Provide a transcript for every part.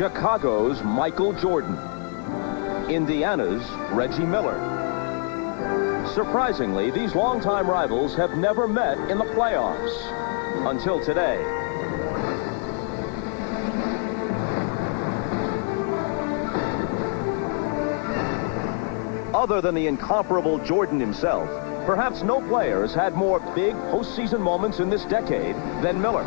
Chicago's Michael Jordan. Indiana's Reggie Miller. Surprisingly, these longtime rivals have never met in the playoffs until today. Other than the incomparable Jordan himself, perhaps no player has had more big postseason moments in this decade than Miller.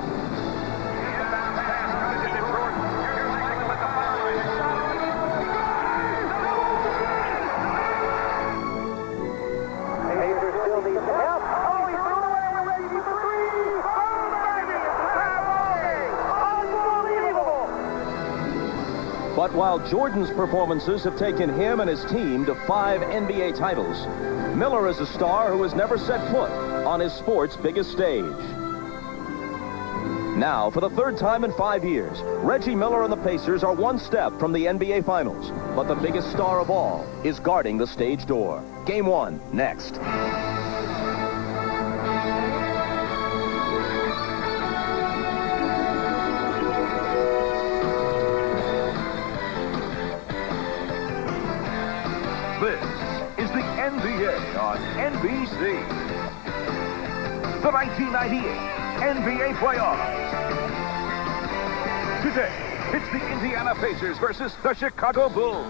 But while Jordan's performances have taken him and his team to 5 NBA titles, Miller is a star who has never set foot on his sport's biggest stage. Now, for the third time in 5 years, Reggie Miller and the Pacers are one step from the NBA Finals. But the biggest star of all is guarding the stage door. Game 1, next. This is the NBA on NBC. The 1998 NBA playoffs. Today, it's the Indiana Pacers versus the Chicago Bulls.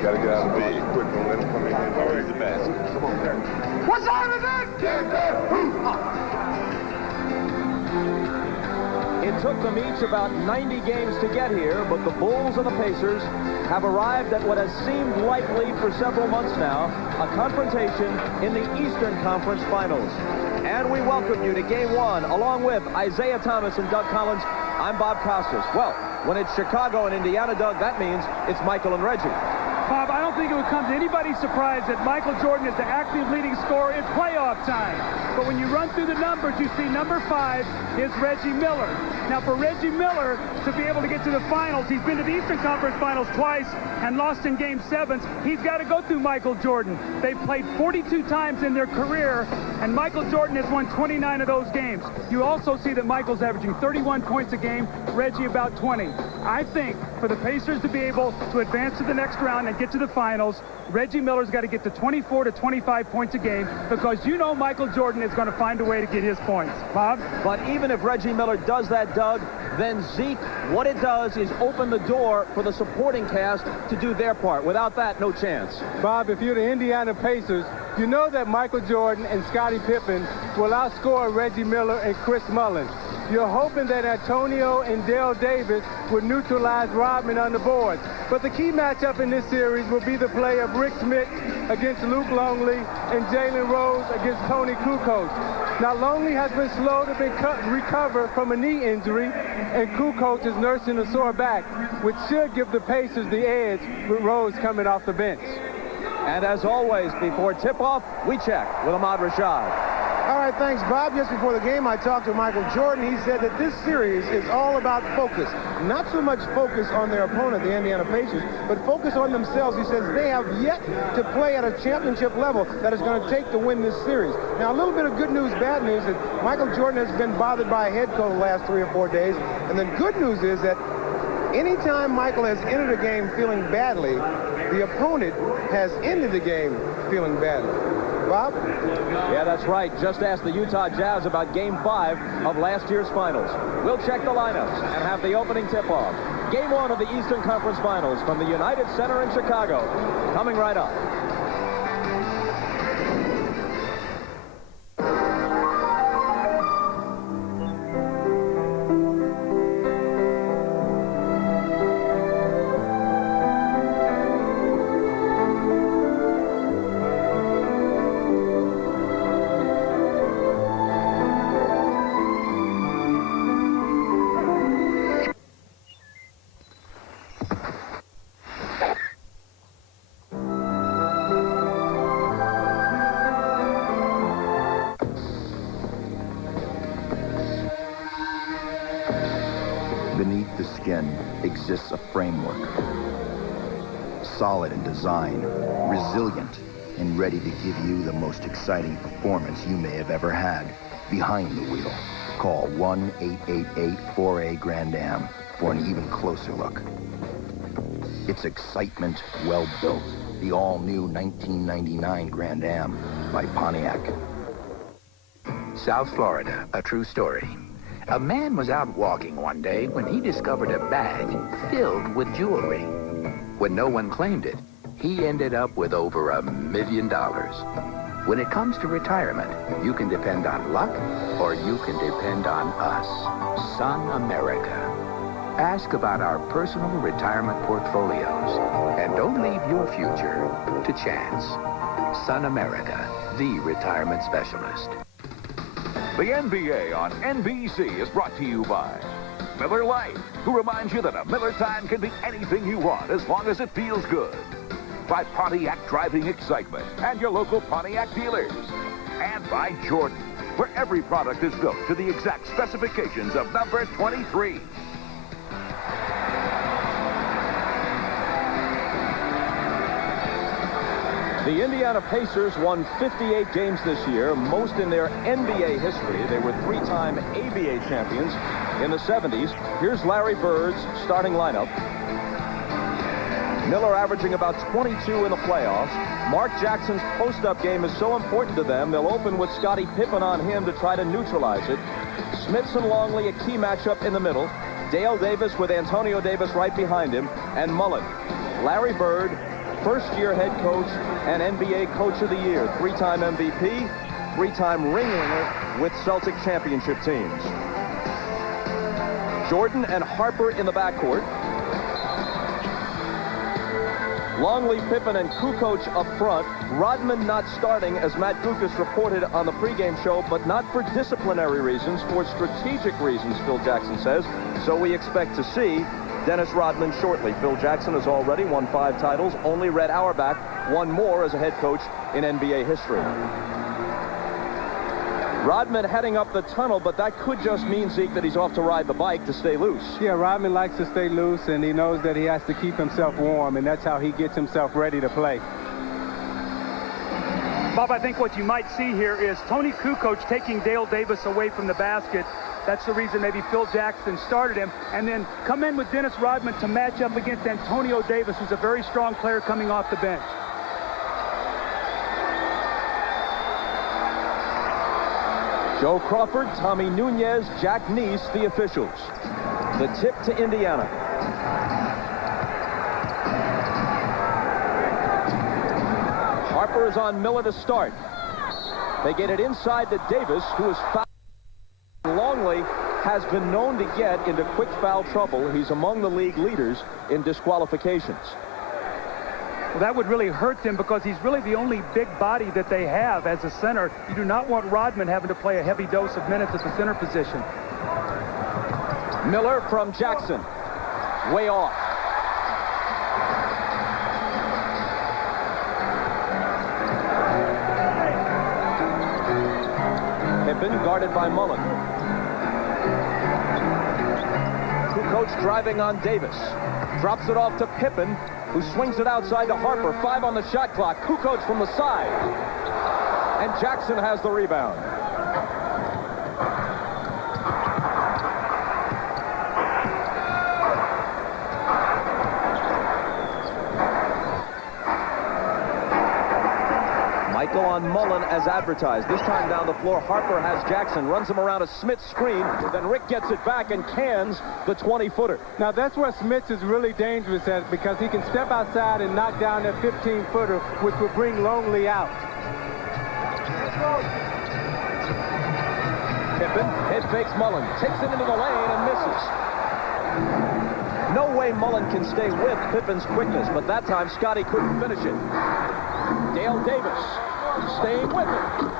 Gotta get out of the way quick. Don't let him come in and raise the basket. Come on, Barry. What's on with it? It took them each about 90 games to get here, but the Bulls and the Pacers have arrived at what has seemed likely for several months now, a confrontation in the Eastern Conference Finals. And we welcome you to Game 1, along with Isaiah Thomas and Doug Collins. I'm Bob Costas. Well, when it's Chicago and Indiana, Doug, that means it's Michael and Reggie. Bob, I don't think it would come to anybody's surprise that Michael Jordan is the active leading scorer in playoff time. But when you run through the numbers, you see number 5 is Reggie Miller. Now, for Reggie Miller to be able to get to the finals, he's been to the Eastern Conference Finals twice and lost in Game 7s. He's got to go through Michael Jordan. They've played 42 times in their career, and Michael Jordan has won 29 of those games. You also see that Michael's averaging 31 points a game, Reggie about 20. I think for the Pacers to be able to advance to the next round and get to the finals, Reggie Miller's got to get to 24 to 25 points a game, because you know Michael Jordan is going to find a way to get his points. Bob? But even if Reggie Miller does that, Doug, then Zeke, what it does is open the door for the supporting cast to do their part. Without that, no chance. Bob, if you're the Indiana Pacers, you know that Michael Jordan and Scottie Pippen will outscore Reggie Miller and Chris Mullin. You're hoping that Antonio and Dale Davis would neutralize Rodman on the boards. But the key matchup in this series will be the play of Rick Smith against Luke Longley and Jalen Rose against Tony Kukoc. Now, Longley has been slow to recover from a knee injury, and Kukoc is nursing a sore back, which should give the Pacers the edge with Rose coming off the bench. And as always, before tip-off, we check with Ahmad Rashad. All right, thanks, Bob. Just before the game, I talked to Michael Jordan. He said that this series is all about focus. Not so much focus on their opponent, the Indiana Pacers, but focus on themselves. He says they have yet to play at a championship level that is going to take to win this series. Now, a little bit of good news, bad news, that Michael Jordan has been bothered by a head cold the last 3 or 4 days. And then good news is that anytime Michael has entered a game feeling badly, the opponent has ended the game feeling badly. Bob? Yeah, that's right. Just ask the Utah Jazz about Game 5 of last year's finals. We'll check the lineups and have the opening tip-off. Game 1 of the Eastern Conference Finals from the United Center in Chicago. Coming right up. Beneath the skin exists a framework, solid in design, resilient, and ready to give you the most exciting performance you may have ever had behind the wheel. Call 1-888-4A-GRAND-AM for an even closer look. It's excitement well built. The all-new 1999 Grand Am by Pontiac. South Florida, a true story. A man was out walking one day when he discovered a bag filled with jewelry. When no one claimed it, he ended up with over $1 million. When it comes to retirement, you can depend on luck or you can depend on us, Sun America. Ask about our personal retirement portfolios and don't leave your future to chance. Sun America, the retirement specialist. The NBA on NBC is brought to you by Miller Lite, who reminds you that a Miller time can be anything you want as long as it feels good. By Pontiac Driving Excitement and your local Pontiac dealers. And by Jordan, where every product is built to the exact specifications of number 23. The Indiana Pacers won 58 games this year, most in their NBA history. They were three-time ABA champions in the 70s. Here's Larry Bird's starting lineup. Miller averaging about 22 in the playoffs. Mark Jackson's post-up game is so important to them, they'll open with Scottie Pippen on him to try to neutralize it. Smits and Longley, a key matchup in the middle. Dale Davis with Antonio Davis right behind him. And Mullen. Larry Bird, first-year head coach and NBA Coach of the Year. Three-time MVP, three-time ring winner with Celtic championship teams. Jordan and Harper in the backcourt. Longley, Pippen, and Kukoc up front. Rodman not starting, as Matt Gukas reported on the pregame show, but not for disciplinary reasons, for strategic reasons, Phil Jackson says. So we expect to see Dennis Rodman shortly. Phil Jackson has already won 5 titles. Only Red Auerbach won more as a head coach in NBA history. Rodman heading up the tunnel, but that could just mean, Zeke, that he's off to ride the bike to stay loose. Yeah, Rodman likes to stay loose, and he knows that he has to keep himself warm, and that's how he gets himself ready to play. Bob, I think what you might see here is Tony Kukoc taking Dale Davis away from the basket. That's the reason maybe Phil Jackson started him, and then come in with Dennis Rodman to match up against Antonio Davis, who's a very strong player coming off the bench. Joe Crawford, Tommy Nunez, Jack Neese, the officials. The tip to Indiana. Harper is on Miller to start. They get it inside to Davis, who is fouled. Longley has been known to get into quick foul trouble. He's among the league leaders in disqualifications. Well, that would really hurt them because he's really the only big body that they have as a center. You do not want Rodman having to play a heavy dose of minutes at the center position. Miller from Jackson. Way off. Pippen guarded by Mullen. Kukoc driving on Davis. Drops it off to Pippen, who swings it outside to Harper. 5 on the shot clock. Kukoc from the side. And Jackson has the rebound. Michael on Mullen as advertised. This time down the floor, Harper has Jackson, runs him around a Smith screen, then Rick gets it back and cans the 20-footer. Now that's where Smith is really dangerous at, because he can step outside and knock down that 15-footer, which will bring Longley out. Pippen head fakes Mullen, takes it into the lane and misses. No way Mullen can stay with Pippen's quickness, but that time Scottie couldn't finish it. Dale Davis staying with it.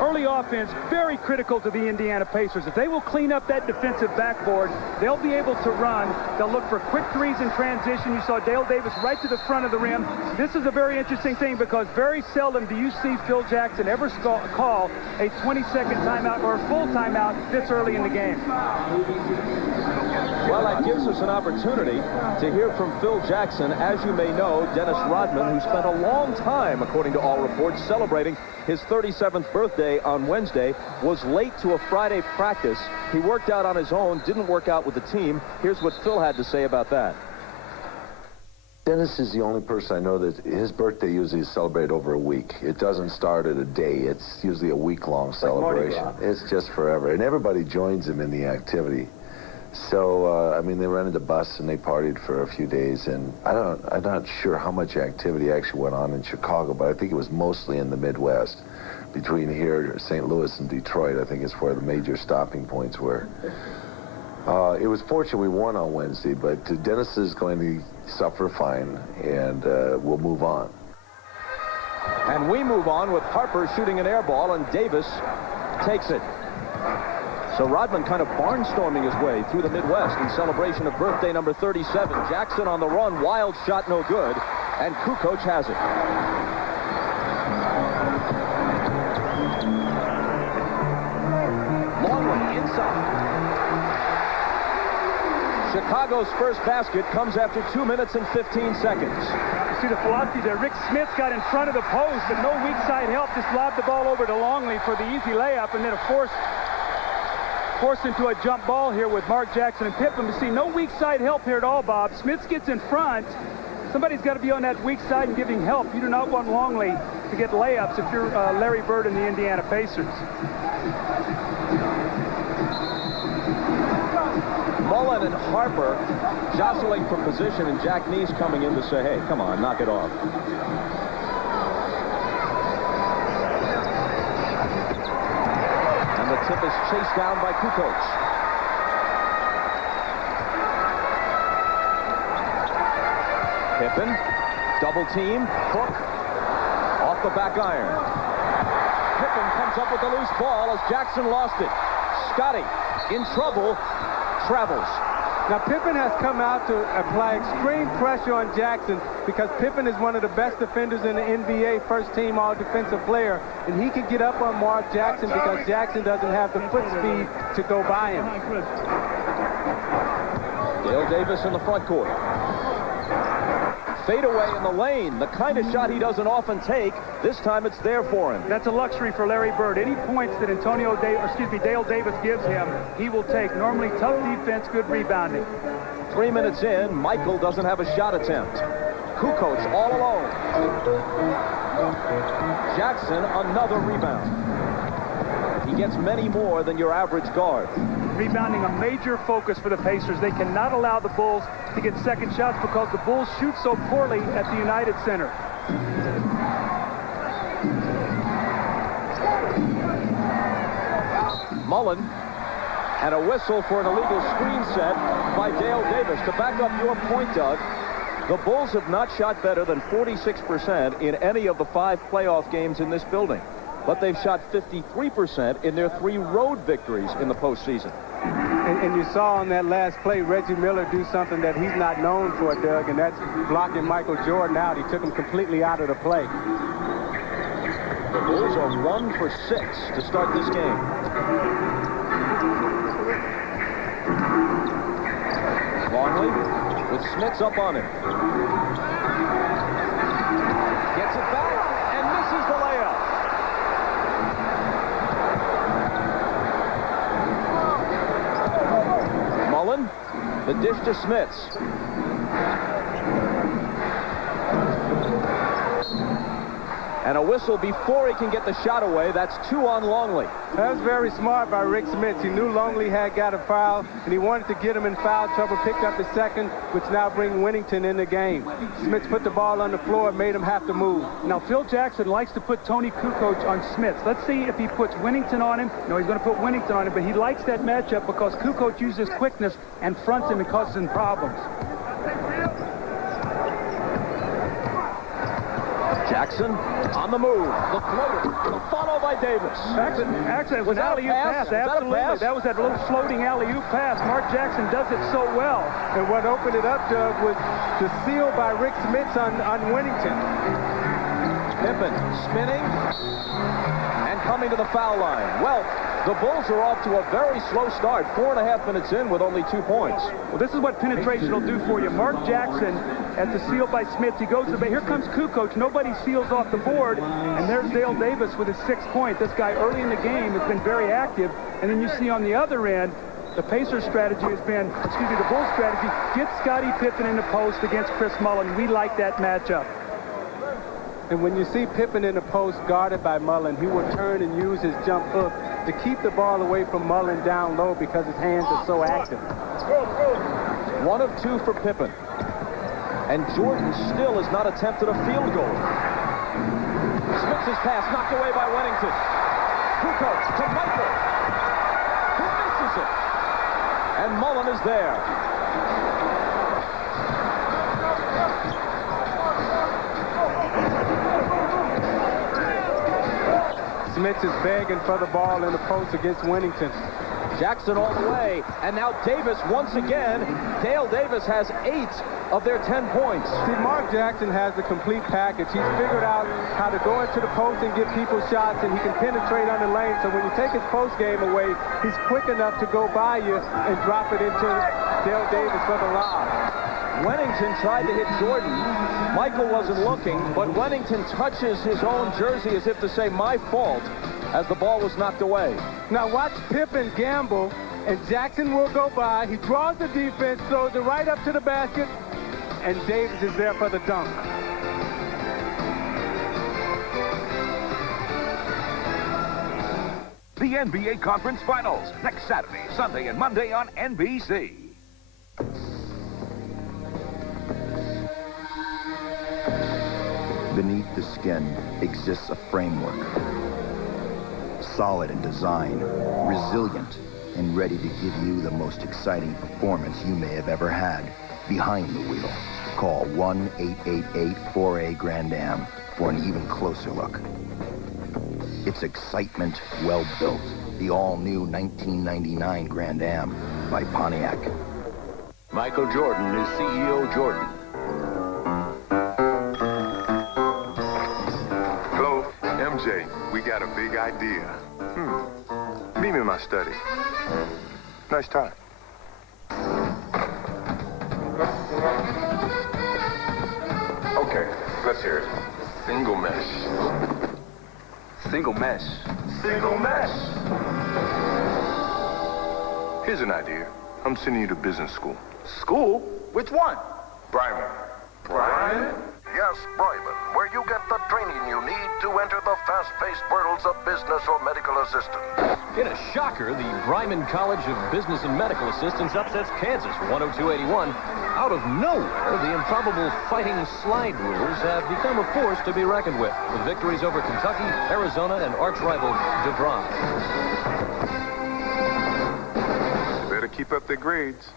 Early offense, very critical to the Indiana Pacers. If they will clean up that defensive backboard, they'll be able to run. They'll look for quick threes in transition. You saw Dale Davis right to the front of the rim. This is a very interesting thing because very seldom do you see Phil Jackson ever call a 20-second timeout or a full timeout this early in the game. Well, that gives us an opportunity to hear from Phil Jackson. As you may know, Dennis Rodman, who spent a long time, according to all reports, celebrating his 37th birthday on Wednesday, was late to a Friday practice. He worked out on his own, didn't work out with the team. Here's what Phil had to say about that. Dennis is the only person I know that his birthday usually is celebrated over a week. It doesn't start at a day. It's usually a week-long celebration. It's just forever. And everybody joins him in the activity. So, I mean, they rented a bus and they partied for a few days. And I'm not sure how much activity actually went on in Chicago, but I think it was mostly in the Midwest. Between here, St. Louis and Detroit, I think is where the major stopping points were. It was fortunate we won on Wednesday, but Dennis is going to suffer fine, and we'll move on. And we move on with Harper shooting an air ball, and Davis takes it. So Rodman kind of barnstorming his way through the Midwest in celebration of birthday number 37. Jackson on the run, wild shot, no good, and Kukoc has it. Longley inside. Chicago's first basket comes after 2 minutes and 15 seconds. You see the philosophy there. Rick Smith got in front of the post, but no weak side help. Just lobbed the ball over to Longley for the easy layup, and then forced into a jump ball here with Mark Jackson and Pippen. You see no weak side help here at all, Bob. Smith gets in front. Somebody's got to be on that weak side and giving help. You do not want Longley to get layups if you're Larry Bird and the Indiana Pacers. Mullen and Harper jostling for position, and Jack Neese coming in to say, hey, come on, knock it off. And the tip is chased down by Kukoc. Pippen, double team, Cook, off the back iron. Pippen comes up with the loose ball as Jackson lost it. Scotty in trouble. Travels. Now, Pippen has come out to apply extreme pressure on Jackson because Pippen is one of the best defenders in the NBA, first-team all-defensive player, and he can get up on Mark Jackson because Jackson doesn't have the foot speed to go by him. Dale Davis in the front court. Fadeaway in the lane, the kind of shot he doesn't often take. This time it's there for him. That's a luxury for Larry Bird. Any points that Dale Davis gives him, he will take. Normally tough defense, good rebounding. 3 minutes in, Michael doesn't have a shot attempt. Kukoc all alone. Jackson, another rebound. He gets many more than your average guard. Rebounding a major focus for the Pacers. They cannot allow the Bulls to get second shots because the Bulls shoot so poorly at the United Center. Mullen, and a whistle for an illegal screen set by Dale Davis. To back up your point, Doug, the Bulls have not shot better than 46% in any of the 5 playoff games in this building. But they've shot 53% in their 3 road victories in the postseason. And you saw on that last play Reggie Miller do something that he's not known for, Doug, and that's blocking Michael Jordan out. He took him completely out of the play. The Bulls are 1 for 6 to start this game. Longley with Smits up on him. Gets it back and misses the layup. Mullen, the dish to Smits. And a whistle before he can get the shot away. That's 2 on Longley. That was very smart by Rick Smits. He knew Longley had got a foul, and he wanted to get him in foul trouble, picked up his second, which now brings Winnington in the game. Smits put the ball on the floor and made him have to move. Now, Phil Jackson likes to put Tony Kukoc on Smits. Let's see if he puts Winnington on him. No, he's going to put Winnington on him, but he likes that matchup because Kukoc uses quickness and fronts him and causes him problems. Jackson on the move. The floater. The follow by Davis. Actually, it was an alley-oop pass. Absolutely. That was that little floating alley-oop pass. Mark Jackson does it so well. And what opened it up, Doug, was the seal by Rick Smits on Winnington. Pippen spinning and coming to the foul line. Well, The Bulls are off to a very slow start. 4.5 minutes in with only 2 points. Well, this is what penetration will do for you. Mark Jackson at the seal by Smith. He goes to the bay. Here comes Kukoc. Nobody seals off the board. And there's Dale Davis with his 6th point. This guy early in the game has been very active. And then you see on the other end, the Pacers strategy has been, the Bulls strategy, get Scottie Pippen in the post against Chris Mullin. We like that matchup. And when you see Pippen in the post guarded by Mullin, he will turn and use his jump hook to keep the ball away from Mullin down low because his hands are so active. 1 of 2 for Pippen. And Jordan still has not attempted a field goal. Smith's pass knocked away by Wennington. Kukoc to Michael, who misses it. And Mullin is there. Smith is begging for the ball in the post against Wennington. Jackson all the way, and now Davis once again. Dale Davis has 8 of their 10 points. See, Mark Jackson has the complete package. He's figured out how to go into the post and get people shots, and he can penetrate on the lane. So when you take his post game away, he's quick enough to go by you and drop it into Dale Davis for the lob. Wennington tried to hit Jordan. Michael wasn't looking, but Wennington touches his own jersey as if to say, my fault, as the ball was knocked away. Now watch Pippen gamble, and Jackson will go by. He draws the defense, throws it right up to the basket, and Davis is there for the dunk. The NBA Conference Finals, next Saturday, Sunday, and Monday on NBC. Beneath the skin exists a framework. Solid in design, resilient, and ready to give you the most exciting performance you may have ever had behind the wheel. Call 1-888-4A-GRAND-AM for an even closer look. It's excitement well built. The all-new 1999 Grand Am by Pontiac. Michael Jordan is CEO Jordan. Hello, MJ. We got a big idea. Meet me in my study. Nice tie. Okay, let's hear it. Single mesh. Single mesh. Single mesh. Here's an idea. I'm sending you to business school. School? Which one? Bryman. Bryman? Yes, Bryman, where you get the training you need to enter the fast-paced worlds of business or medical assistant. In a shocker, the Bryman College of Business and Medical Assistants upsets Kansas 102-81. Out of nowhere, the improbable fighting slide rules have become a force to be reckoned with victories over Kentucky, Arizona, and arch-rival DeVry. Better keep up their grades.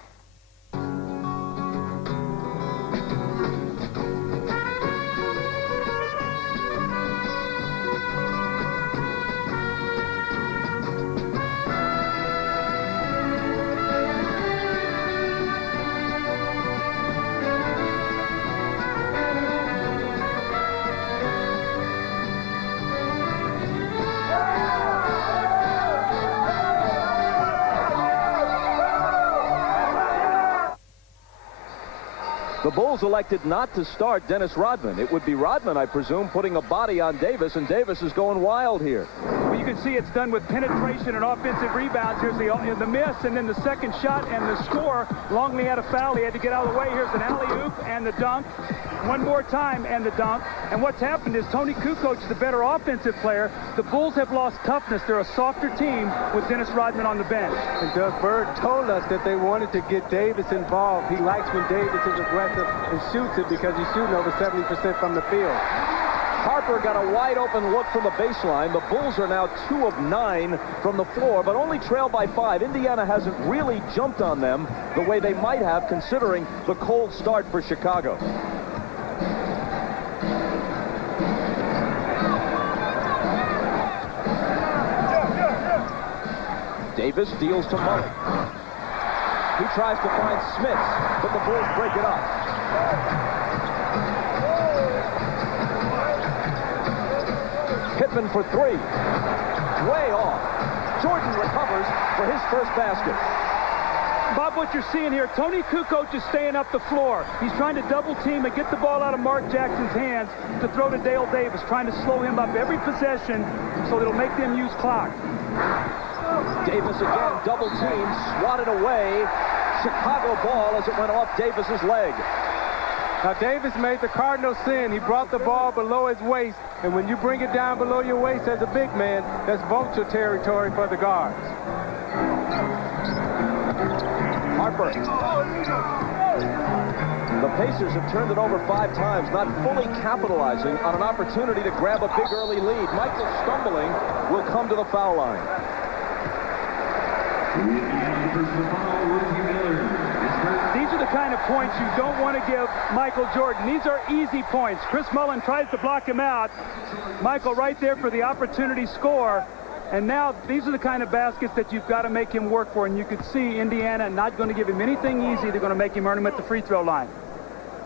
The Bulls elected not to start Dennis Rodman. It would be Rodman, I presume, putting a body on Davis, and Davis is going wild here. Well, you can see it's done with penetration and offensive rebounds. Here's the miss, and then the second shot and the score. Longley had a foul. He had to get out of the way. Here's an alley-oop and the dunk. One more time and the dunk. And what's happened is Tony Kukoc is the better offensive player. The Bulls have lost toughness. They're a softer team with Dennis Rodman on the bench. And Doug Bird told us that they wanted to get Davis involved. He likes when Davis is aggressive and shoots it because he's shooting over 70% from the field. Harper got a wide open look from the baseline. The Bulls are now 2 of 9 from the floor, but only trail by 5. Indiana hasn't really jumped on them the way they might have, considering the cold start for Chicago. Davis deals to Mullen. He tries to find Smith, but the Bulls break it up. Pippen for 3. Way off. Jordan recovers for his first basket. Bob, what you're seeing here, Tony Kukoc is staying up the floor. He's trying to double team and get the ball out of Mark Jackson's hands to throw to Dale Davis, trying to slow him up every possession so it'll make them use clock. Davis again, double team, swatted away. Chicago ball as it went off Davis's leg. Now, Davis made the cardinal sin. He brought the ball below his waist, and when you bring it down below your waist as a big man, that's vulture territory for the guards. Harper. The Pacers have turned it over 5 times, not fully capitalizing on an opportunity to grab a big early lead. Michael stumbling will come to the foul line. These are the kind of points you don't want to give Michael Jordan. These are easy points. Chris Mullin tries to block him out. Michael right there for the opportunity score. And now these are the kind of baskets that you've got to make him work for. And you could see Indiana not going to give him anything easy. They're going to make him earn him at the free throw line.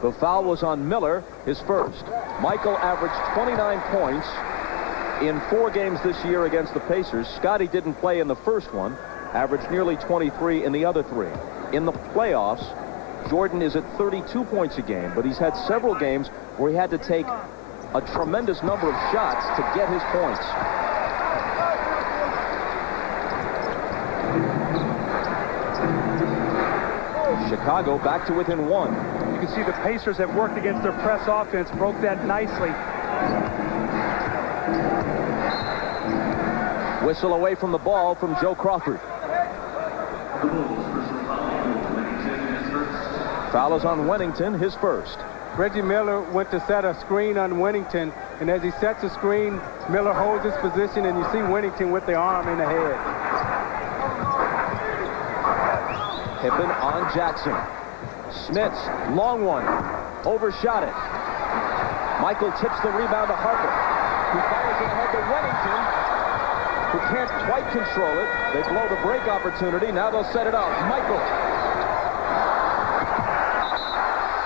The foul was on Miller, his first. Michael averaged 29 points in 4 games this year against the Pacers. Scotty didn't play in the first one, averaged nearly 23 in the other 3. In the playoffs, Jordan is at 32 points a game, but he's had several games where he had to take a tremendous number of shots to get his points. Chicago back to within 1. You can see the Pacers have worked against their press offense, broke that nicely. Whistle away from the ball from Joe Crawford. Foul is on Wennington, his first. Reggie Miller went to set a screen on Wennington, and as he sets a screen, Miller holds his position, and you see Wennington with the arm in the head. Pippen on Jackson. Smits, long one, overshot it. Michael tips the rebound to Harper, who fires it ahead to Wennington, who can't quite control it. They blow the break opportunity. Now they'll set it up. Michael.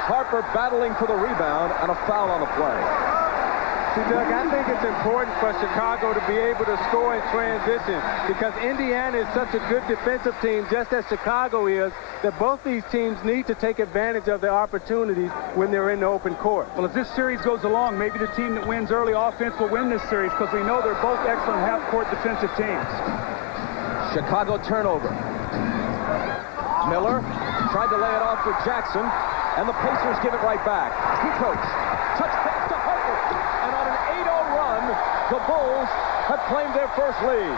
Harper battling for the rebound and a foul on the play. See, Doug, I think it's important for Chicago to be able to score in transition because Indiana is such a good defensive team, just as Chicago is, that both these teams need to take advantage of their opportunities when they're in the open court. Well, as this series goes along, maybe the team that wins early offense will win this series because we know they're both excellent half-court defensive teams. Chicago turnover. Miller tried to lay it off for Jackson, and the Pacers give it right back. Kukoc, touch pass to Harper, and on an 8-0 run, the Bulls have claimed their first lead.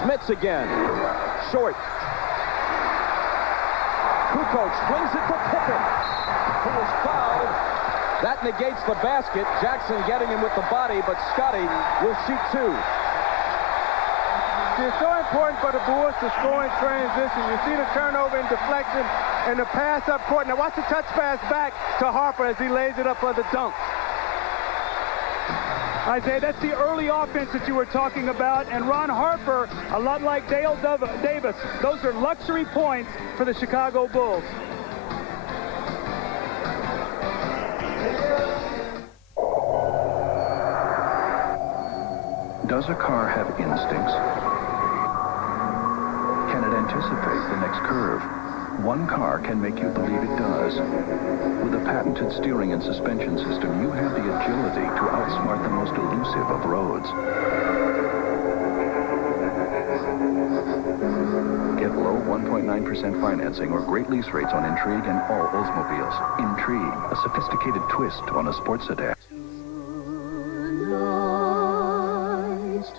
Smits again, short. Kukoc swings it to Pippen, who was fouled. That negates the basket. Jackson getting him with the body, but Scotty will shoot 2. It's so important for the Bulls to score in transition. You see the turnover and deflection and the pass up court. Now watch the touch pass back to Harper as he lays it up for the dunk. Isaiah, that's the early offense that you were talking about. And Ron Harper, a lot like Dale Davis, those are luxury points for the Chicago Bulls. Does a car have instincts? Can it anticipate the next curve? One car can make you believe it does. With a patented steering and suspension system, you have the agility to outsmart the most elusive of roads. Get low 1.9% financing or great lease rates on Intrigue and all Oldsmobiles. Intrigue, a sophisticated twist on a sports sedan.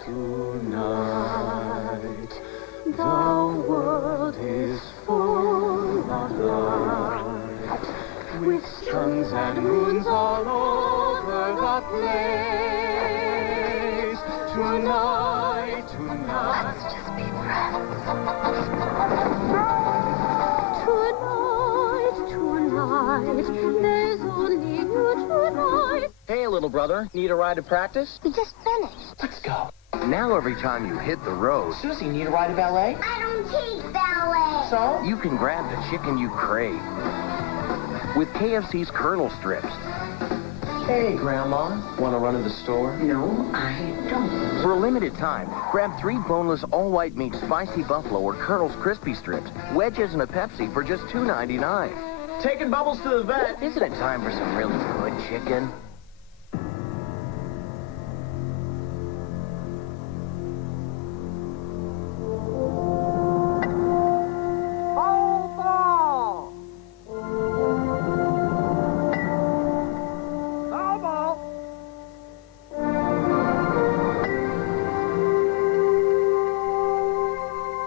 Tonight, the world is full of light, with suns and moons all over the place. Tonight, let's just be friends. Tonight, there's only you tonight. Hey, little brother, need a ride to practice? We just finished. Let's go. Now every time you hit the road, Susie, need a ride to ballet? I don't teach ballet. So? you can grab the chicken you crave. with KFC's Colonel Strips. Hey, Grandma. Want to run to the store? No, I don't. For a limited time, grab 3 boneless all-white meat spicy buffalo or Colonel's crispy strips, wedges and a Pepsi for just $2.99. Taking Bubbles to the vet. Isn't it time for some really good chicken?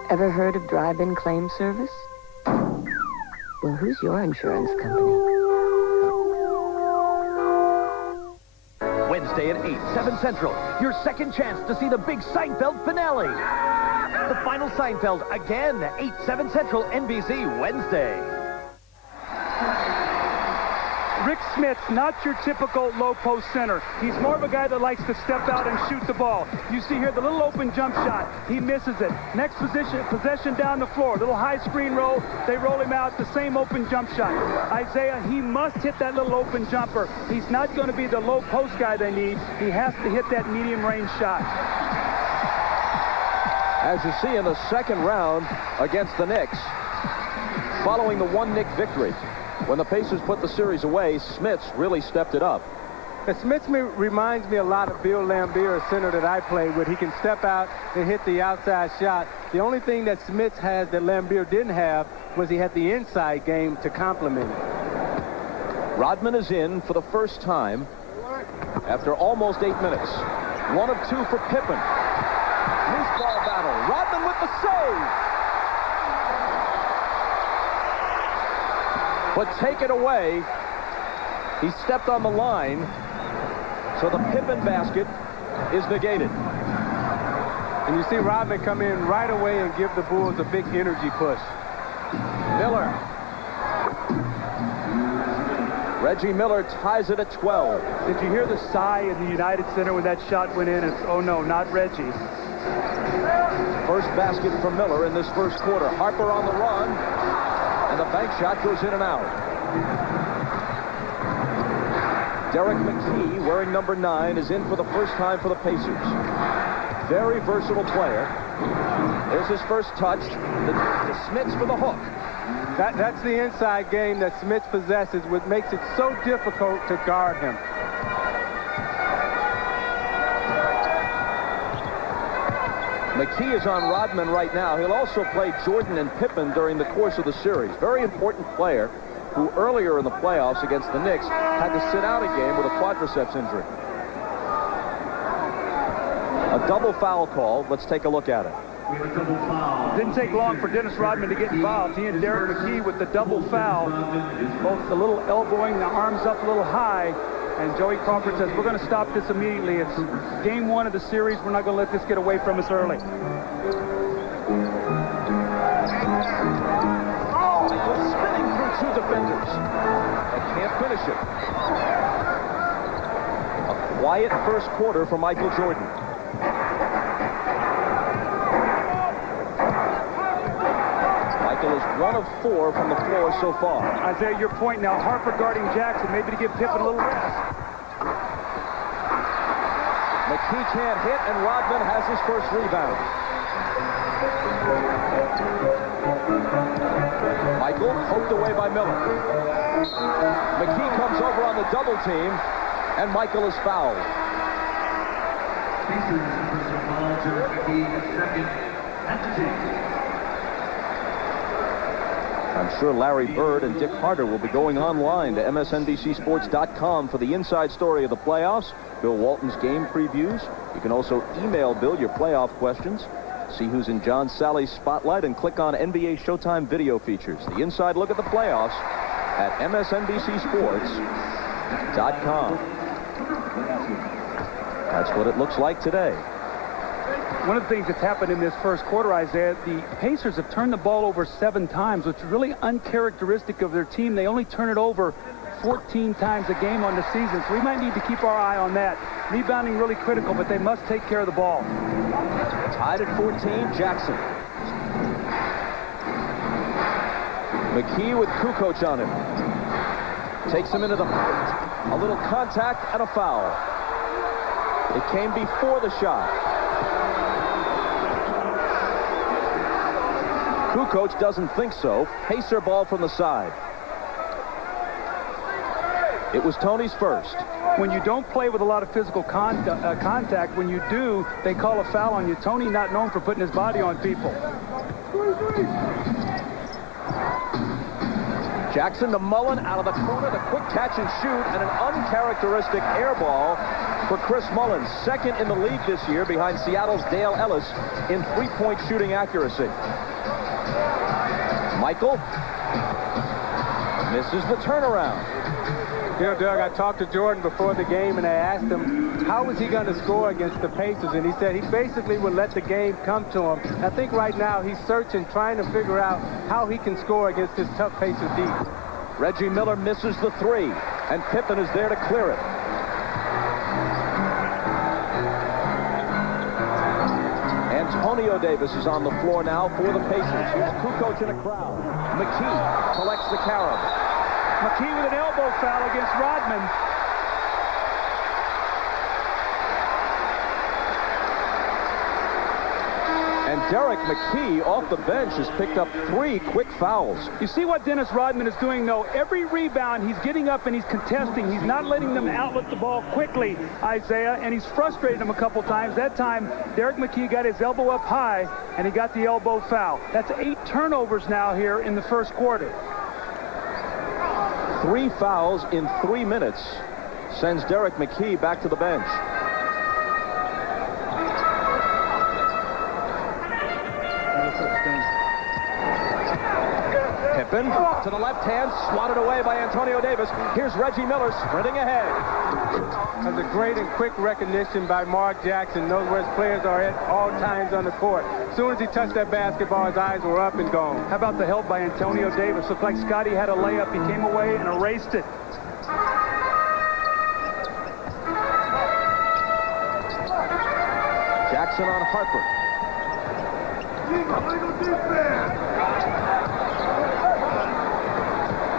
Ever heard of drive-in claim service? Well, who's your insurance company? Wednesday at 8, 7 Central. Your second chance to see the big Seinfeld finale. The final Seinfeld again, 8, 7 Central, NBC, Wednesday. Rick Smith's not your typical low post center. He's more of a guy that likes to step out and shoot the ball. You see here the little open jump shot. He misses it. Next possession down the floor. Little high screen roll. They roll him out. The same open jump shot. Isaiah, he must hit that little open jumper. He's not going to be the low post guy they need. He has to hit that medium range shot. As you see in the second round against the Knicks, following the 1 Knick victory, when the Pacers put the series away, Smits really stepped it up. Smits reminds me a lot of Bill Laimbeer, a center that I played with. He can step out and hit the outside shot. The only thing that Smits has that Laimbeer didn't have was he had the inside game to complement it. Rodman is in for the first time after almost 8 minutes. 1 of 2 for Pippen. Loose ball battle. Rodman with the save. But take it away. He stepped on the line, so the Pippen basket is negated. And you see Rodman come in right away and give the Bulls a big energy push. Miller. Reggie Miller ties it at 12. Did you hear the sigh in the United Center when that shot went in? It's, oh no, not Reggie. First basket for Miller in this first quarter. Harper on the run, and the bank shot goes in and out. Derek McKee, wearing number 9, is in for the first time for the Pacers. Very versatile player. There's his first touch. The Smits for the hook. That's the inside game that Smits possesses, which makes it so difficult to guard him. McKee is on Rodman right now. He'll also play Jordan and Pippen during the course of the series. Very important player who earlier in the playoffs against the Knicks had to sit out a game with a quadriceps injury. A double foul call. Let's take a look at it. Didn't take long for Dennis Rodman to get involved. He and Derek McKee with the double foul. Both the little elbowing, the arms up a little high. And Joey Crawford says, we're going to stop this immediately. It's game 1 of the series. We're not going to let this get away from us early. Oh, spinning through 2 defenders. But can't finish it. A quiet first quarter for Michael Jordan. Michael is 1 of 4 from the floor so far. Isaiah, your point now, Harper guarding Jackson, maybe to give Pippen a little rest. McKee can't hit, and Rodman has his first rebound. Michael poked away by Miller. McKee comes over on the double team, and Michael is fouled. I'm sure Larry Bird and Dick Harder will be going online to MSNBCSports.com for the inside story of the playoffs, Bill Walton's game previews. You can also email Bill your playoff questions, see who's in John Sally's spotlight, and click on NBA Showtime video features. The inside look at the playoffs at MSNBCSports.com. That's what it looks like today. One of the things that's happened in this first quarter, Isaiah, the Pacers have turned the ball over 7 times, which is really uncharacteristic of their team. They only turn it over 14 times a game on the season, so we might need to keep our eye on that. Rebounding really critical, but they must take care of the ball. Tied at 14, Jackson. McKee with Kukoc on him. Takes him into the paint. A little contact and a foul. It came before the shot. Kukoc doesn't think so. Pacer ball from the side. It was Tony's first. When you don't play with a lot of physical contact, when you do, they call a foul on you. Tony not known for putting his body on people. Jackson to Mullen out of the corner, the quick catch and shoot, and an uncharacteristic air ball for Chris Mullen. Second in the league this year behind Seattle's Dale Ellis in three-point shooting accuracy. Michael misses the turnaround. You know, Doug, I talked to Jordan before the game, and I asked him how was he going to score against the Pacers, and he said he basically would let the game come to him. I think right now he's searching, trying to figure out how he can score against this tough Pacer D. Reggie Miller misses the three, and Pippen is there to clear it. Antonio Davis is on the floor now for the Pacers. Here's Kukoc in a crowd. McKee collects the carob. McKee with an elbow foul against Rodman. And Derek McKee off the bench has picked up 3 quick fouls. You see what Dennis Rodman is doing, though? Every rebound, he's getting up and he's contesting. He's not letting them outlet the ball quickly, Isaiah, and he's frustrated him a couple times. That time, Derek McKee got his elbow up high, and he got the elbow foul. That's 8 turnovers now here in the first quarter. 3 fouls in 3 minutes sends Derek McKee back to the bench. Pippen to the left hand, swatted away by Antonio Davis. Here's Reggie Miller sprinting ahead. That's a great and quick recognition by Mark Jackson. Knows where his players are at all times on the court. As soon as he touched that basketball, his eyes were up and gone. How about the help by Antonio Davis? Looked like Scotty had a layup. He came away and erased it. Jackson on Harper.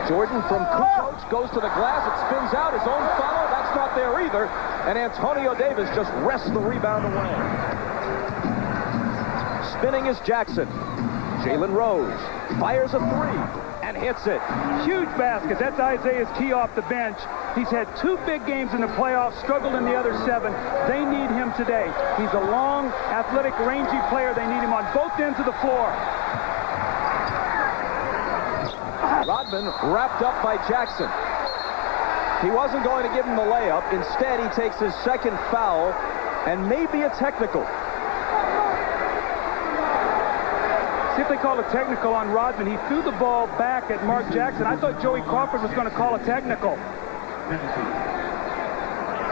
Jordan from Kukoc goes to the glass. It spins out. His own follow. That's not there either. And Antonio Davis just wrests the rebound away. Spinning is Jackson. Jalen Rose fires a 3 and hits it. Huge basket. That's Isaiah's key off the bench. He's had 2 big games in the playoffs, struggled in the other 7. They need him today. He's a long, athletic, rangy player. They need him on both ends of the floor. Rodman wrapped up by Jackson. He wasn't going to give him the layup. Instead, he takes his second foul and maybe a technical. See if they call a technical on Rodman. He threw the ball back at Mark Jackson. I thought Joey Crawford was going to call a technical.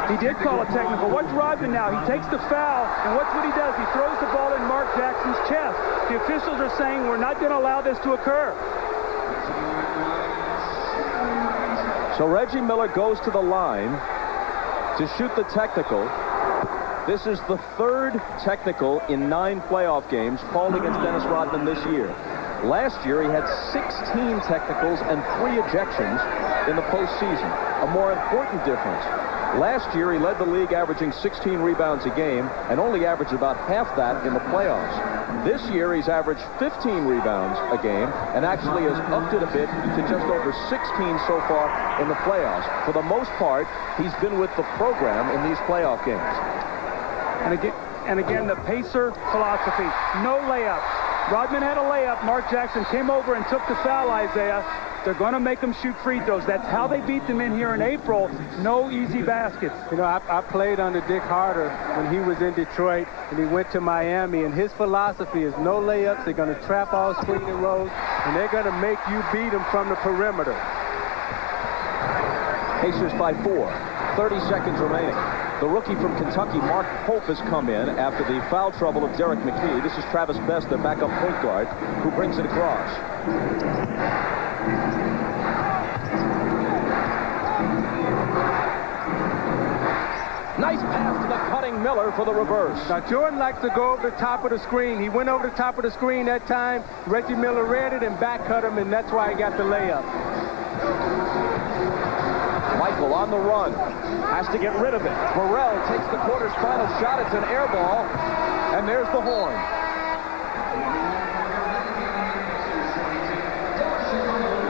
He did call a technical. Watch Rodman now. He takes the foul, and watch what he does. He throws the ball in Mark Jackson's chest. The officials are saying we're not going to allow this to occur. So Reggie Miller goes to the line to shoot the technical. This is the 3rd technical in 9 playoff games called against Dennis Rodman this year. Last year, he had 16 technicals and 3 ejections in the postseason. A more important difference. Last year, he led the league averaging 16 rebounds a game and only averaged about half that in the playoffs. This year, he's averaged 15 rebounds a game and actually has upped it a bit to just over 16 so far in the playoffs. For the most part, he's been with the program in these playoff games. And again, the Pacer philosophy, no layups. Rodman had a layup. Mark Jackson came over and took the foul, Isaiah. They're going to make them shoot free throws. That's how they beat them in here in April. No easy baskets. You know, I played under Dick Harder when he was in Detroit, and he went to Miami, and his philosophy is no layups. They're going to trap all screen and rolls, and they're going to make you beat them from the perimeter. Pacers by 4. 30 seconds remaining. The rookie from Kentucky, Mark Pope, has come in after the foul trouble of Derek McKee. This is Travis Best, their backup point guard, who brings it across. Nice pass to the cutting Miller for the reverse. Now, Jordan likes to go over the top of the screen. He went over the top of the screen that time. Reggie Miller read it and back cut him, and that's why he got the layup. on the run. Has to get rid of it. Burrell takes the quarter's final shot. It's an air ball. And there's the horn.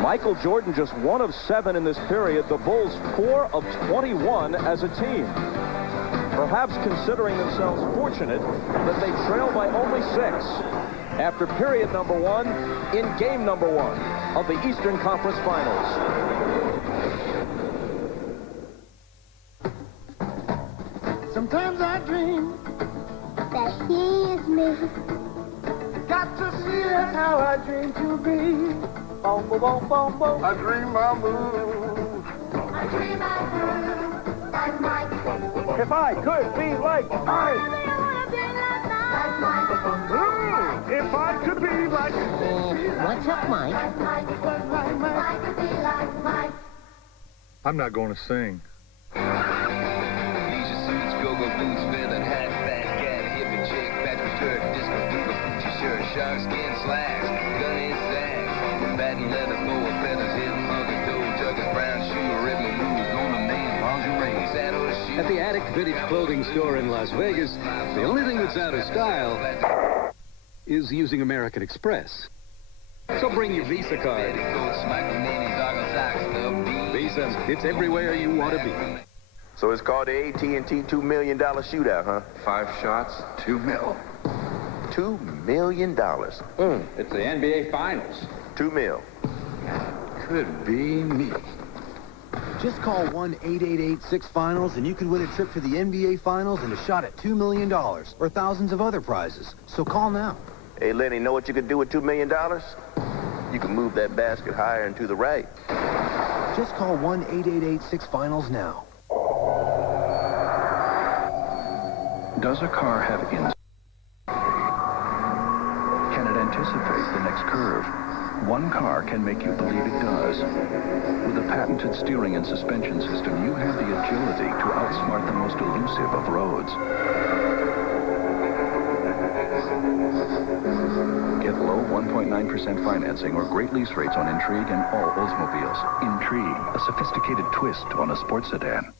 Michael Jordan just 1 of 7 in this period. The Bulls 4 of 21 as a team. Perhaps considering themselves fortunate that they trail by only 6 after period number 1 in game number 1 of the Eastern Conference Finals. Sometimes I dream that he is me. Got to see that's how I dream to be. Boom, boom, boom, boom, boom. I dream I move. I dream I move like Mike. If I could be like Mike. If I could be like What's up, Mike? I'm not going to sing. Leisure suits, go-go boots, feathered hat, fat cat, hippie chick, bachelor shirt, disco dude, Gucci shirt, shark skin slacks, gun in sacks, patent leather, boa feathers, hip mother, dough, juggers, brown shoe, ribbon moves, ornament, lingerie, saddle shoes. At the Attic Vintage Clothing Store in Las Vegas, the only thing that's out of style is using American Express. So bring your Visa card. Visa, it's everywhere you want to be. So it's called the AT&T $2 million shootout, huh? 5 shots, $2 million. $2 million. It's the NBA Finals. $2 million. Could be me. Just call 1-888-6-FINALS and you can win a trip to the NBA Finals and a shot at $2 million or thousands of other prizes. So call now. Hey, Lenny, know what you could do with $2 million? You can move that basket higher and to the right. Just call 1-888-6-FINALS now. Does a car have instinct? Can it anticipate the next curve? One car can make you believe it does. With a patented steering and suspension system, you have the agility to outsmart the most elusive of roads. Get low 1.9% financing or great lease rates on Intrigue and all Oldsmobiles. Intrigue, a sophisticated twist on a sports sedan.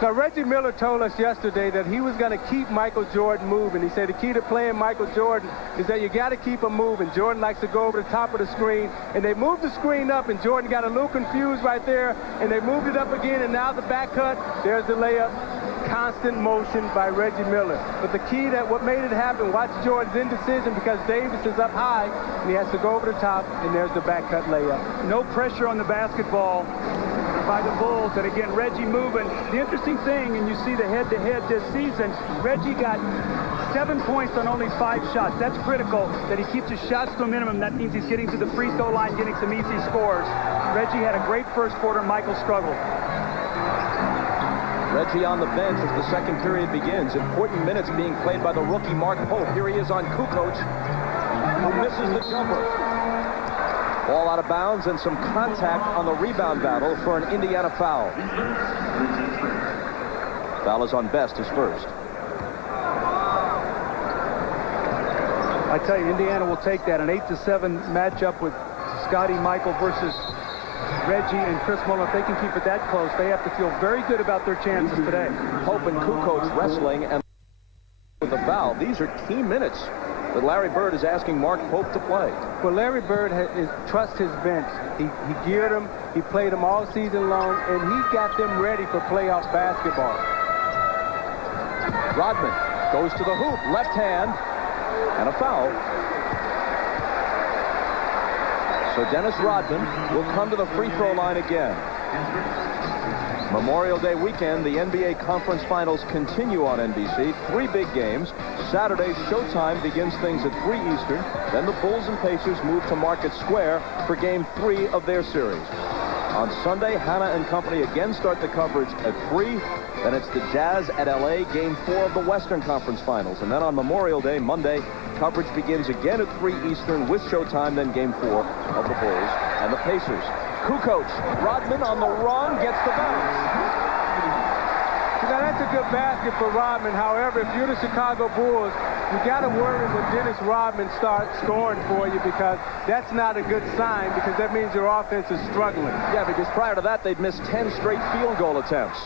Now, Reggie Miller told us yesterday that he was going to keep Michael Jordan moving. He said the key to playing Michael Jordan is that you got to keep him moving. Jordan likes to go over the top of the screen, and they moved the screen up, and Jordan got a little confused right there, and they moved it up again, and now the back cut, there's the layup. Constant motion by Reggie Miller. But the key that what made it happen, watch Jordan's indecision because Davis is up high, and he has to go over the top, and there's the back cut layup. No pressure on the basketball by the Bulls, and again, Reggie moving. The interesting thing, and you see the head-to-head this season, Reggie got 7 points on only 5 shots. That's critical that he keeps his shots to a minimum. That means he's getting to the free throw line, getting some easy scores. Reggie had a great first quarter. Michael struggled. Reggie on the bench as the second period begins. Important minutes being played by the rookie Mark Pope. Here he is on Kukoc, who misses the jumper. Ball out of bounds and some contact on the rebound battle for an Indiana foul. Foul is on Best, his first. I tell you, Indiana will take that. An 8-7 matchup with Scotty Michael versus Reggie and Chris Mullin. If they can keep it that close, they have to feel very good about their chances today. Pope and Kukoc wrestling and with the foul. These are key minutes that Larry Bird is asking Mark Pope to play. Well, Larry Bird trusts his bench. He geared them. He played them all season long, and he got them ready for playoff basketball. Rodman goes to the hoop, left hand, and a foul. So Dennis Rodman will come to the free throw line again. Memorial Day weekend, the NBA Conference Finals continue on NBC. 3 big games. Saturday, Showtime begins things at 3 Eastern. Then the Bulls and Pacers move to Market Square for Game 3 of their series. On Sunday, Hanna and Company again start the coverage at 3. Then it's the Jazz at LA, Game 4 of the Western Conference Finals. And then on Memorial Day, Monday, coverage begins again at 3 Eastern with Showtime, then Game 4 of the Bulls and the Pacers. Kukoc, Rodman on the run, gets the bounce. Now, that's a good basket for Rodman. However, if you're the Chicago Bulls, you got to worry when Dennis Rodman starts scoring for you, because that's not a good sign, because that means your offense is struggling. Yeah, because prior to that, they'd missed 10 straight field goal attempts.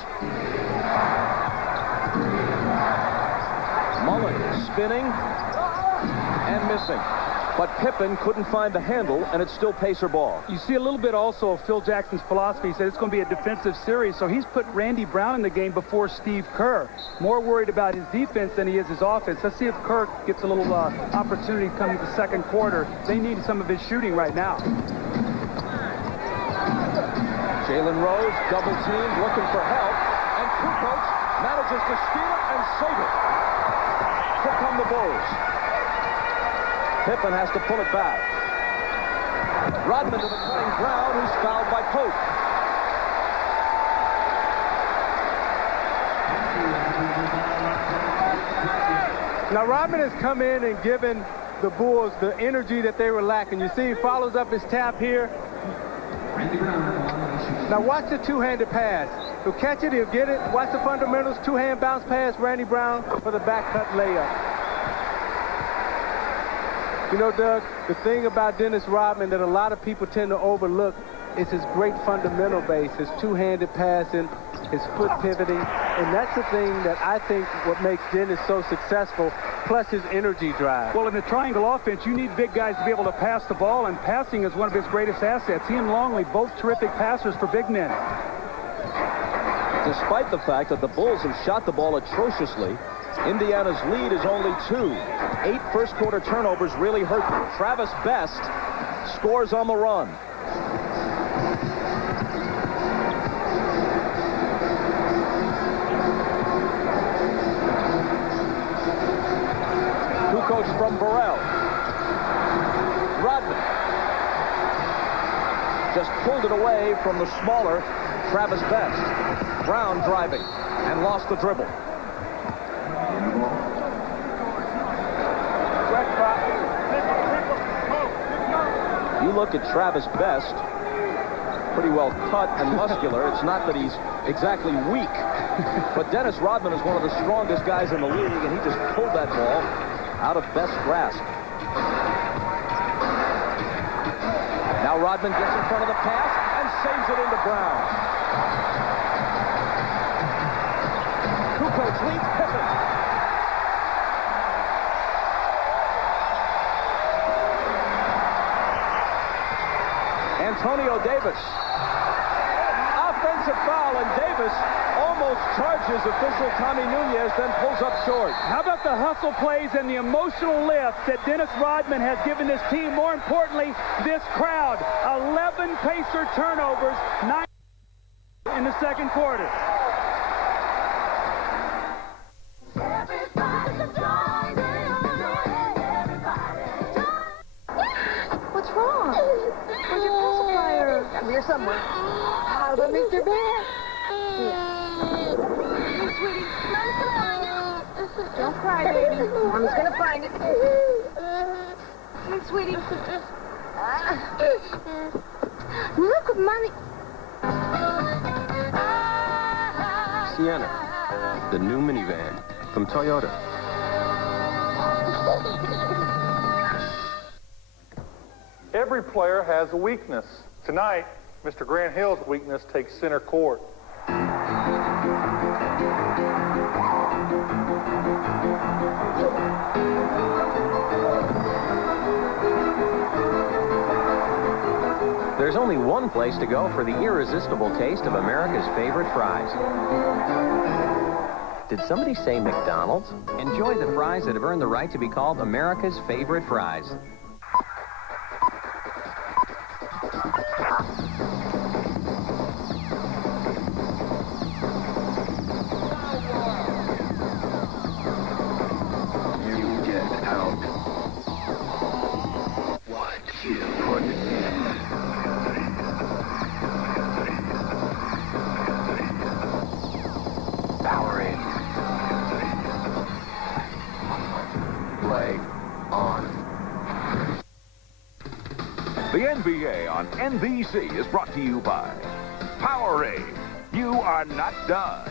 Mullen spinning and missing. But Pippen couldn't find the handle, and it's still Pacer ball. You see a little bit also of Phil Jackson's philosophy. He said it's going to be a defensive series, so he's put Randy Brown in the game before Steve Kerr. More worried about his defense than he is his offense. Let's see if Kerr gets a little opportunity coming to the second quarter. They need some of his shooting right now. Jalen Rose, double teamed, looking for help, and Kukoc manages to steal it and save it. Here come the Bulls. Pippen has to pull it back. Rodman to the cutting Brown, who's fouled by Pope. Now, Rodman has come in and given the Bulls the energy that they were lacking. You see, he follows up his tap here. Now, watch the two-handed pass. He'll catch it, he'll get it. Watch the fundamentals. Two-hand bounce pass, Randy Brown for the back cut layup. You know, Doug, the thing about Dennis Rodman that a lot of people tend to overlook is his great fundamental base, his two-handed passing, his foot pivoting, and that's the thing that I think what makes Dennis so successful, plus his energy drive. Well, in the triangle offense, you need big guys to be able to pass the ball, and passing is one of his greatest assets. He and Longley, both terrific passers for big men. Despite the fact that the Bulls have shot the ball atrociously, Indiana's lead is only 2. 8 first-quarter turnovers really hurt them. Travis Best scores on the run. Kukoc from Burrell. Rodman just pulled it away from the smaller Travis Best. Brown driving and lost the dribble. You look at Travis Best, pretty well cut and muscular. It's not that he's exactly weak, but Dennis Rodman is one of the strongest guys in the league, and he just pulled that ball out of Best's grasp. Now Rodman gets in front of the pass and saves it into Brown. Kukoc leads Pippen. Antonio Davis. Offensive foul, and Davis almost charges official Tommy Nunez, then pulls up short. How about the hustle plays and the emotional lift that Dennis Rodman has given this team? More importantly, this crowd. 11 Pacer turnovers, 9 in the second quarter. What's wrong? Where's your pacifier? Up here somewhere. How about Mr. Bear? Hey, sweetie. Mommy's gonna find it. Don't cry, baby. Mommy's gonna find it. Come on, sweetie. Look what Mommy... Sienna, the new minivan from Toyota. Every player has a weakness. Tonight, Mr. Grant Hill's weakness takes center court. There's only one place to go for the irresistible taste of America's favorite fries. Did somebody say McDonald's? Enjoy the fries that have earned the right to be called America's favorite fries. The NBA on NBC is brought to you by Powerade. You are not done.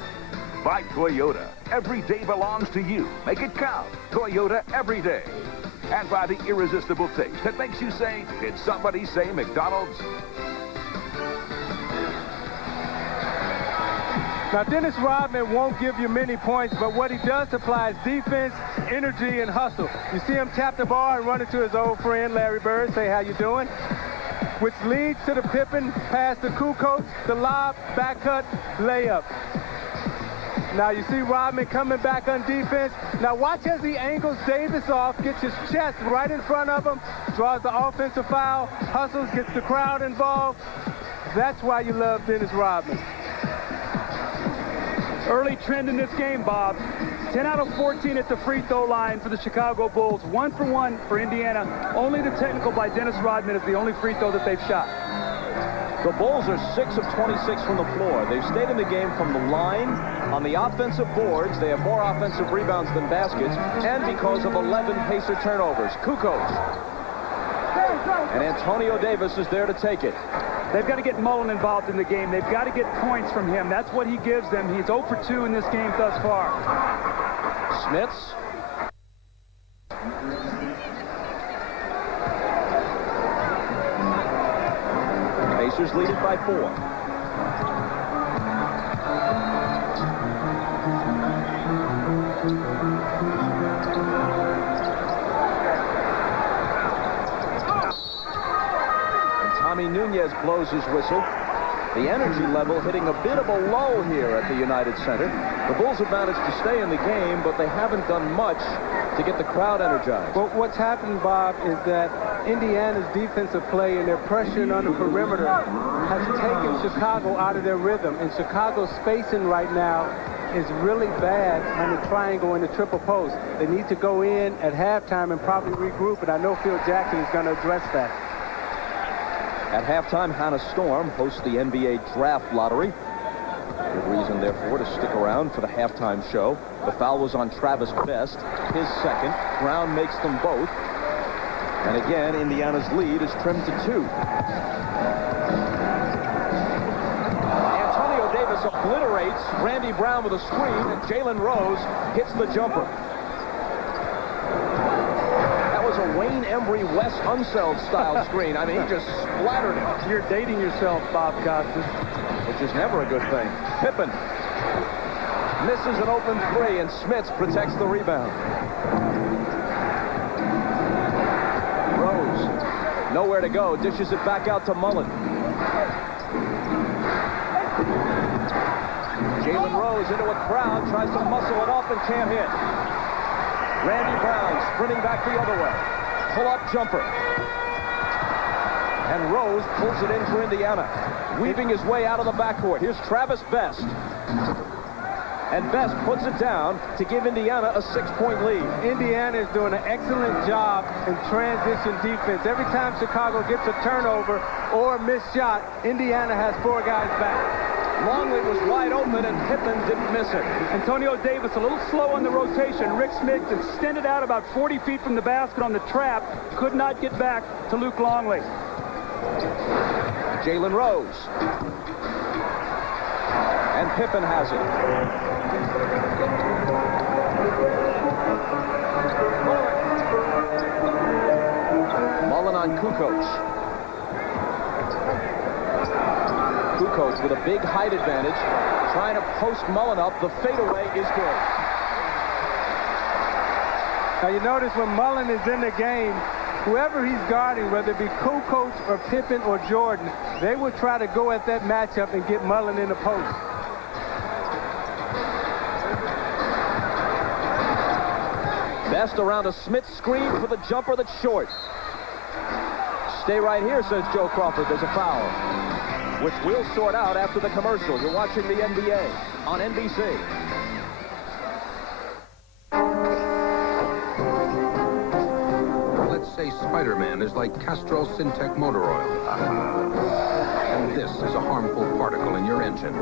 By Toyota, every day belongs to you. Make it count. Toyota every day. And by the irresistible taste that makes you say, did somebody say McDonald's? Now, Dennis Rodman won't give you many points, but what he does supply is defense, energy, and hustle. You see him tap the bar and run into his old friend, Larry Bird, say, how you doing? Which leads to the Pippen pass to Kukoc, the lob, back cut, layup. Now you see Rodman coming back on defense. Now watch as he angles Davis off, gets his chest right in front of him, draws the offensive foul, hustles, gets the crowd involved. That's why you love Dennis Rodman. Early trend in this game, Bob. 10 out of 14 at the free throw line for the Chicago Bulls. 1 for 1 for Indiana. Only the technical by Dennis Rodman is the only free throw that they've shot. The Bulls are 6 of 26 from the floor. They've stayed in the game from the line. On the offensive boards, they have more offensive rebounds than baskets, and because of 11 Pacer turnovers. Kukoc. And Antonio Davis is there to take it. They've got to get Mullen involved in the game. They've got to get points from him. That's what he gives them. He's 0 for 2 in this game thus far. Smits. Pacers lead it by 4. Tommy Nunez blows his whistle. The energy level hitting a bit of a low here at the United Center. The Bulls have managed to stay in the game, but they haven't done much to get the crowd energized. But what's happened, Bob, is that Indiana's defensive play and their pressure on the perimeter has taken Chicago out of their rhythm. And Chicago's spacing right now is really bad on the triangle and the triple post. They need to go in at halftime and probably regroup, and I know Phil Jackson is going to address that. At halftime, Hannah Storm hosts the NBA Draft Lottery. Good reason, therefore, to stick around for the halftime show. The foul was on Travis Best, his second. Brown makes them both. And again, Indiana's lead is trimmed to 2. Antonio Davis obliterates Randy Brown with a screen, and Jalen Rose hits the jumper. A Wayne Embry, Wes Unseld style screen. I mean, he just splattered it. You're dating yourself, Bob Costas. Which is never a good thing. Pippen misses an open 3, and Smits protects the rebound. Rose, nowhere to go, dishes it back out to Mullen. Jalen Rose into a crowd, tries to muscle it up and can't hit. Randy Brown sprinting back the other way. Pull-up jumper. And Rose pulls it in for Indiana. Weaving his way out of the backcourt. Here's Travis Best. And Best puts it down to give Indiana a 6-point lead. Indiana is doing an excellent job in transition defense. Every time Chicago gets a turnover or a missed shot, Indiana has 4 guys back. Longley was wide open, and Pippen didn't miss it. Antonio Davis a little slow on the rotation. Rick Smits extended out about 40 feet from the basket on the trap. Could not get back to Luke Longley. Jalen Rose. And Pippen has it. Mullen on Kukoc. Kukoc with a big height advantage, trying to post Mullen up. The fadeaway is good. Now you notice when Mullen is in the game, whoever he's guarding, whether it be Kukoc or Pippen or Jordan, they will try to go at that matchup and get Mullen in the post. Best around a Smith screen for the jumper that's short. Stay right here, says Joe Crawford. There's a foul, which we'll sort out after the commercial. You're watching the NBA on NBC. Let's say Spider-Man is like Castrol Syntec motor oil. And this is a harmful particle in your engine.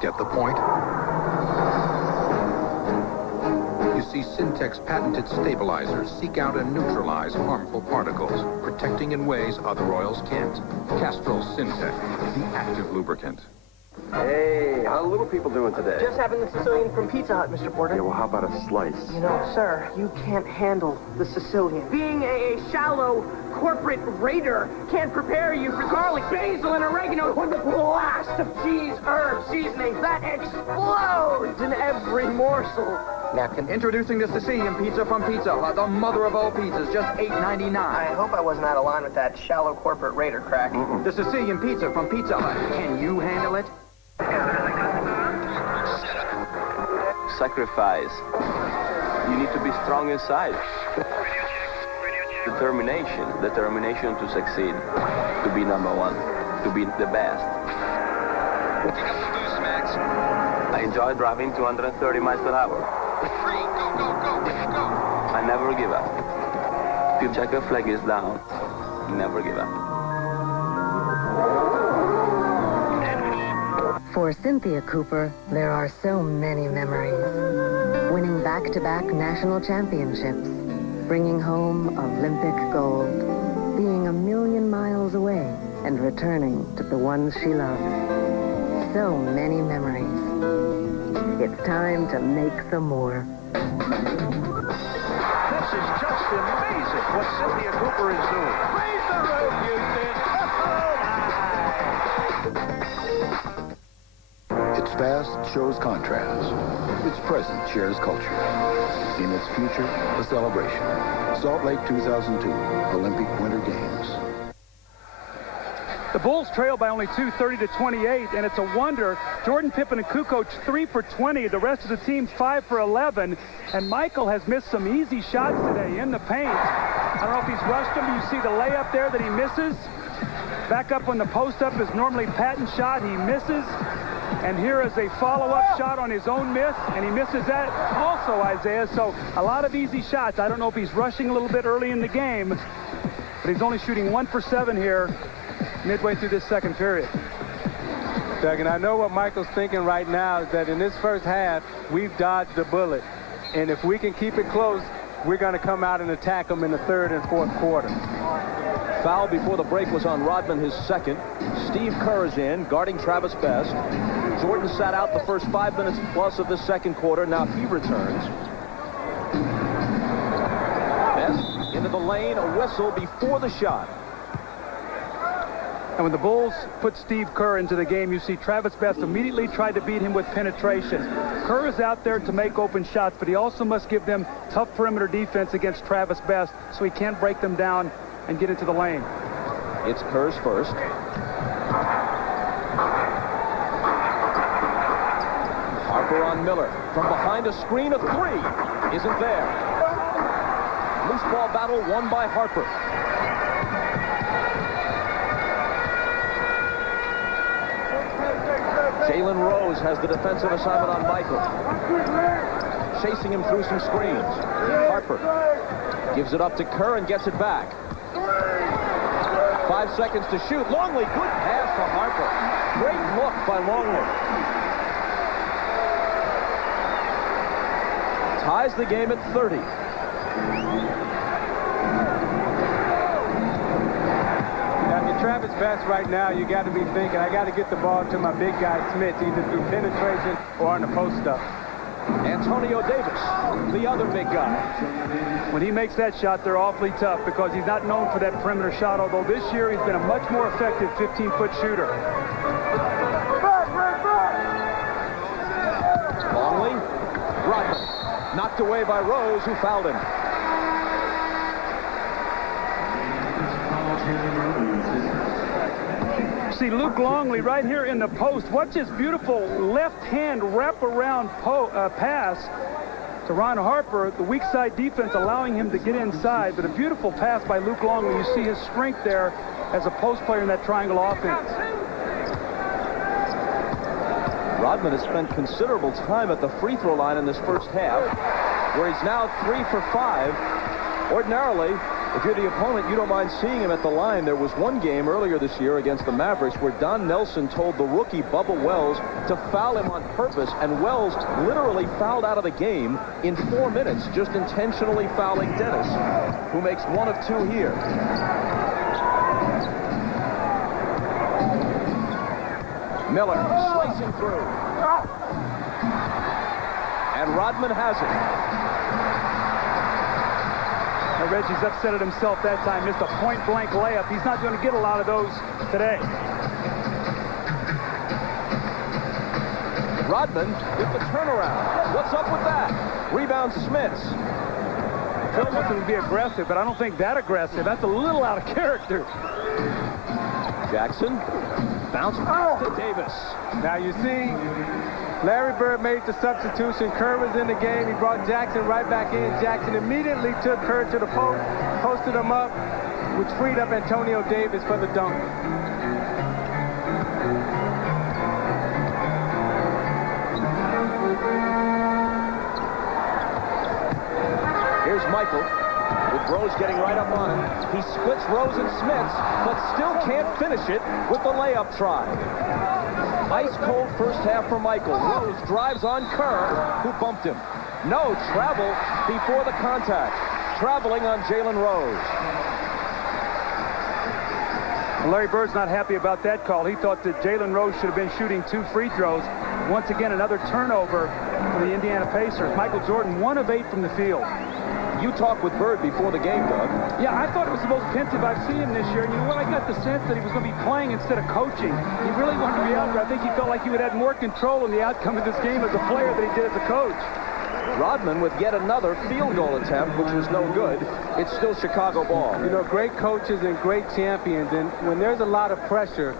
Get the point? You see Syntex patented stabilizers seek out and neutralize harmful particles, protecting in ways other oils can't. Castrol Syntec, the active lubricant. Hey, how are the little people doing today? Just having the Sicilian from Pizza Hut, Mr. Porter. Yeah, well, how about a slice? You know, sir, you can't handle the Sicilian. Being a shallow corporate raider can't prepare you for garlic, basil, and oregano with the blast of cheese, herbs, seasonings that explodes in every morsel. Napkin. Introducing the Sicilian pizza from Pizza Hut, the mother of all pizzas, just $8.99. I hope I wasn't out of line with that shallow corporate raider crack. The Sicilian pizza from Pizza Hut. Can you handle it? Sacrifice. You need to be strong inside. Determination to succeed, to be number one, to be the best. I enjoy driving 230 miles per hour. I never give up. If the checker flag is down, never give up. For Cynthia Cooper, there are so many memories. Winning back-to-back national championships, bringing home Olympic gold, being 1,000,000 miles away and returning to the ones she loves. So many memories. It's time to make some more. This is just amazing what Cynthia Cooper is doing. Raise the roof, Houston. Its past shows contrast. Its present shares culture. In its future, a celebration. Salt Lake 2002 Olympic Winter Games. The Bulls trail by only 2, 30-28, and it's a wonder. Jordan, Pippen, and Kukoc 3 for 20. The rest of the team 5 for 11. And Michael has missed some easy shots today in the paint. I don't know if he's rushed him. You see the layup there that he misses. Back up on the post-up is normally Patton's shot. He misses. And here is a follow-up shot on his own miss, and he misses that also, Isaiah. So a lot of easy shots. I don't know if he's rushing a little bit early in the game, but he's only shooting 1 for 7 here midway through this second period. Doug, and I know what Michael's thinking right now is that in this first half, we've dodged a bullet. And if we can keep it close, we're going to come out and attack them in the third and fourth quarter. Foul before the break was on Rodman, his second. Steve Kerr is in, guarding Travis Best. Jordan sat out the first 5 minutes plus of the second quarter. Now he returns. Best into the lane, a whistle before the shot. And when the Bulls put Steve Kerr into the game, you see Travis Best immediately tried to beat him with penetration. Kerr is out there to make open shots, but he also must give them tough perimeter defense against Travis Best so he can't break them down and get into the lane. It's Kerr's first. Harper on Miller. From behind a screen, a three. Isn't there. Loose ball battle won by Harper. Jalen Rose has the defensive assignment on Michael. Chasing him through some screens. Harper gives it up to Kerr and gets it back. 5 seconds to shoot. Longley, good pass to Harper. Great look by Longley. Ties the game at 30. Travis Best right now, you got to be thinking, I got to get the ball to my big guy Smith, either through penetration or on the post-up. Antonio Davis, the other big guy. When he makes that shot, they're awfully tough because he's not known for that perimeter shot, although this year he's been a much more effective 15-foot shooter. Longley, Rodman, knocked away by Rose, who fouled him. See Luke Longley right here in the post. Watch this beautiful left-hand wrap-around pass to Ron Harper. The weak side defense allowing him to get inside, but a beautiful pass by Luke Longley. You see his strength there as a post player in that triangle offense. Rodman has spent considerable time at the free throw line in this first half, where he's now 3 for 5. Ordinarily, If you're the opponent, you don't mind seeing him at the line. There was one game earlier this year against the Mavericks where Don Nelson told the rookie Bubba Wells to foul him on purpose, and Wells literally fouled out of the game in 4 minutes, just intentionally fouling Dennis, who makes 1 of 2 here. Miller slicing through. And Rodman has it. Now Reggie's upset at himself that time. Missed a point-blank layup. He's not going to get a lot of those today. Rodman with the turnaround. What's up with that? Rebound Smits. Phil Wilson would be aggressive, but I don't think that aggressive. That's a little out of character. Jackson. Bounce to Davis. Now you see, Larry Bird made the substitution. Kerr was in the game. He brought Jackson right back in. Jackson immediately took Kerr to the post, posted him up, which freed up Antonio Davis for the dunk. Here's Michael. With Rose getting right up on him. He splits Rose and Smits, but still can't finish it with the layup try. Ice cold first half for Michael. Rose drives on Kerr, who bumped him. No travel before the contact. Traveling on Jalen Rose. Larry Bird's not happy about that call. He thought that Jalen Rose should have been shooting 2 free throws. Once again, another turnover for the Indiana Pacers. Michael Jordan, 1 of 8 from the field. You talked with Bird before the game, Doug. Yeah, I thought it was the most pensive I've seen him this year. And you know what? I got the sense that he was going to be playing instead of coaching. He really wanted to be out there. I think he felt like he would have more control in the outcome of this game as a player than he did as a coach. Rodman with yet another field goal attempt, which was no good. It's still Chicago ball. You know, great coaches and great champions, and when there's a lot of pressure,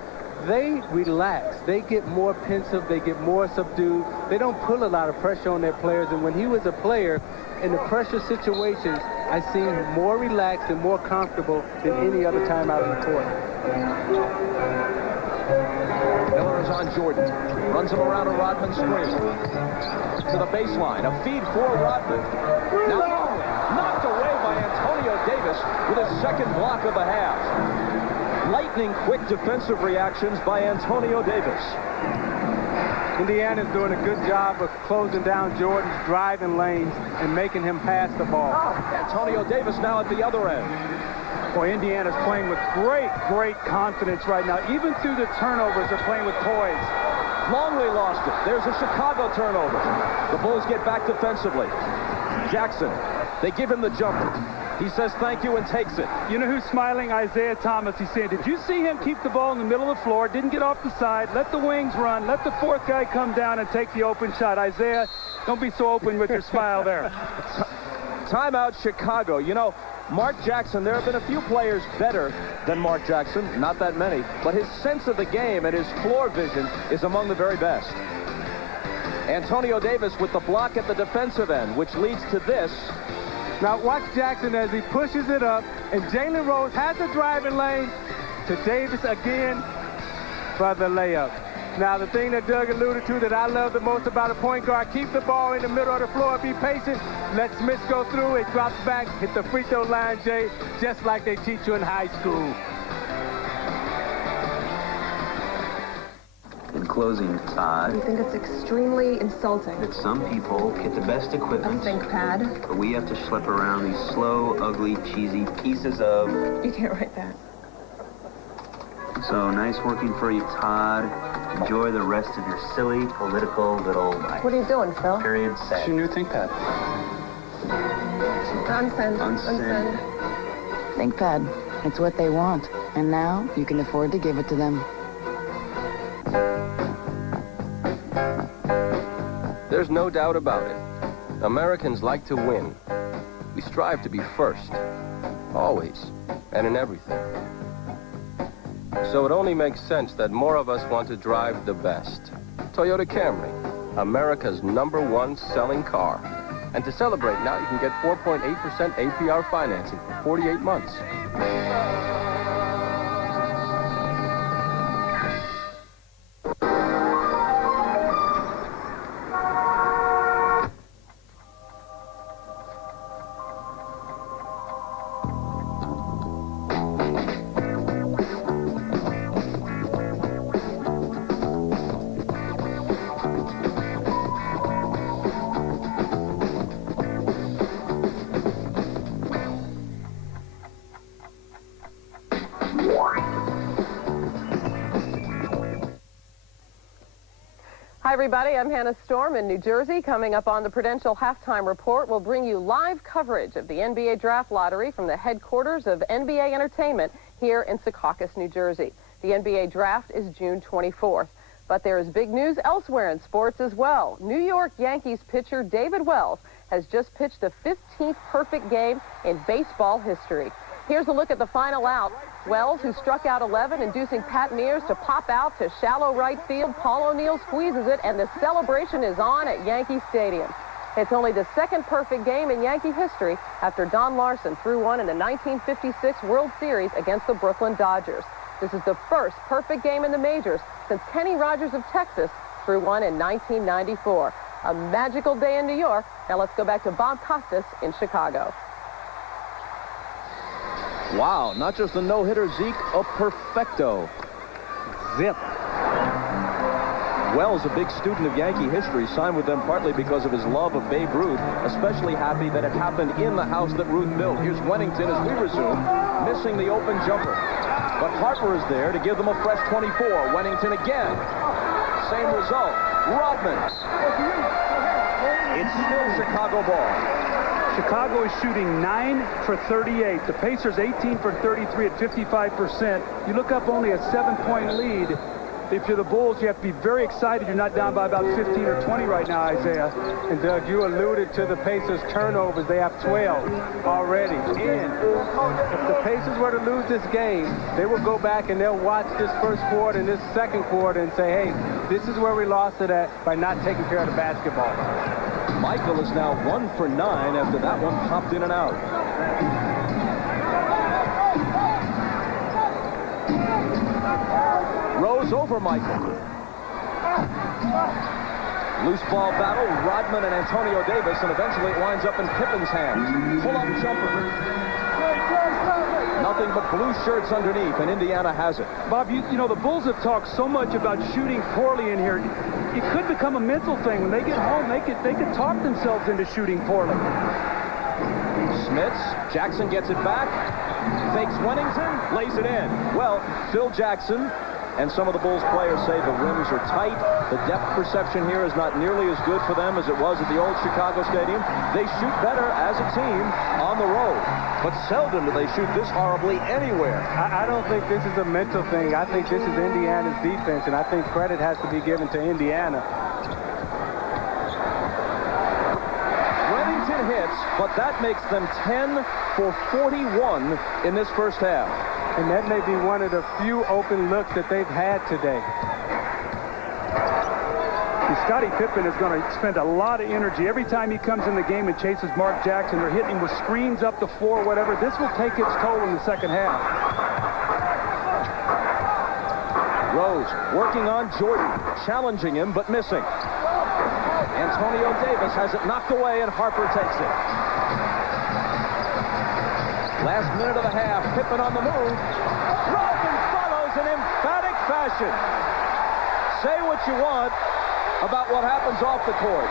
they relax. They get more pensive. They get more subdued. They don't put a lot of pressure on their players. And when he was a player, in the pressure situations, I seen him more relaxed and more comfortable than any other time out on the court. Miller is on Jordan. Runs him around a Rodman screen. To the baseline. A feed for Rodman. Now knocked away by Antonio Davis with his second block of the half. Lightning quick defensive reactions by Antonio Davis. Indiana's doing a good job of closing down Jordan's driving lanes and making him pass the ball. Antonio Davis now at the other end. Boy, Indiana's playing with great confidence right now. Even through the turnovers, they're playing with poise. Longley lost it. There's a Chicago turnover. The Bulls get back defensively. Jackson. They give him the jumper. He says thank you and takes it. You know who's smiling? Isaiah Thomas. He's saying, did you see him keep the ball in the middle of the floor? Didn't get off the side. Let the wings run. Let the fourth guy come down and take the open shot. Isaiah, don't be so open with your smile there. Timeout Chicago. You know, Mark Jackson, there have been a few players better than Mark Jackson. Not that many. But his sense of the game and his floor vision is among the very best. Antonio Davis with the block at the defensive end, which leads to this. Now watch Jackson as he pushes it up, and Jalen Rose has the driving lane to Davis again for the layup. Now the thing that Doug alluded to that I love the most about a point guard, keep the ball in the middle of the floor, be patient, let Smith go through, it drops back, hit the free throw line, Jay, just like they teach you in high school. In closing, Todd, You think it's extremely insulting. that some people get the best A equipment, think pad. but we have to schlep around these slow, ugly, cheesy pieces of... You can't write that. So nice working for you, Todd. Enjoy the rest of your silly political little life. What are you doing, Phil? Period. Sad. It's your new ThinkPad. Unsend. Unsend. ThinkPad. It's what they want. And now you can afford to give it to them. There's no doubt about it. Americans like to win. We strive to be first. Always. And in everything. So it only makes sense that more of us want to drive the best. Toyota Camry, America's #1 selling car. And to celebrate now, you can get 4.8% APR financing for 48 months. Hi, everybody. I'm Hannah Storm in New Jersey. Coming up on the Prudential Halftime Report, we'll bring you live coverage of the NBA Draft Lottery from the headquarters of NBA Entertainment here in Secaucus, New Jersey. The NBA Draft is June 24th. But there is big news elsewhere in sports as well. New York Yankees pitcher David Wells has just pitched the 15th perfect game in baseball history. Here's a look at the final out. Wells, who struck out 11, inducing Pat Mears to pop out to shallow right field. Paul O'Neill squeezes it, and the celebration is on at Yankee Stadium. It's only the second perfect game in Yankee history after Don Larson threw one in the 1956 World Series against the Brooklyn Dodgers. This is the first perfect game in the majors since Kenny Rogers of Texas threw one in 1994. A magical day in New York. Now let's go back to Bob Costas in Chicago. Wow, not just a no-hitter, Zeke, a perfecto. Zip. Wells, a big student of Yankee history, signed with them partly because of his love of Babe Ruth, especially happy that it happened in the house that Ruth built. Here's Wennington as we resume, missing the open jumper. But Harper is there to give them a fresh 24. Wennington again. Same result. Rodman. It's still Chicago ball. Chicago is shooting 9 for 38. The Pacers 18 for 33 at 55%. You look up only a 7-point lead. If you're the Bulls, you have to be very excited you're not down by about 15 or 20 right now, Isaiah. And Doug, you alluded to the Pacers' turnovers. They have 12 already. And if the Pacers were to lose this game, they will go back and they'll watch this first quarter and this second quarter and say, hey, this is where we lost it at by not taking care of the basketball. Michael is now 1 for 9 after that one popped in and out. Rose over Michael. Loose ball battle, Rodman and Antonio Davis, and eventually it winds up in Pippen's hands. Pull-up jumper. Nothing but blue shirts underneath, and Indiana has it. Bob, you know, the Bulls have talked so much about shooting poorly in here. It could become a mental thing. When they get home, they could talk themselves into shooting poorly. Smits, Jackson gets it back, fakes Wennington, lays it in. Well, Phil Jackson and some of the Bulls players say the rims are tight. The depth perception here is not nearly as good for them as it was at the old Chicago Stadium. They shoot better as a team on the road, but seldom do they shoot this horribly anywhere. I don't think this is a mental thing. I think this is Indiana's defense, and I think credit has to be given to Indiana. Wennington hits, but that makes them 10 for 41 in this first half. And that may be one of the few open looks that they've had today. And Scottie Pippen is going to spend a lot of energy every time he comes in the game and chases Mark Jackson. They're hitting him with screens up the floor, whatever. This will take its toll in the second half. Rose working on Jordan, challenging him but missing. Antonio Davis has it knocked away, and Harper takes it. Last minute of the half, Pippen on the move. Rodman follows in emphatic fashion. Say what you want about what happens off the court.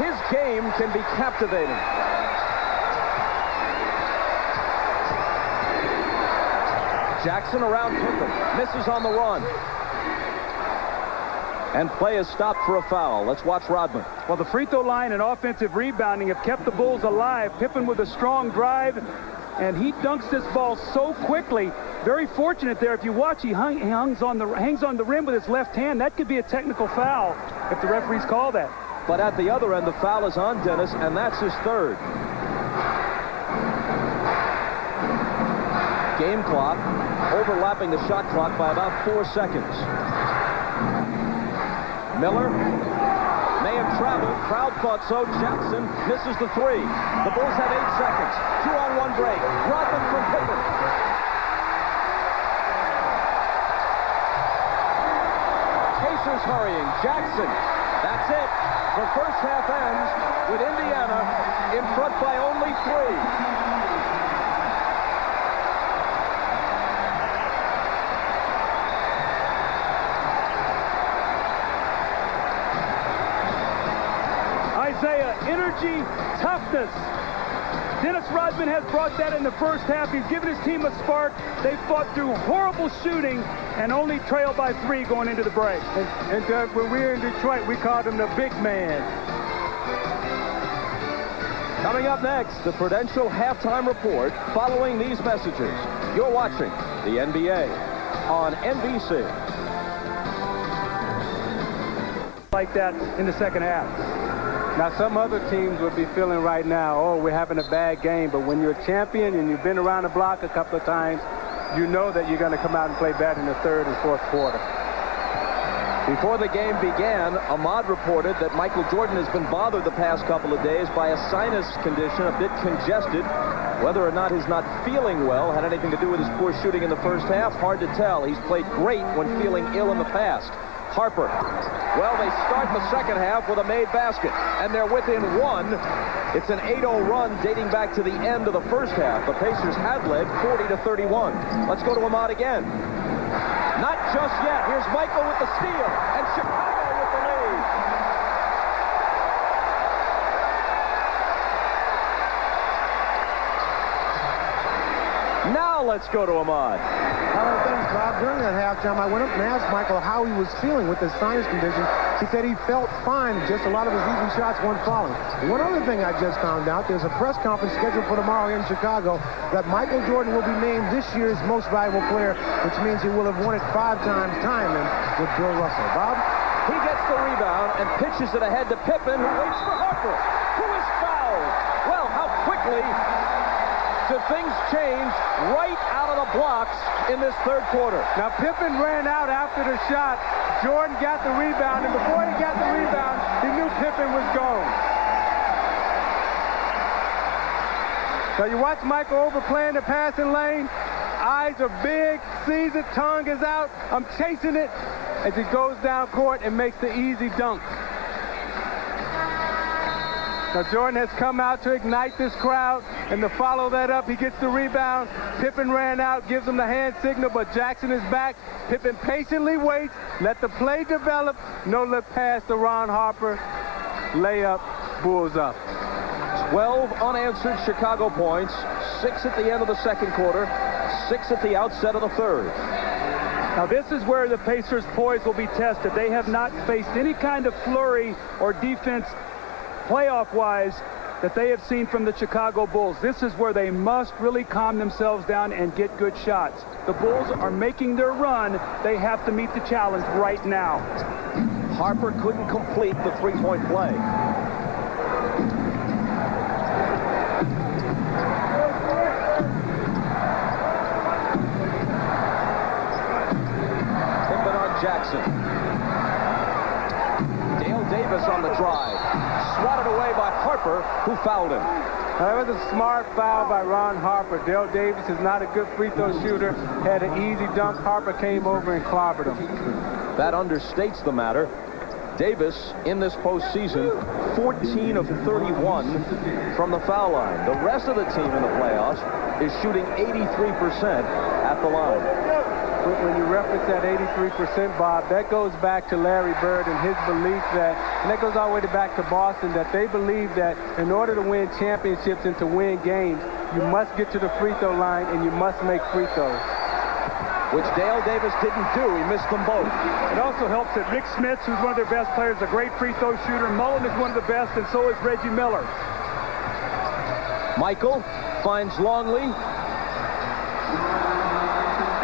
His game can be captivating. Jackson around Pippen, misses on the run. And play is stopped for a foul. Let's watch Rodman. Well, the free throw line and offensive rebounding have kept the Bulls alive. Pippen with a strong drive, and he dunks this ball so quickly. Very fortunate there. If you watch, he hangs on the rim with his left hand. That could be a technical foul if the referees call that. But at the other end, the foul is on Dennis, and that's his third. Game clock overlapping the shot clock by about 4 seconds. Miller may have traveled. Crowd thought so. Jackson misses the three. The Bulls have 8 seconds. 2-on-1 break. Rodman from Pippen. Pacers hurrying. Jackson. That's it. The first half ends with Indiana in front by only 3. Isaiah, energy, toughness. Dennis Rodman has brought that in the first half. He's given his team a spark. They fought through horrible shooting and only trailed by 3 going into the break. And Doug, when we were in Detroit, we called him the big man. Coming up next, the Prudential halftime report following these messages. You're watching the NBA on NBC. Like that in the second half. Now, some other teams would be feeling right now, oh, we're having a bad game. But when you're a champion and you've been around the block a couple of times, you know that you're going to come out and play bad in the third and fourth quarter. Before the game began, Ahmad reported that Michael Jordan has been bothered the past couple of days by a sinus condition, a bit congested. Whether or not he's not feeling well had anything to do with his poor shooting in the first half, hard to tell. He's played great when feeling ill in the past. Harper. Well, they start the second half with a made basket, and they're within 1. It's an 8-0 run dating back to the end of the first half. The Pacers had led 40-31. Let's go to Ahmad again. Not just yet. Here's Michael with the steal, and Chicago with the lead. Now let's go to Ahmad. Thanks, Bob. During that halftime, I went up and asked Michael how he was feeling with his sinus condition. He said he felt fine, just a lot of his easy shots weren't falling. One other thing I just found out, there's a press conference scheduled for tomorrow here in Chicago that Michael Jordan will be named this year's most valuable player, which means he will have won it 5 times tying with Bill Russell. Bob? He gets the rebound and pitches it ahead to Pippen, who waits for Harper, who is fouled. Well, how quickly do things change right out of the blocks in this third quarter? Now, Pippen ran out after the shot. Jordan got the rebound, and before he got the rebound, he knew Pippen was gone. So you watch Michael overplaying the passing lane. Eyes are big, sees it, tongue is out. I'm chasing it as he goes down court and makes the easy dunk. Now, Jordan has come out to ignite this crowd, and to follow that up, he gets the rebound. Pippen ran out, gives him the hand signal, but Jackson is back. Pippen patiently waits, let the play develop. No look pass to Ron Harper. Layup, Bulls up. 12 unanswered Chicago points, 6 at the end of the second quarter, 6 at the outset of the third. Now, this is where the Pacers' poise will be tested. They have not faced any kind of flurry or defense playoff-wise that they have seen from the Chicago Bulls. This is where they must really calm themselves down and get good shots. The Bulls are making their run. They have to meet the challenge right now. Harper couldn't complete the three-point play. Pippen on Jackson. Dale Davis on the drive. Swatted away by Harper, who fouled him. That was a smart foul by Ron Harper. Dale Davis is not a good free throw shooter. Had an easy dunk. Harper came over and clobbered him. That understates the matter. Davis, in this postseason, 14 of 31 from the foul line. The rest of the team in the playoffs is shooting 83% at the line. When you reference that 83%, Bob, that goes back to Larry Bird and his belief that, and that goes all the way back to Boston, that they believe that in order to win championships and to win games, you must get to the free throw line and you must make free throws. Which Dale Davis didn't do. He missed them both. It also helps that Rick Smith, who's one of their best players, a great free throw shooter. Mullen is one of the best, and so is Reggie Miller. Michael finds Longley,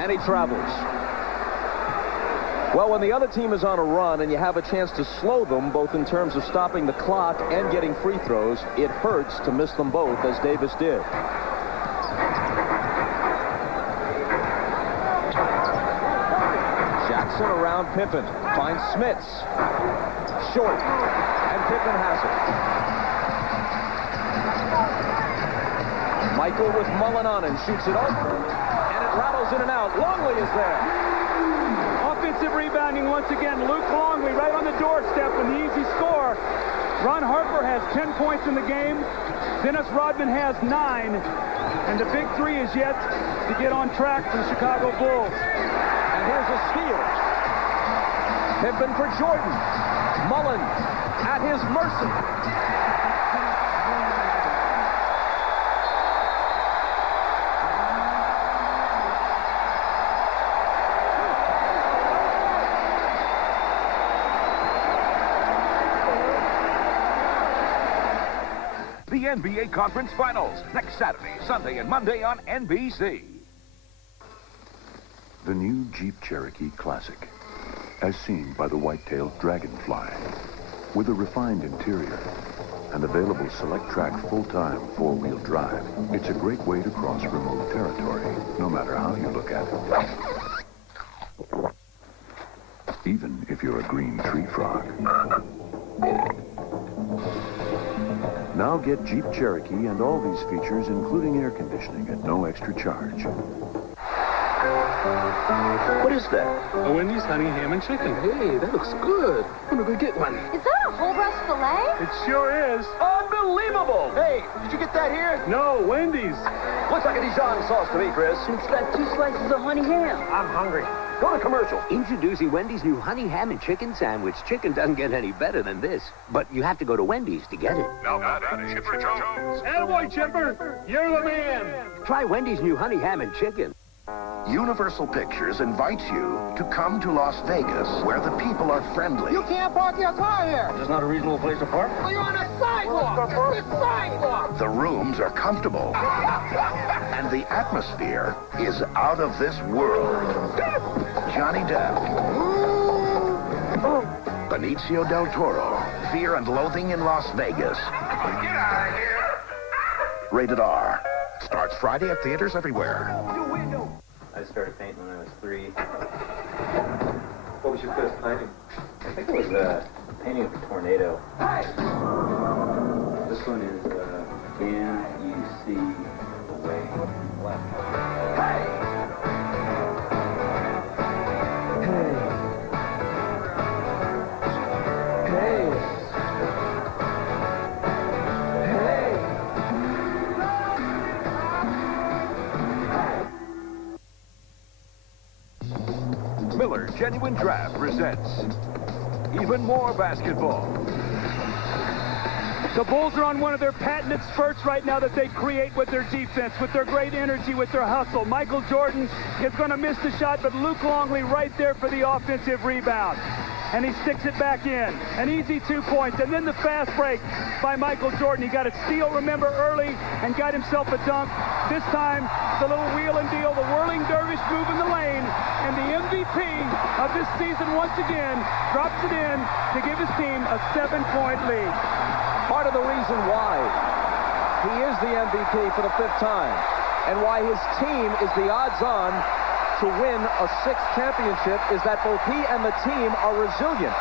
and he travels. Well, when the other team is on a run and you have a chance to slow them, both in terms of stopping the clock and getting free throws, it hurts to miss them both, as Davis did. Jackson around Pippen, finds Smits. Short, and Pippen has it. Michael with Mullen on and shoots it over, and it rattles in and out. Longley is there. Offensive rebounding once again. Luke Longley right on the doorstep with the easy score. Ron Harper has 10 points in the game. Dennis Rodman has 9. And the big three is yet to get on track for the Chicago Bulls. And here's a steal. Pippen for Jordan. Mullen at his mercy. NBA Conference Finals next Saturday, Sunday, and Monday on NBC. The new Jeep Cherokee Classic, as seen by the white-tailed Dragonfly, with a refined interior and available select-track full-time four-wheel drive. It's a great way to cross remote territory, no matter how you look at it. Even if you're a green tree frog. Now get Jeep Cherokee and all these features, including air conditioning, at no extra charge. What is that? A Wendy's honey ham and chicken. Hey, that looks good. I'm gonna go get one. Is that a whole breast filet? It sure is. Unbelievable! Hey, did you get that here? No, Wendy's. Looks like a Dijon sauce to me, Chris. It's got 2 slices of honey ham. I'm hungry. Go to commercial. Introducing Wendy's new honey ham and chicken sandwich. Chicken doesn't get any better than this, but you have to go to Wendy's to get it. Now back to Chipper Jones. Attaboy, Chipper. You're the man. Try Wendy's new honey ham and chicken. Universal Pictures invites you to come to Las Vegas, where the people are friendly. You can't park your car here. Is this not a reasonable place to park? Well, you're on a sidewalk. It's a sidewalk. The rooms are comfortable. And the atmosphere is out of this world. Johnny Depp. Benicio del Toro. Fear and Loathing in Las Vegas. Get out of here. Rated R. Starts Friday at theaters everywhere. I started painting when I was 3. What was your first painting? I think it was a painting of a tornado. Hey! This one is Can You See the Way Left? Hey! Miller Genuine Draft presents even more basketball. The Bulls are on one of their patented spurts right now that they create with their defense, with their great energy, with their hustle. Michael Jordan is going to miss the shot, but Luke Longley right there for the offensive rebound. And he sticks it back in. An easy 2 points. And then the fast break by Michael Jordan. He got a steal, remember, early and got himself a dunk. This time, the little wheel and deal, the whirling dervish move in the lane. And the MVP of this season once again drops it in to give his team a 7-point lead. Part of the reason why he is the MVP for the 5th time and why his team is the odds-on to win a 6th championship is that both he and the team are resilient.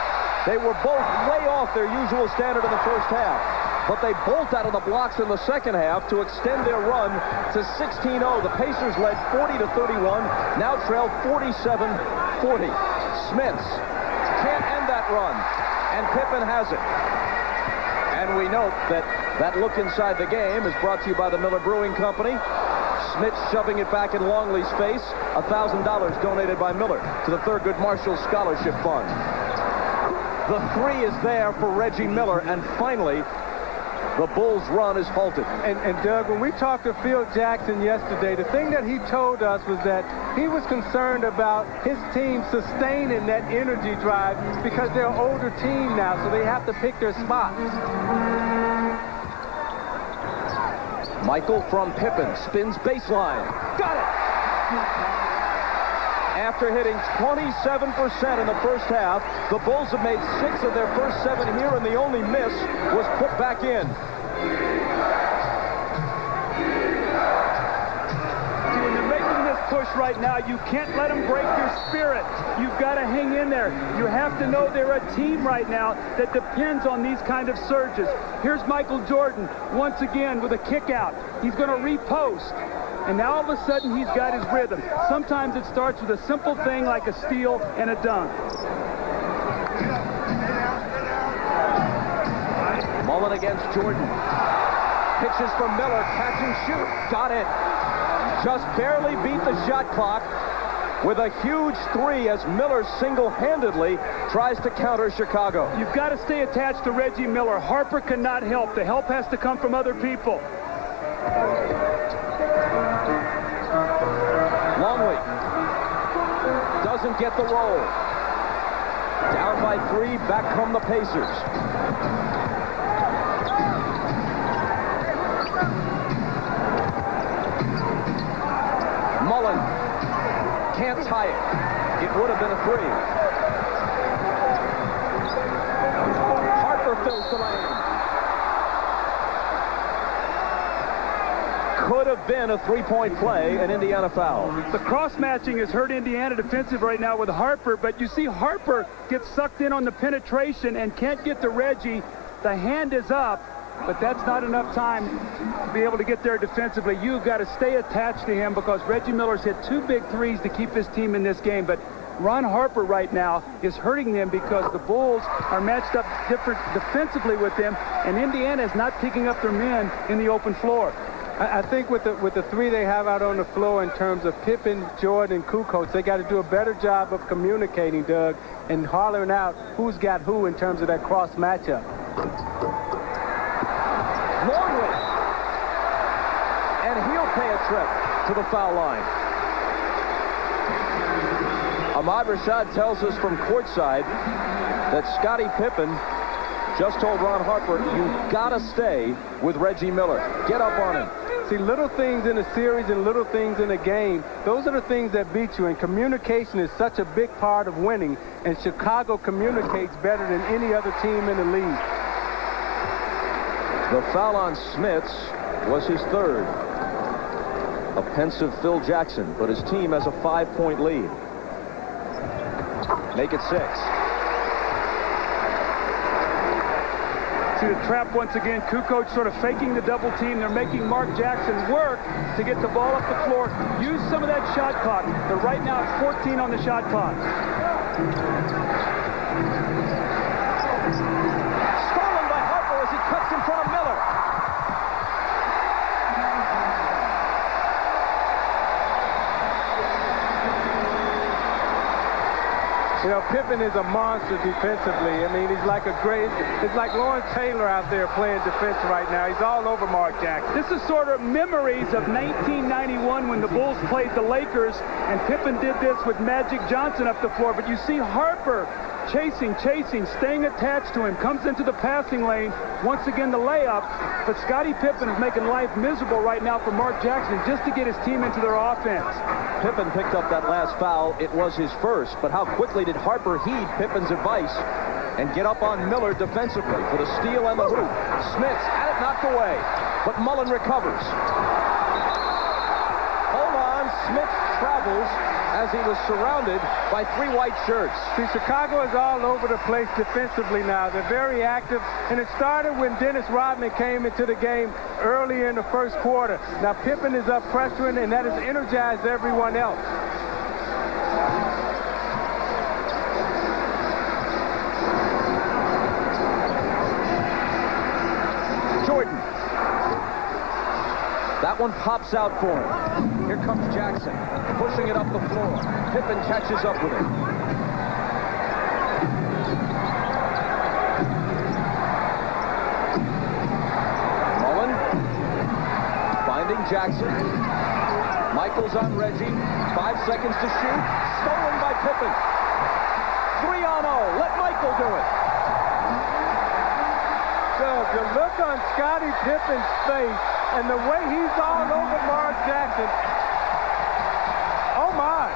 They were both way off their usual standard in the first half, but they bolt out of the blocks in the second half to extend their run to 16-0. The Pacers led 40-31, now trail 47-40. Smiths can't end that run, and Pippen has it. And we note that that look inside the game is brought to you by the Miller Brewing Company. Smith shoving it back in Longley's face. $1,000 donated by Miller to the Thurgood Marshall Scholarship Fund. The 3 is there for Reggie Miller, and finally, the Bulls' run is halted. And Doug, when we talked to Phil Jackson yesterday, the thing that he told us was that he was concerned about his team sustaining that energy drive because they're an older team now, so they have to pick their spots. Michael from Pippen spins baseline. Got it! After hitting 27% in the first half, the Bulls have made 6 of their first 7 here, and the only miss was put back in. When you're making this push right now, you can't let them break your spirit. You've got to hang in there. You have to know they're a team right now that depends on these kind of surges. Here's Michael Jordan once again with a kick out. He's going to repost. And now all of a sudden he's got his rhythm. Sometimes it starts with a simple thing like a steal and a dunk. Mullen against Jordan. Pitches for Miller, catch and shoot. Got it. Just barely beat the shot clock with a huge 3 as Miller single-handedly tries to counter Chicago. You've got to stay attached to Reggie Miller. Harper cannot help. The help has to come from other people. Longley doesn't get the roll. Down by 3, back come the Pacers. can't tie it. It would have been a 3. Harper fills the lane. Could have been a 3-point play, an Indiana foul. The cross-matching has hurt Indiana defensive right now with Harper, but you see Harper gets sucked in on the penetration and can't get to Reggie. The hand is up, but that's not enough time to be able to get there defensively. You've got to stay attached to him because Reggie Miller's hit 2 big threes to keep his team in this game. But Ron Harper right now is hurting them because the Bulls are matched up different defensively with them, and Indiana is not picking up their men in the open floor. I think with the 3 they have out on the floor in terms of Pippen, Jordan, and Kukoc, they got to do a better job of communicating, Doug, and hollering out who's got who in terms of that cross matchup. Longley. And he'll pay a trip to the foul line. Ahmad Rashad tells us from courtside that Scottie Pippen just told Ron Harper, you've got to stay with Reggie Miller. Get up on him. See, little things in a series and little things in a game, those are the things that beat you, and communication is such a big part of winning, and Chicago communicates better than any other team in the league. The foul on Smits was his 3rd. A pensive Phil Jackson, but his team has a 5-point lead. Make it 6. See the trap once again. Kukoc sort of faking the double team. They're making Mark Jackson work to get the ball up the floor. Use some of that shot clock. They're right now at 14 on the shot clock. Stolen by Harper as he cuts in front of Miller. You know, Pippen is a monster defensively. I mean, he's like it's like Lawrence Taylor out there playing defense right now. He's all over Mark Jackson. This is sort of memories of 1991 when the Bulls played the Lakers, and Pippen did this with Magic Johnson up the floor. But you see Harper chasing, staying attached to him, comes into the passing lane, once again the layup, but Scottie Pippen is making life miserable right now for Mark Jackson just to get his team into their offense. Pippen picked up that last foul. It was his 1st, but how quickly did Harper heed Pippen's advice and get up on Miller defensively for the steal and the hoop. Smits had it knocked away, but Mullen recovers. Hold on, Smits travels as he was surrounded by 3 white shirts. See, Chicago is all over the place defensively now. They're very active, and it started when Dennis Rodman came into the game early in the 1st quarter. Now Pippen is up pressuring, and that has energized everyone else. Jordan. That one pops out for him. Here comes Jackson, pushing it up the floor. Pippen catches up with him. Mullen finding Jackson. Michaels on Reggie. 5 seconds to shoot. Stolen by Pippen. 3-on-0. Let Michael do it. Doug, the look on Scottie Pippen's face and the way he's all over Mark Jackson. Oh, my.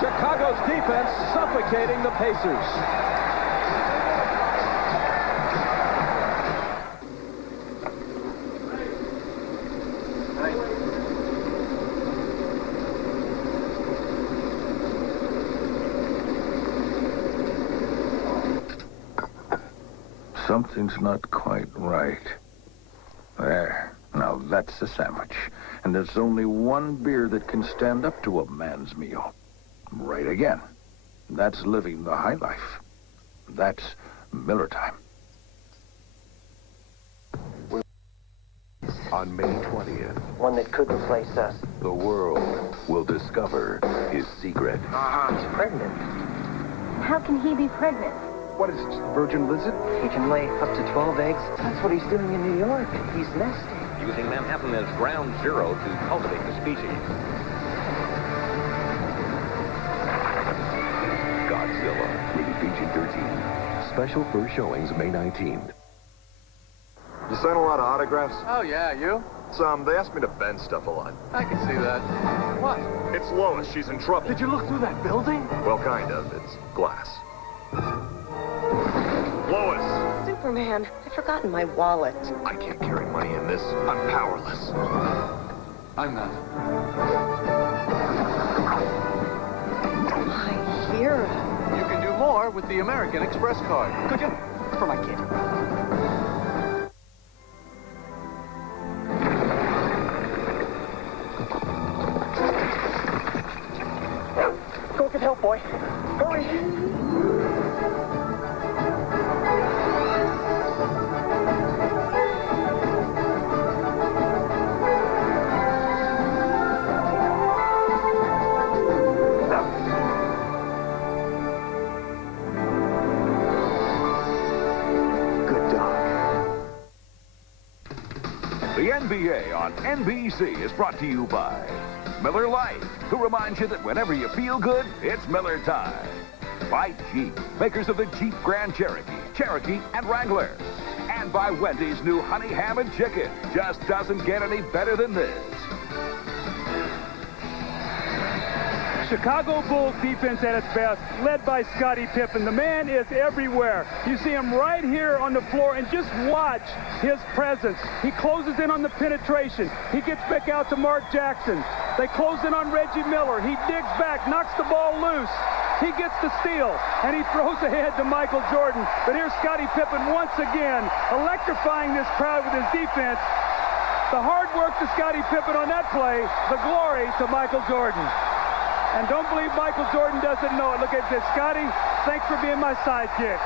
Chicago's defense suffocating the Pacers. Something's not quite right. There. Now that's a sandwich. And there's only one beer that can stand up to a man's meal. Right again. That's living the high life. That's Miller time. On May 20th, One that could replace us. the world will discover his secret. He's pregnant. How can he be pregnant? What is it, virgin lizard? He can lay up to 12 eggs. That's what he's doing in New York. He's nesting. Using Manhattan as ground zero to cultivate the species. Godzilla, rated PG-13. Special first showings May 19th. You sign a lot of autographs? Oh, yeah, you? They asked me to bend stuff a lot. I can see that. What? It's Lois. She's in trouble. Did you look through that building? Well, kind of. It's glass. Lois! Superman, I've forgotten my wallet. I can't carry money in this. I'm powerless. I'm not. My hero. You can do more with the American Express card. Could you? For my kid. Go get help, boy. Hurry. The NBA on NBC is brought to you by Miller Lite, who reminds you that whenever you feel good, it's Miller time. By Jeep, makers of the Jeep Grand Cherokee, Cherokee, and Wrangler. And by Wendy's new Honey Ham and Chicken. Just doesn't get any better than this. Chicago Bulls defense at its best, led by Scottie Pippen. The man is everywhere. You see him right here on the floor, and just watch his presence. He closes in on the penetration. He gets back out to Mark Jackson. They close in on Reggie Miller. He digs back, knocks the ball loose. He gets the steal, and he throws ahead to Michael Jordan. But here's Scottie Pippen once again, electrifying this crowd with his defense. The hard work to Scottie Pippen on that play, the glory to Michael Jordan. And don't believe Michael Jordan doesn't know it. Look at this. Scottie, thanks for being my sidekick.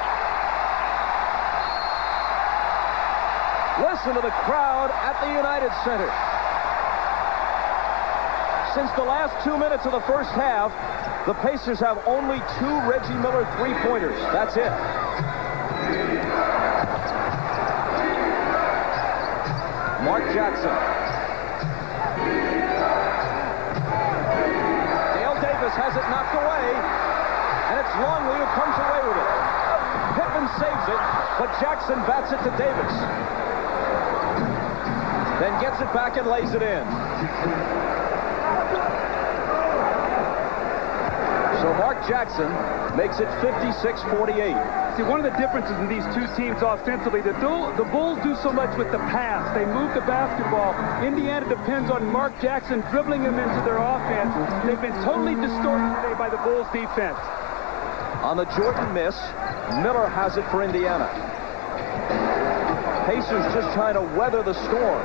Listen to the crowd at the United Center. Since the last 2 minutes of the first half, the Pacers have only 2 Reggie Miller three-pointers. That's it. Mark Jackson. Has it knocked away, and it's Longley who comes away with it. Pippen saves it, but Jackson bats it to Davis. Then gets it back and lays it in. So Mark Jackson makes it 56-48. See, one of the differences in these two teams offensively, the Bulls do so much with the pass. They move the basketball. Indiana depends on Mark Jackson dribbling them into their offense. They've been totally distorted today by the Bulls defense. On the Jordan miss, Miller has it for Indiana. Pacers just trying to weather the storm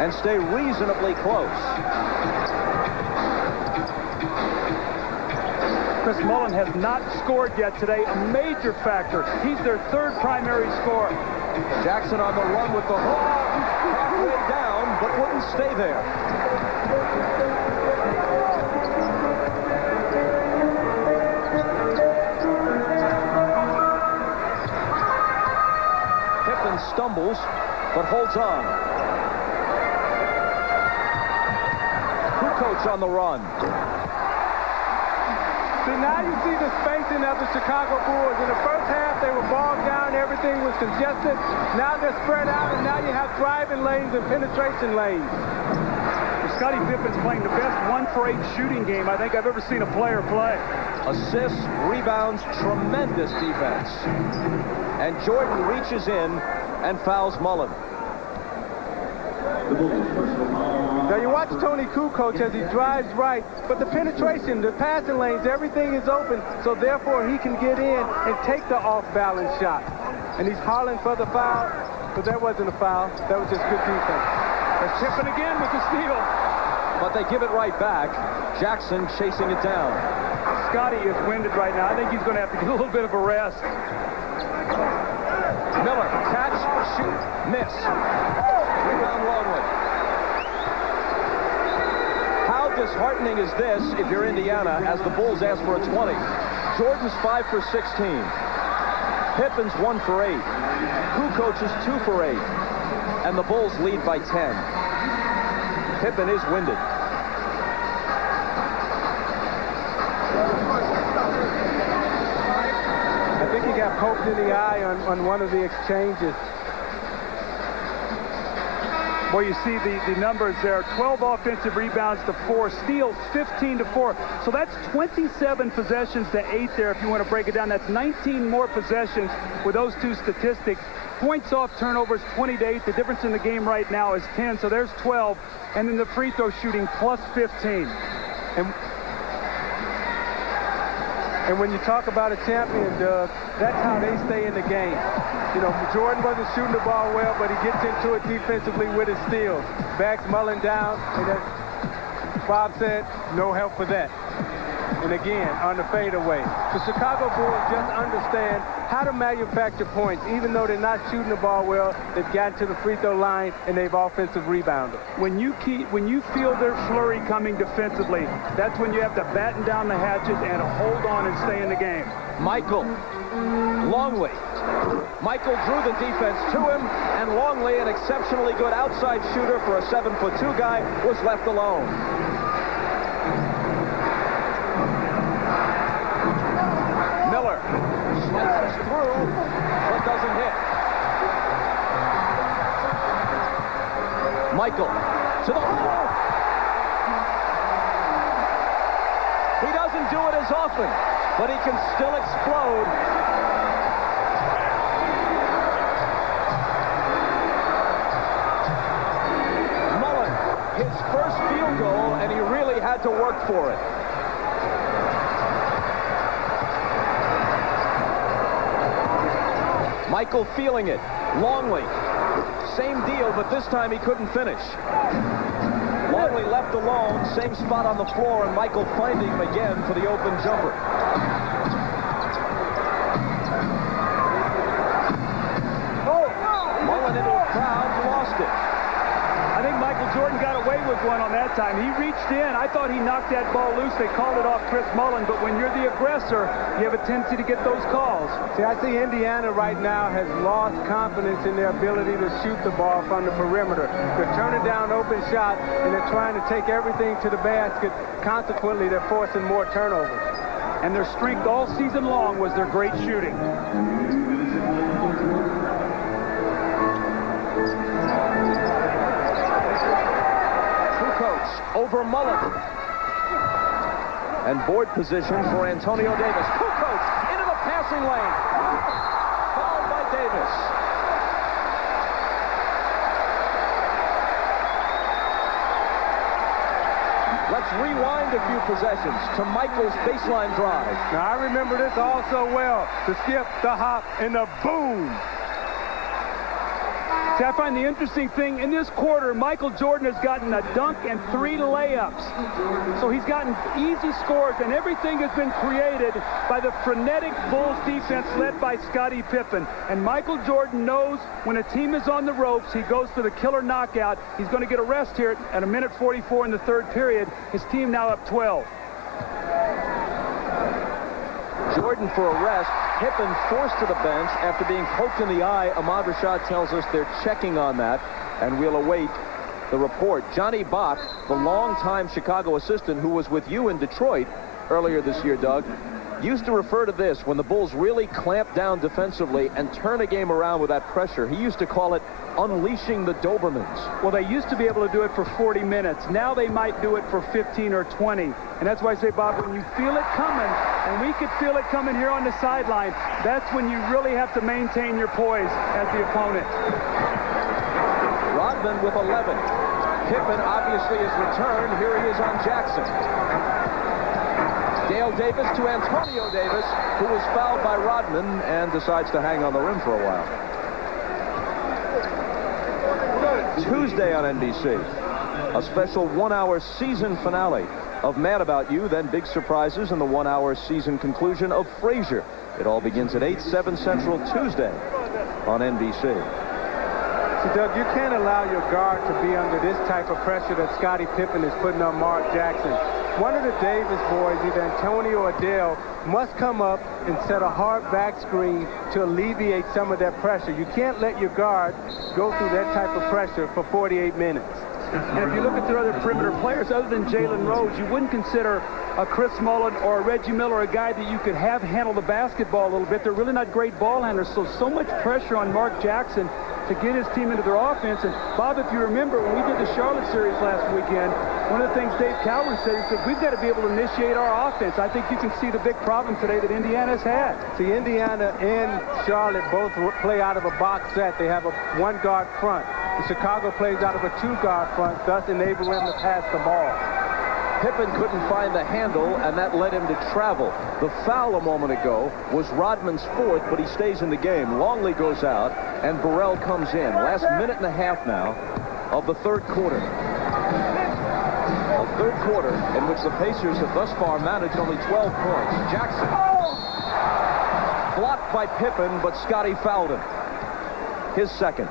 and stay reasonably close. Chris Mullin has not scored yet today, a major factor. He's their third primary scorer. Jackson on the run with the hook. Halfway down, but wouldn't stay there. Pippen stumbles, but holds on. Kukoc on the run. See, now you see the spacing of the Chicago Bulls. In the first half, they were bogged down. Everything was congested. Now they're spread out, and now you have driving lanes and penetration lanes. Scottie Pippen's playing the best 1-for-8 shooting game I think I've ever seen a player play. Assists, rebounds, tremendous defense. And Jordan reaches in and fouls Mullin. Now you watch Tony Kukoc as he drives right, but the penetration, the passing lanes, everything is open, so therefore he can get in and take the off-balance shot. And he's hollering for the foul, but that wasn't a foul. That was just good defense. They're chipping again with the steal. But they give it right back. Jackson chasing it down. Scottie is winded right now. I think he's going to have to get a little bit of a rest. Miller, catch, shoot, miss. Rebound Longley. How disheartening is this if you're Indiana as the Bulls ask for a 20? Jordan's 5 for 16. Pippen's 1 for 8. Kukoc is 2 for 8. And the Bulls lead by 10. Pippen is winded. I think he got poked in the eye on one of the exchanges. Well, you see the numbers there. 12 offensive rebounds to 4, steals 15 to 4. So that's 27 possessions to 8 there if you want to break it down. That's 19 more possessions with those two statistics. Points off turnovers 20 to 8. The difference in the game right now is 10. So there's 12. And then the free throw shooting plus 15. And when you talk about a champion, Doug, that's how they stay in the game. You know, Jordan wasn't shooting the ball well, but he gets into it defensively with his steals. Backs Mullen down, and as Bob said, no help for that. And again, on the fadeaway. The Chicago Bulls just understand how to manufacture points. Even though they're not shooting the ball well, they've gotten to the free throw line, and they've offensive rebounded. When you feel their flurry coming defensively, that's when you have to batten down the hatches and hold on and stay in the game. Michael, Longley. Michael drew the defense to him, and Longley, an exceptionally good outside shooter for a 7'2" guy, was left alone. Miller slices through, but doesn't hit. Michael to the hole. He doesn't do it as often, but he can still explode. Mullen, his first field goal, and he really had to work for it. Michael feeling it. Longley, same deal, but this time he couldn't finish. Longley left alone, same spot on the floor, and Michael finding him again for the open jumper. Mullen into a crowd, lost it. I think Michael Jordan got away with one on that time. He reached in. I thought he knocked that ball loose. They called it off Chris Mullen, but when you're the aggressor, you have a tendency to get those calls. See, I see Indiana right now has lost confidence in their ability to shoot the ball from the perimeter. They're turning down open shots, and they're trying to take everything to the basket. Consequently, they're forcing more turnovers. And their strength all season long was their great shooting. Over Mullen. And board position for Antonio Davis. Kukoc into the passing lane. Fouled by Davis. Let's rewind a few possessions to Michael's baseline drive. Now, I remember this all so well. The skip, the hop, and the boom. See, I find the interesting thing, in this quarter, Michael Jordan has gotten a dunk and 3 layups. So he's gotten easy scores, and everything has been created by the frenetic Bulls defense led by Scottie Pippen. And Michael Jordan knows when a team is on the ropes, he goes for the killer knockout. He's going to get a rest here at 1:44 in the third period. His team now up 12. Jordan for a rest. Pippen forced to the bench after being poked in the eye. Ahmad Rashad tells us they're checking on that, and we'll await the report. Johnny Bach, the longtime Chicago assistant who was with you in Detroit earlier this year, Doug, used to refer to this when the Bulls really clamp down defensively and turn a game around with that pressure. He used to call it unleashing the Dobermans. Well, they used to be able to do it for 40 minutes. Now they might do it for 15 or 20. And that's why I say, Bob, when you feel it coming, and we could feel it coming here on the sideline, that's when you really have to maintain your poise as the opponent. Rodman with 11. Pippen obviously is returned. Here he is on Jackson. Dale Davis to Antonio Davis, who was fouled by Rodman and decides to hang on the rim for a while. Tuesday on NBC, a special 1-hour season finale of Mad About You, then big surprises in the 1-hour season conclusion of Frasier. It all begins at 8, 7 Central Tuesday on NBC. So, Doug, you can't allow your guard to be under this type of pressure that Scottie Pippen is putting on Mark Jackson. One of the Davis boys, either Antonio or Dale, must come up and set a hard back screen to alleviate some of that pressure. You can't let your guard go through that type of pressure for 48 minutes. And if you look at their other perimeter players, other than Jalen Rose, you wouldn't consider a Chris Mullen or a Reggie Miller a guy that you could have handle the basketball a little bit. They're really not great ball handlers, so much pressure on Mark Jackson to get his team into their offense. And, Bob, if you remember, when we did the Charlotte series last weekend, one of the things Dave Cowlin said is that we've got to be able to initiate our offense. I think you can see the big problem today that Indiana's had. See, Indiana and Charlotte both play out of a box set. They have a one-guard front. And Chicago plays out of a two-guard front, thus enabling them to pass the ball. Pippen couldn't find the handle, and that led him to travel. The foul a moment ago was Rodman's fourth, but he stays in the game. Longley goes out, and Burrell comes in. Last minute and a half now of the third quarter. A third quarter in which the Pacers have thus far managed only 12 points. Jackson blocked by Pippen, but Scotty fouled him. His second.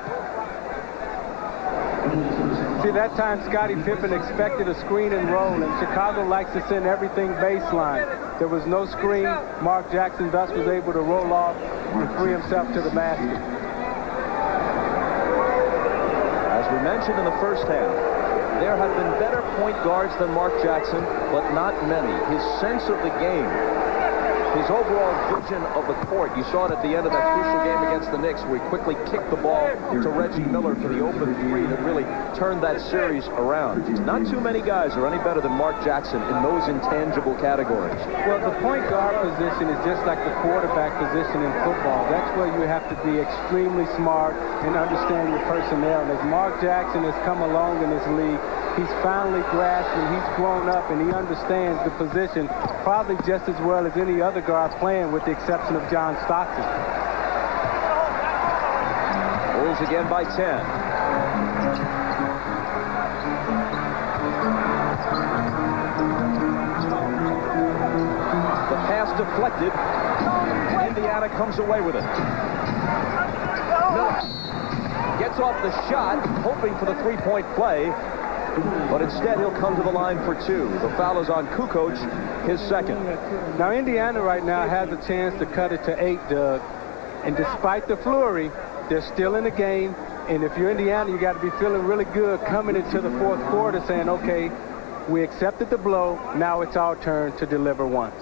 See, that time Scottie Pippen expected a screen and roll, and Chicago likes to send everything baseline. There was no screen. Mark Jackson thus was able to roll off and free himself to the basket. As we mentioned in the first half, there have been better point guards than Mark Jackson, but not many. His sense of the game, his overall vision of the court, you saw it at the end of that crucial game against the Knicks, where he quickly kicked the ball to Reggie Miller for the open three that really turned that series around. Not too many guys are any better than Mark Jackson in those intangible categories. Well, the point guard position is just like the quarterback position in football. That's where you have to be extremely smart and understand your personnel. And as Mark Jackson has come along in this league, he's finally grasped and he's grown up and he understands the position probably just as well as any other guard playing, with the exception of John Stockton. Bulls again by 10. The pass deflected. Indiana comes away with it. Miller gets off the shot, hoping for the three-point play, but instead he'll come to the line for two. The foul is on Kukoc, his second. Now Indiana right now has a chance to cut it to 8, Doug. And despite the flurry, they're still in the game. And if you're Indiana, you got to be feeling really good coming into the fourth quarter saying, okay, we accepted the blow. Now it's our turn to deliver one.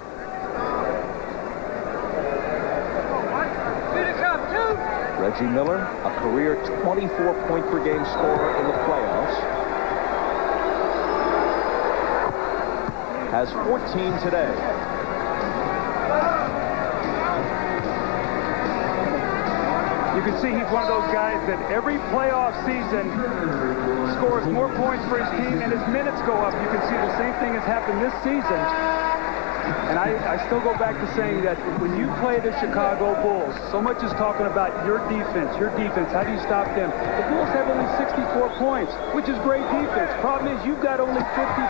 Reggie Miller, a career 24-point-per-game scorer in the playoffs. Has 14 today. You can see he's one of those guys that every playoff season scores more points for his team and his minutes go up. You can see the same thing has happened this season. And I still go back to saying that when you play the Chicago Bulls, so much is talking about your defense. How do you stop them? The Bulls have only 64 points, which is great defense. Problem is, you've got only 55.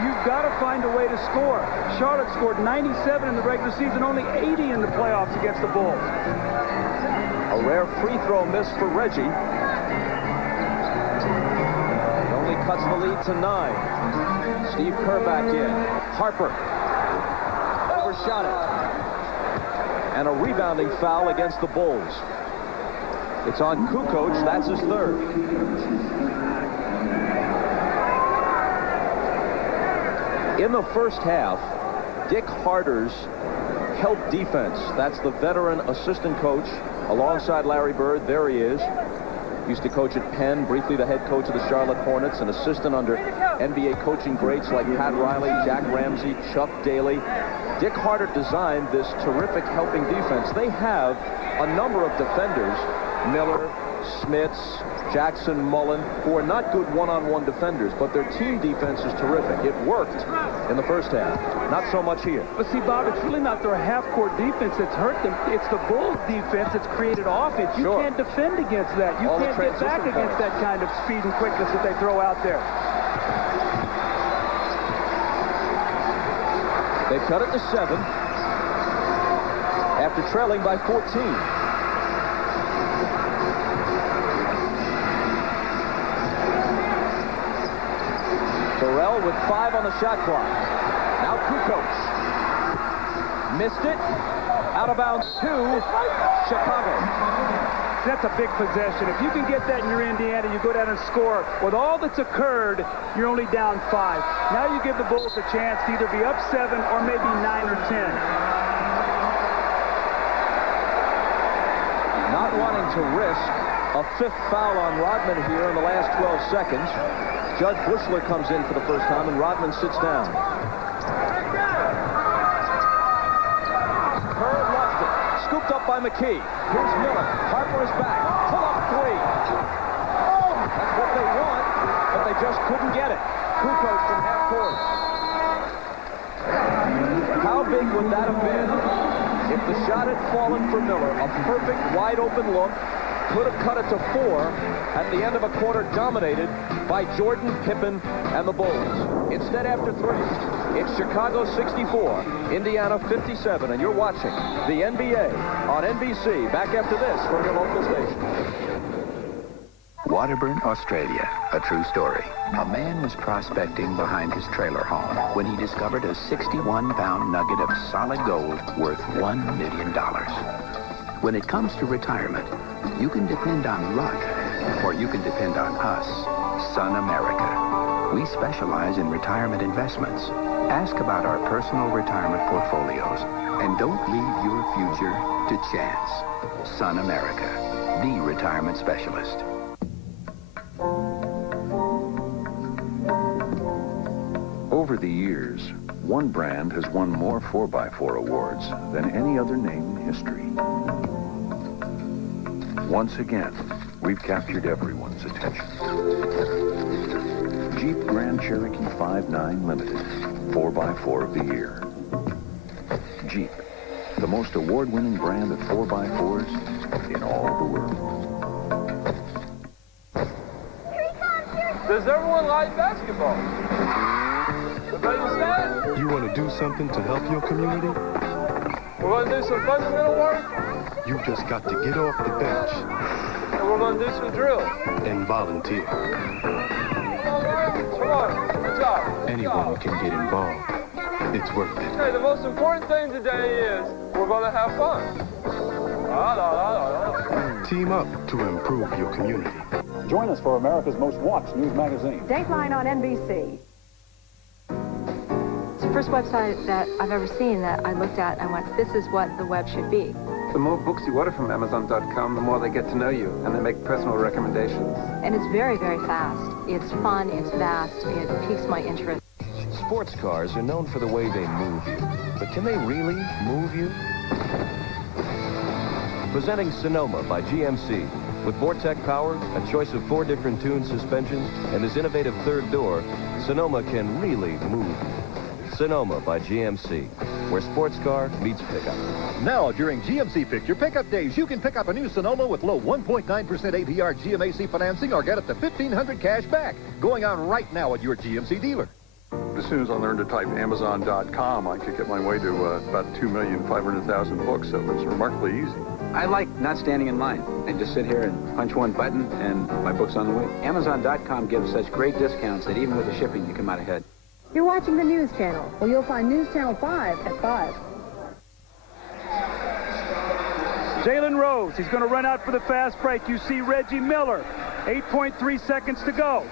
You've got to find a way to score. Charlotte scored 97 in the regular season, only 80 in the playoffs against the Bulls. A rare free throw miss for Reggie. It only cuts the lead to 9. Steve Kerr back in. Harper overshot it. And a rebounding foul against the Bulls. It's on Kukoc. That's his third. In the first half, Dick Harder's help defense. That's the veteran assistant coach alongside Larry Bird. There he is. Used to coach at Penn, briefly the head coach of the Charlotte Hornets, an assistant under NBA coaching greats like Pat Riley, Jack Ramsey, Chuck Daly. Dick Harder designed this terrific helping defense. They have a number of defenders, Miller, Smits, Jackson, Mullen, who are not good one-on-one defenders, but their team defense is terrific. It worked in the first half. Not so much here. But see, Bob, it's really not their half-court defense that's hurt them. It's the Bulls defense that's created offense. You can't defend against that. You can't get back against that kind of speed and quickness that they throw out there. They cut it to 7 after trailing by 14. Burrell with 5 on the shot clock. Now Kukoc. Missed it. Out of bounds to Chicago. That's a big possession. If you can get that in your Indiana, you go down and score. With all that's occurred, you're only down 5. Now you give the Bulls a chance to either be up 7 or maybe 9 or 10. Not wanting to risk A fifth foul on Rodman here in the last 12 seconds. Judge Bushler comes in for the first time, and Rodman sits down. Curve lost it. Scooped up by McKee. Here's Miller. Harper is back. Pull-up three. That's what they want, but they just couldn't get it. Kukoc from half court. How big would that have been if the shot had fallen for Miller? A perfect wide-open look. Could have cut it to 4 at the end of a quarter dominated by Jordan, Pippen, and the Bulls. Instead, after 3, it's Chicago 64, Indiana 57, and you're watching the NBA on NBC. Back after this from your local station. Waterburn, Australia, a true story. A man was prospecting behind his trailer home when he discovered a 61-pound nugget of solid gold worth $1 million. When it comes to retirement, you can depend on luck, or you can depend on us, Sun America. We specialize in retirement investments. Ask about our personal retirement portfolios, and don't leave your future to chance. Sun America, the retirement specialist. Over the years, one brand has won more 4x4 awards than any other name in history. Once again, we've captured everyone's attention. Jeep Grand Cherokee 5.9 Limited, 4x4 of the year. Jeep, the most award-winning brand of 4x4s in all the world. Does everyone like basketball? You want to do something to help your community? We're going to do some fundamental work. You just got to get off the bench. And we're going to do some drills. And volunteer. Come on, good job. Anyone can get involved. It's worth it. Hey, the most important thing today is we're going to have fun. Team up to improve your community. Join us for America's most watched news magazine. Dateline on NBC. It's the first website that I've ever seen that I looked at and went, this is what the web should be. The more books you order from Amazon.com, the more they get to know you, and they make personal recommendations. And it's very, very fast. It's fun, it's vast, it piques my interest. Sports cars are known for the way they move you, but can they really move you? Presenting Sonoma by GMC. With Vortec power, a choice of 4 different tuned suspensions, and this innovative third door, Sonoma can really move you. Sonoma by GMC, where sports car meets pickup. Now, during GMC Pick Your Pickup Days, you can pick up a new Sonoma with low 1.9% APR GMAC financing or get up to $1,500 cash back. Going on right now at your GMC dealer. As soon as I learned to type Amazon.com, I could get my way to about 2,500,000 books, so it was remarkably easy. I like not standing in line. I just sit here and punch one button, and my book's on the way. Amazon.com gives such great discounts that even with the shipping, you come out ahead. You're watching the News Channel. Well, you'll find News Channel 5 at 5. Jalen Rose, he's going to run out for the fast break. You see Reggie Miller, 8.3 seconds to go.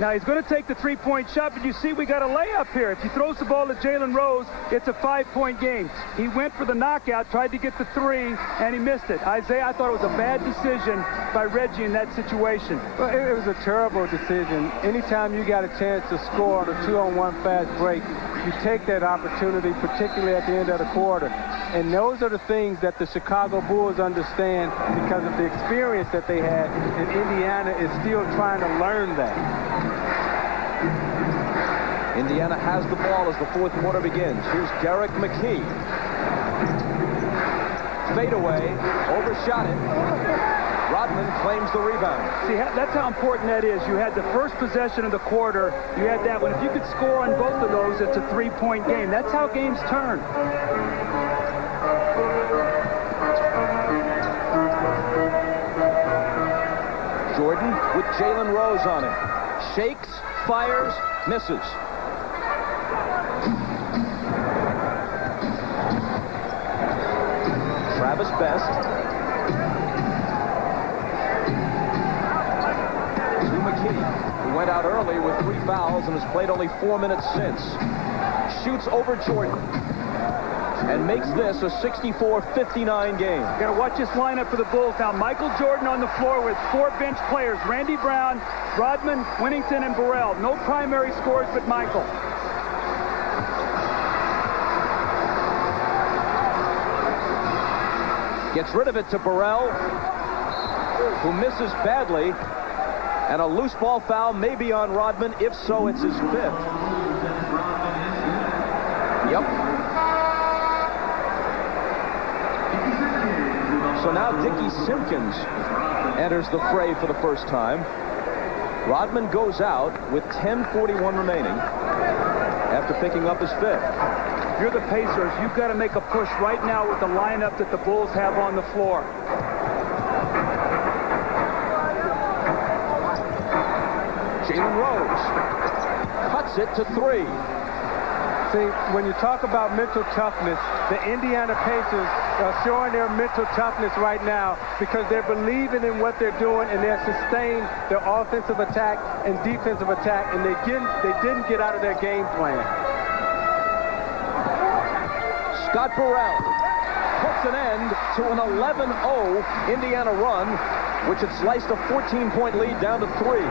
Now, he's going to take the three-point shot, but you see we got a layup here. If he throws the ball to Jalen Rose, it's a 5-point game. He went for the knockout, tried to get the 3, and he missed it. Isaiah, I thought it was a bad decision by Reggie in that situation. Well, it was a terrible decision. Anytime you got a chance to score on a 2-on-1 fast break, you take that opportunity, particularly at the end of the quarter. And those are the things that the Chicago Bulls understand because of the experience that they had, and Indiana is still trying to learn that. Indiana has the ball as the fourth quarter begins. Here's Derek McKee. Fadeaway, overshot it. Rodman claims the rebound. See, that's how important that is. You had the first possession of the quarter. You had that one. If you could score on both of those, it's a 3-point game. That's how games turn. Jordan with Jalen Rose on him. Shakes, fires, misses. Travis Best. To McKee, who went out early with 3 fouls and has played only 4 minutes since. Shoots over Jordan. and makes this a 64-59 game. Got to watch this lineup for the Bulls now. Michael Jordan on the floor with 4 bench players: Randy Brown, Rodman, Winnington, and Burrell. No primary scores but Michael. Gets rid of it to Burrell, who misses badly. And a loose ball foul may be on Rodman. If so, it's his 5th. Yep. So now Dickie Simpkins enters the fray for the first time. Rodman goes out with 10:41 remaining after picking up his 5th. If you're the Pacers, you've got to make a push right now with the lineup that the Bulls have on the floor. Jalen Rose cuts it to 3. See, when you talk about mental toughness, the Indiana Pacers are showing their mental toughness right now because they're believing in what they're doing, and they're sustaining their offensive attack and defensive attack, and they didn't get out of their game plan. Scott Burrell puts an end to an 11-0 Indiana run, which had sliced a 14-point lead down to 3.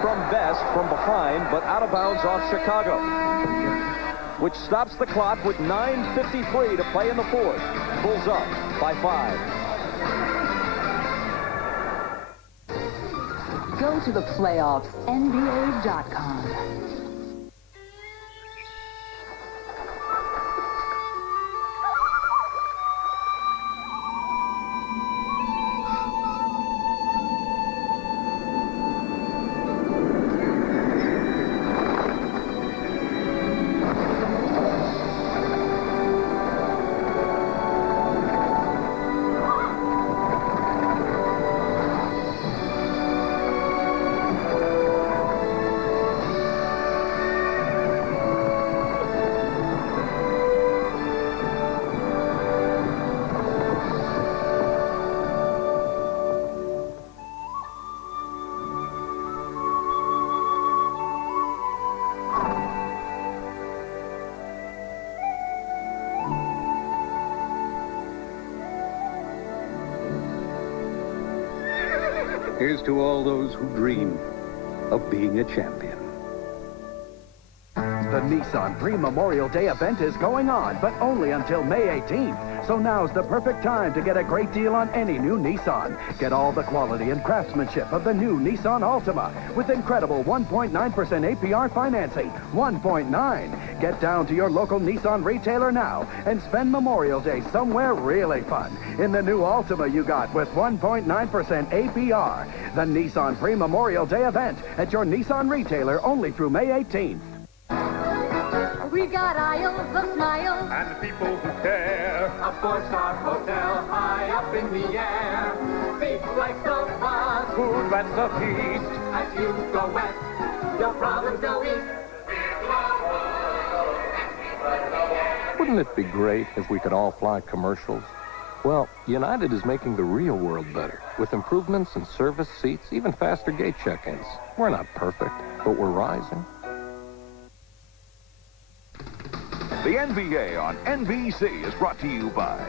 From Best from behind, but out of bounds off Chicago, which stops the clock with 9:53 to play in the 4th. Bulls up by 5. Go to the playoffs, NBA.com. Here's to all those who dream of being a champion. The Nissan Pre-Memorial Day event is going on, but only until May 18th. So now's the perfect time to get a great deal on any new Nissan. Get all the quality and craftsmanship of the new Nissan Altima with incredible 1.9% APR financing. 1.9. Get down to your local Nissan retailer now and spend Memorial Day somewhere really fun. In the new Altima you got with 1.9% APR. The Nissan Pre-Memorial Day event at your Nissan retailer only through May 18th. We got aisles of smiles and people who care. A 4-star hotel high up in the air. Seats like sofas, Food that's a feast. as you go west, your problems go east. Wouldn't it be great if we could all fly commercials? Well, United is making the real world better with improvements in service, seats, even faster gate check-ins. We're not perfect, but we're rising. The NBA on NBC is brought to you by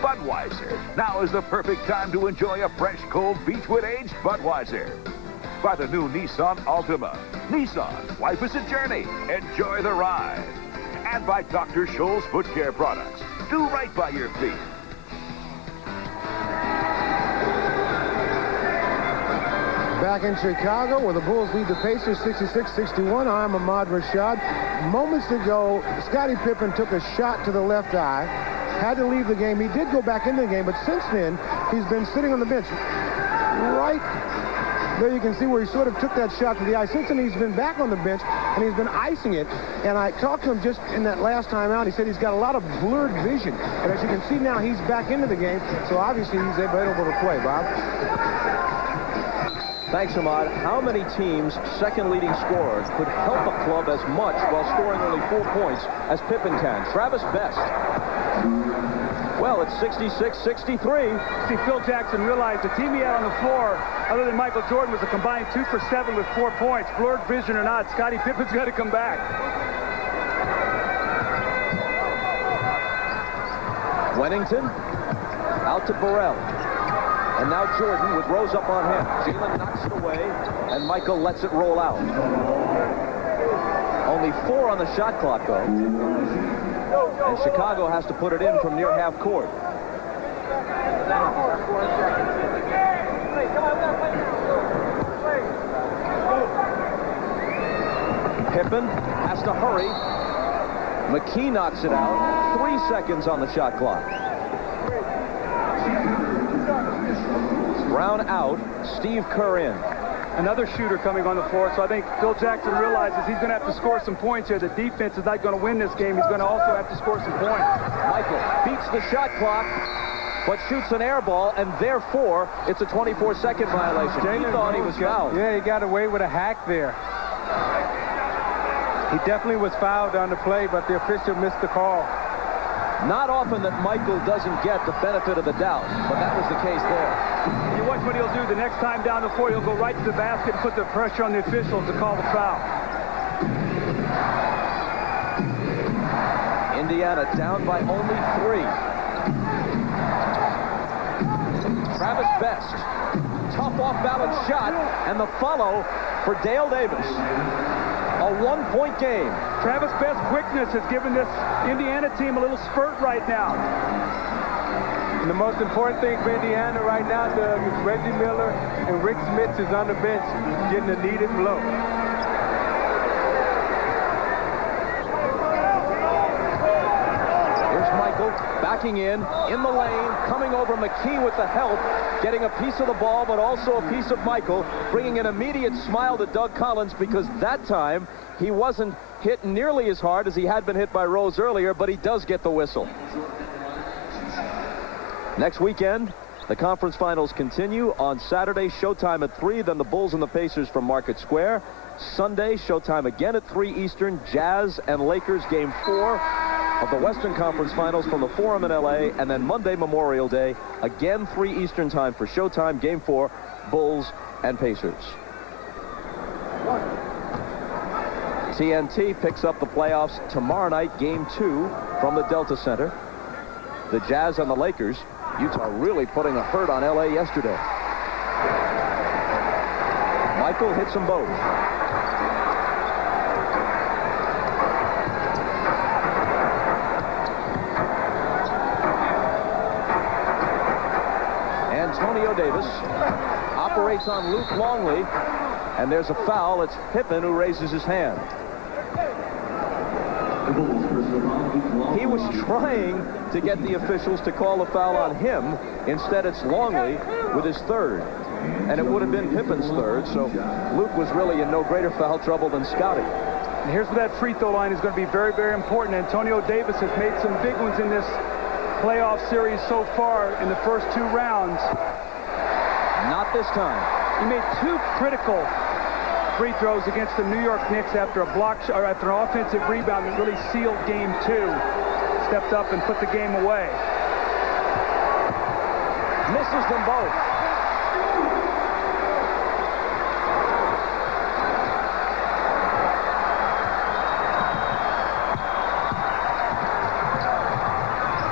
Budweiser. Now is the perfect time to enjoy a fresh, cold Beechwood-aged Budweiser. By the new Nissan Altima. Nissan, life is a journey. Enjoy the ride. And by Dr. Scholl's Foot Care Products. Do right by your feet. Back in Chicago, where the Bulls lead the Pacers 66-61. I'm Ahmad Rashad. Moments ago, Scottie Pippen took a shot to the left eye, had to leave the game. He did go back into the game, but since then, he's been sitting on the bench. Right there you can see where he sort of took that shot to the eye. Since then, he's been back on the bench, and he's been icing it. And I talked to him just in that last time out. He said he's got a lot of blurred vision. And as you can see now, he's back into the game, so obviously he's available to play, Bob. Thanks, Ahmad. How many teams' second leading scorers could help a club as much while scoring only 4 points as Pippen can? Travis Best Well, it's 66-63. See, Phil Jackson realized the team he had on the floor, other than Michael Jordan, was a combined 2 for 7 with 4 points. Blurred vision or not, Scottie Pippen's got to come back. Wennington out to Burrell. And now Jordan with Rose up on him. Jalen knocks it away, and Michael lets it roll out. Only 4 on the shot clock, though. And Chicago has to put it in from near half court. Pippen has to hurry. McKee knocks it out. 3 seconds on the shot clock. Brown out. Steve Kerr in. Another shooter coming on the floor, so I think Phil Jackson realizes he's going to have to score some points here. The defense is not going to win this game. He's going to also have to score some points. Michael beats the shot clock, but shoots an air ball, and therefore it's a 24-second violation. He thought he was fouled. Yeah, he got away with a hack there. He definitely was fouled on the play, but the official missed the call. Not often that Michael doesn't get the benefit of the doubt, but that was the case there. You watch what he'll do the next time down the floor. He'll go right to the basket and put the pressure on the officials to call the foul. Indiana down by only 3. Travis Best. Tough off-balance shot, and the follow for Dale Davis. A 1-point game. Travis Best's quickness has given this Indiana team a little spurt right now. And the most important thing for Indiana right now, Doug, is Reggie Miller and Rick Smith is on the bench getting a needed blow. Here's Michael backing in the lane, coming over McKee with the help, getting a piece of the ball, but also a piece of Michael, bringing an immediate smile to Doug Collins because that time he wasn't hit nearly as hard as he had been hit by Rose earlier, but he does get the whistle. Next weekend, the conference finals continue. On Saturday, showtime at 3, then the Bulls and the Pacers from Market Square. Sunday, showtime again at 3 Eastern, Jazz and Lakers game 4 of the Western Conference Finals from the Forum in LA, and then Monday, Memorial Day, again 3 Eastern time for showtime, game 4, Bulls and Pacers. TNT picks up the playoffs tomorrow night, game 2 from the Delta Center. The Jazz and the Lakers. Utah really putting a hurt on LA yesterday. Michael hits them both. Antonio Davis operates on Luke Longley, and there's a foul. It's Pippen who raises his hand. He was trying to get the officials to call a foul on him. Instead, it's Longley with his 3rd. And it would have been Pippen's 3rd, so Luke was really in no greater foul trouble than Scotty. And here's where that free throw line is going to be very, very important. Antonio Davis has made some big ones in this playoff series so far in the first 2 rounds. Not this time. He made 2 critical free throws against the New York Knicks after a block or after an offensive rebound that really sealed game 2. Stepped up and put the game away. Misses them both.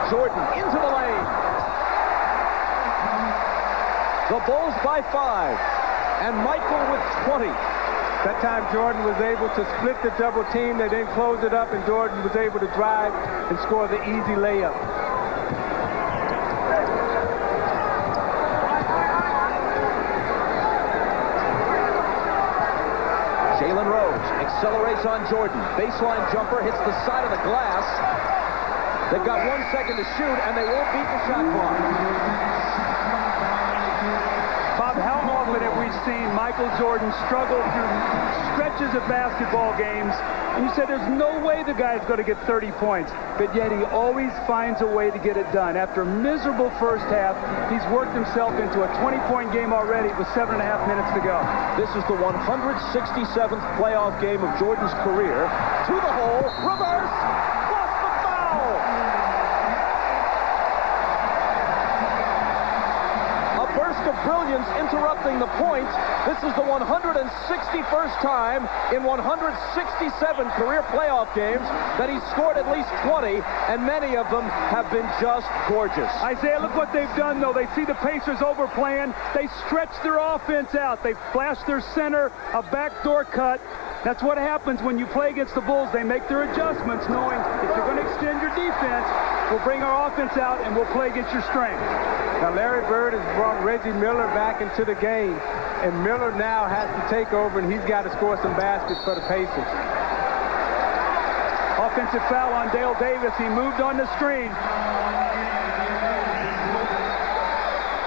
Jordan into the lane. The Bulls by 5. And Michael with 20. That time Jordan was able to split the double team. They then closed it up, and Jordan was able to drive and score the easy layup. Jalen Rose accelerates on Jordan. Baseline jumper hits the side of the glass. They've got 1 second to shoot, and they won't beat the shot clock. Bob, how often have we seen Michael Jordan struggle through stretches of basketball games, and you said there's no way the guy's going to get 30 points, but yet he always finds a way to get it done. After a miserable first half, he's worked himself into a 20-point game already with 7.5 minutes to go. This is the 167th playoff game of Jordan's career. To the hole, reverse, plus the foul! brilliance interrupting the points. This is the 161st time in 167 career playoff games that he's scored at least 20, and many of them have been just gorgeous. Isaiah, look what they've done, though. They see the Pacers overplaying. They stretch their offense out. They flash their center, a backdoor cut. That's what happens when you play against the Bulls. They make their adjustments, knowing if you're going to extend your defense, we'll bring our offense out and we'll play against your strength. Now, Larry Bird has brought Reggie Miller back into the game, and Miller now has to take over, and he's got to score some baskets for the Pacers. Offensive foul on Dale Davis. He moved on the screen.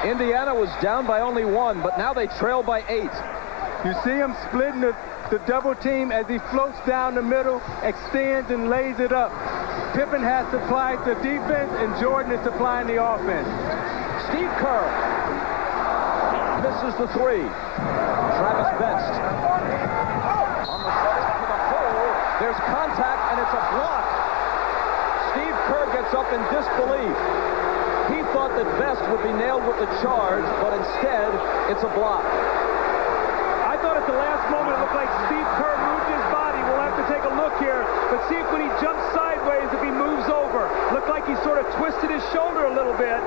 Indiana was down by only 1, but now they trail by 8. You see him splitting the double team as he floats down the middle, extends and lays it up. Pippen has supplied the defense, and Jordan is supplying the offense. Steve Kerr misses the 3. Travis Best on the shot to the hole. There's contact, and it's a block. Steve Kerr gets up in disbelief. He thought that Best would be nailed with the charge, but instead, it's a block. I thought at the last moment it looked like Steve Kerr moved his body. We'll have to take a look here, but see if when he jumps sideways, if he moves over. Looked like he sort of twisted his shoulder a little bit.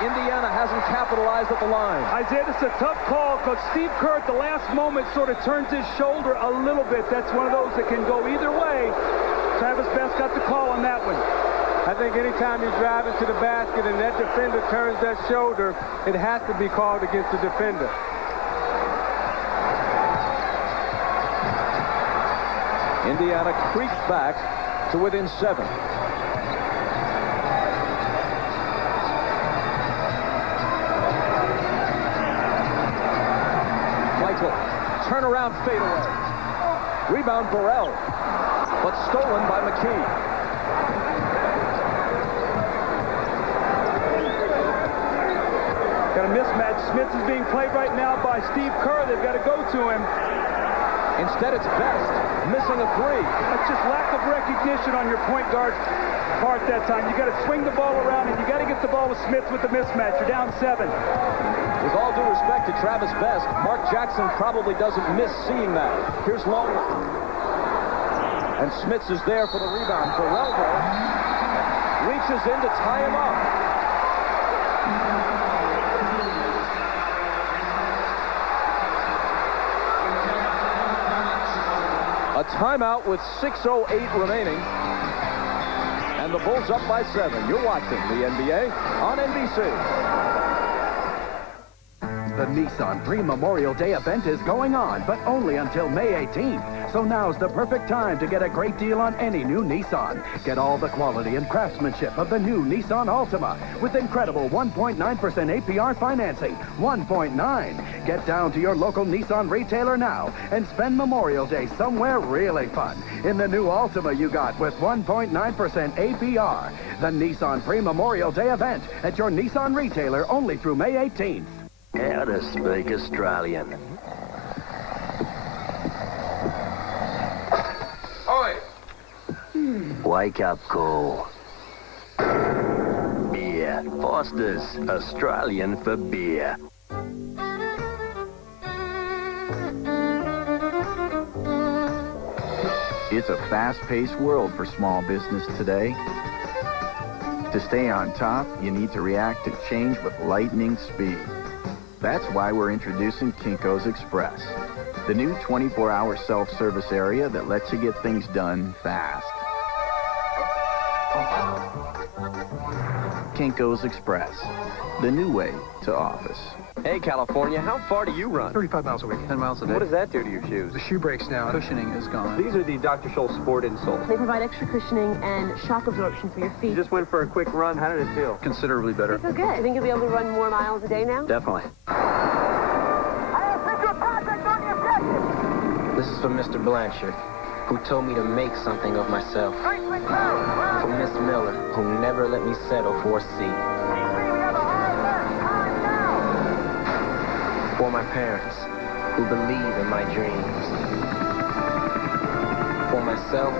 Indiana hasn't capitalized at the line. Isaiah, it's a tough call because Steve Kerr at the last moment sort of turns his shoulder a little bit. That's one of those that can go either way. Travis Best got the call on that one. I think anytime you drive into the basket and that defender turns that shoulder, it has to be called against the defender. Indiana creeps back to within 7. Turnaround fadeaway. Rebound Burrell, but stolen by McKee. Got a mismatch. Smith is being played right now by Steve Kerr. They've got to go to him. Instead, it's Best missing a 3. That's just lack of recognition on your point guard's part that time. You got to swing the ball around, and you got to get the ball to Smith with the mismatch. You're down 7. With all due respect to Travis Best, Mark Jackson probably doesn't miss seeing that. Here's Longley. And Smits is there for the rebound. Burrell, though, reaches in to tie him up. A timeout with 6:08 remaining. And the Bulls up by 7. You're watching the NBA on NBC. The Nissan Pre-Memorial Day event is going on, but only until May 18th. So now's the perfect time to get a great deal on any new Nissan. Get all the quality and craftsmanship of the new Nissan Altima with incredible 1.9% APR financing. 1.9. Get down to your local Nissan retailer now and spend Memorial Day somewhere really fun. In the new Altima you got with 1.9% APR. The Nissan Pre-Memorial Day event at your Nissan retailer only through May 18th. How to speak Australian. Oi! Wake up call. Beer. Foster's. Australian for beer. It's a fast-paced world for small business today. To stay on top, you need to react to change with lightning speed. That's why we're introducing Kinko's Express, the new 24-hour self-service area that lets you get things done fast. Kinko's Express, the new way to office. Hey, California, how far do you run? 35 miles a week, 10 miles a day. What does that do to your shoes? The shoe breaks down, cushioning is gone. These are the Dr. Scholl Sport insoles. They provide extra cushioning and shock absorption for your feet. You just went for a quick run. How did it feel? Considerably better. I feel good. You think you'll be able to run more miles a day now? Definitely. This is for Mr. Blanchard, who told me to make something of myself. For Miss Miller, who never let me settle for a seat. For my parents, who believe in my dreams. For myself,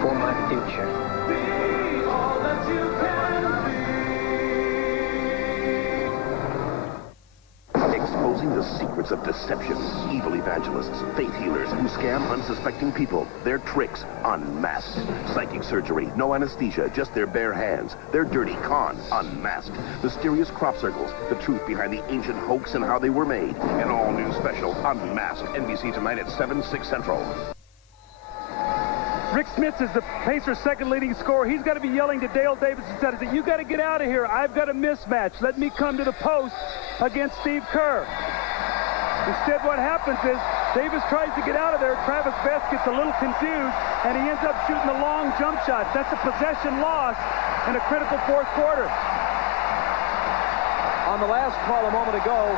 for my future. Be all that you can be. Exposing the secrets of deception, evil evangelists, faith healers who scam unsuspecting people, their tricks unmasked. Psychic surgery, no anesthesia, just their bare hands. Their dirty con unmasked. Mysterious crop circles, the truth behind the ancient hoax and how they were made. An all-new special, Unmasked, NBC tonight at 7, 6 Central. Rick Smits is the Pacers' second leading scorer. He's got to be yelling to Dale Davis instead of saying, you got to get out of here. I've got a mismatch. Let me come to the post against Steve Kerr. Instead, what happens is Davis tries to get out of there. Travis Best gets a little confused, and he ends up shooting a long jump shot. That's a possession loss in a critical fourth quarter. On the last call a moment ago,